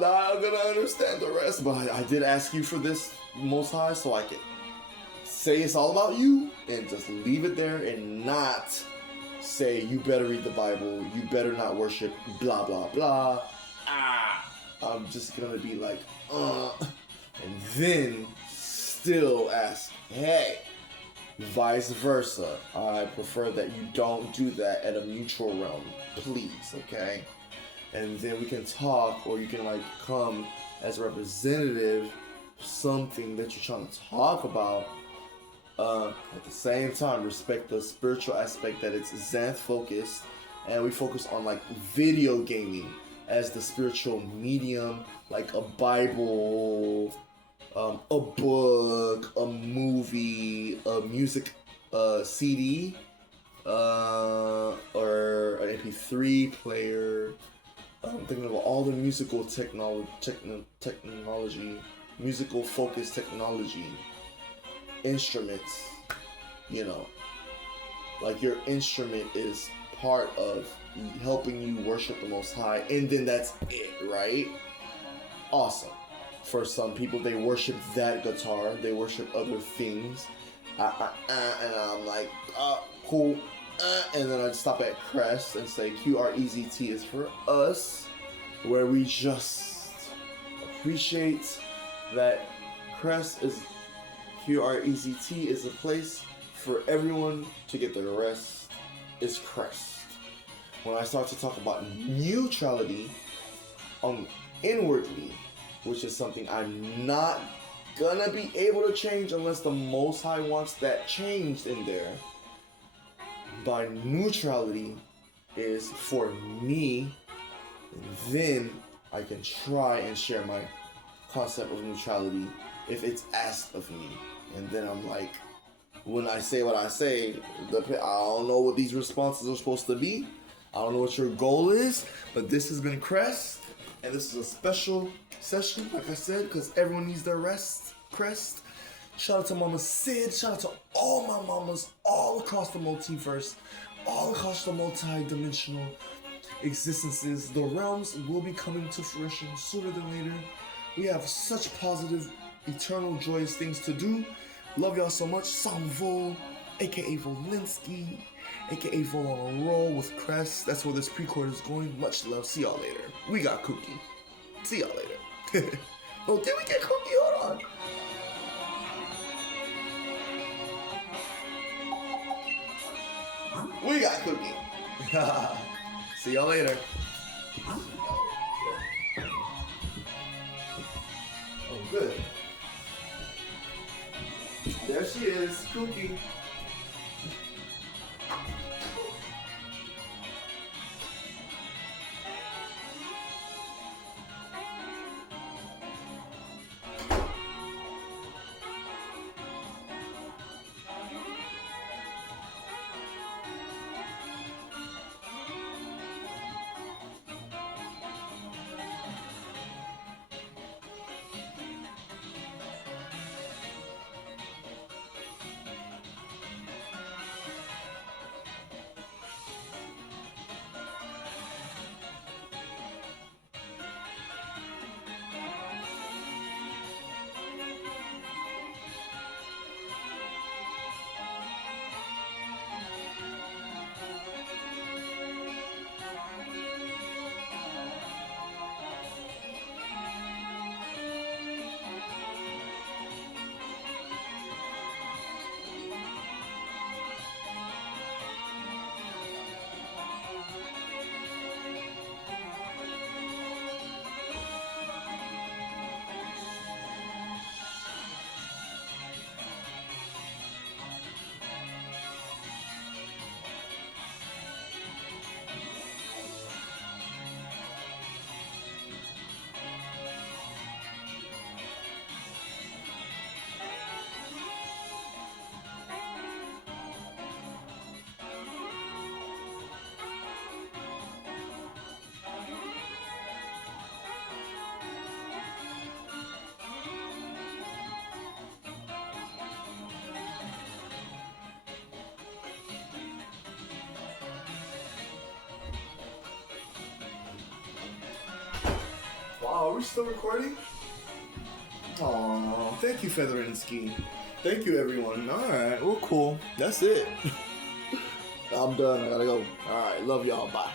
not gonna understand the rest, but I did ask you for this, Most High, so I can say it's all about you and just leave it there and not say you better read the Bible, you better not worship, blah blah blah. I'm just gonna be like, and then still ask, hey, vice versa. I prefer that you don't do that at a mutual realm, please, okay? And then we can talk, or you can like come as a representative of something that you're trying to talk about. At the same time, respect the spiritual aspect that it's Xanth focused, and we focus on like video gaming as the spiritual medium, like a Bible, a book, a movie, a music CD, or an MP3 player. I'm thinking of all the musical technology, musical focused technology, instruments, you know, like your instrument is part of helping you worship the Most High, and then that's it, right? Awesome. For some people, they worship that guitar, they worship other things, and I'm like, cool, and then I'd stop at Crest and say QREZT is for us, where we just appreciate that Crest is, QREZT is a place for everyone to get their rest, is Crest. When I start to talk about neutrality inwardly, which is something I'm not gonna be able to change unless the Most High wants that changed in there. By neutrality is for me, and then I can try and share my concept of neutrality if it's asked of me. And then I'm like, when I say what I say, I don't know what these responses are supposed to be. I don't know what your goal is, but this has been Crest, and this is a special session, like I said, because everyone needs their rest. Crest. Shout out to Mama Cid. Shout out to all my mamas all across the multiverse, all across the multi-dimensional existences. The realms will be coming to fruition sooner than later. We have such positive, eternal, joyous things to do. Love y'all so much. Some VoL, aka Volinsky, aka VoL on a roll with Crest. That's where this Precord is going. Much love. See y'all later. We got Kookie. See y'all later. Oh, did we get Kookie? Hold on. We got Kookie. See y'all later. Oh, good. There she is, Kookie. Oh, we're still recording? Oh, thank you, Featherinsky. Thank you, everyone. Alright, well, cool. That's it. I'm done. I gotta go. Alright, love y'all. Bye.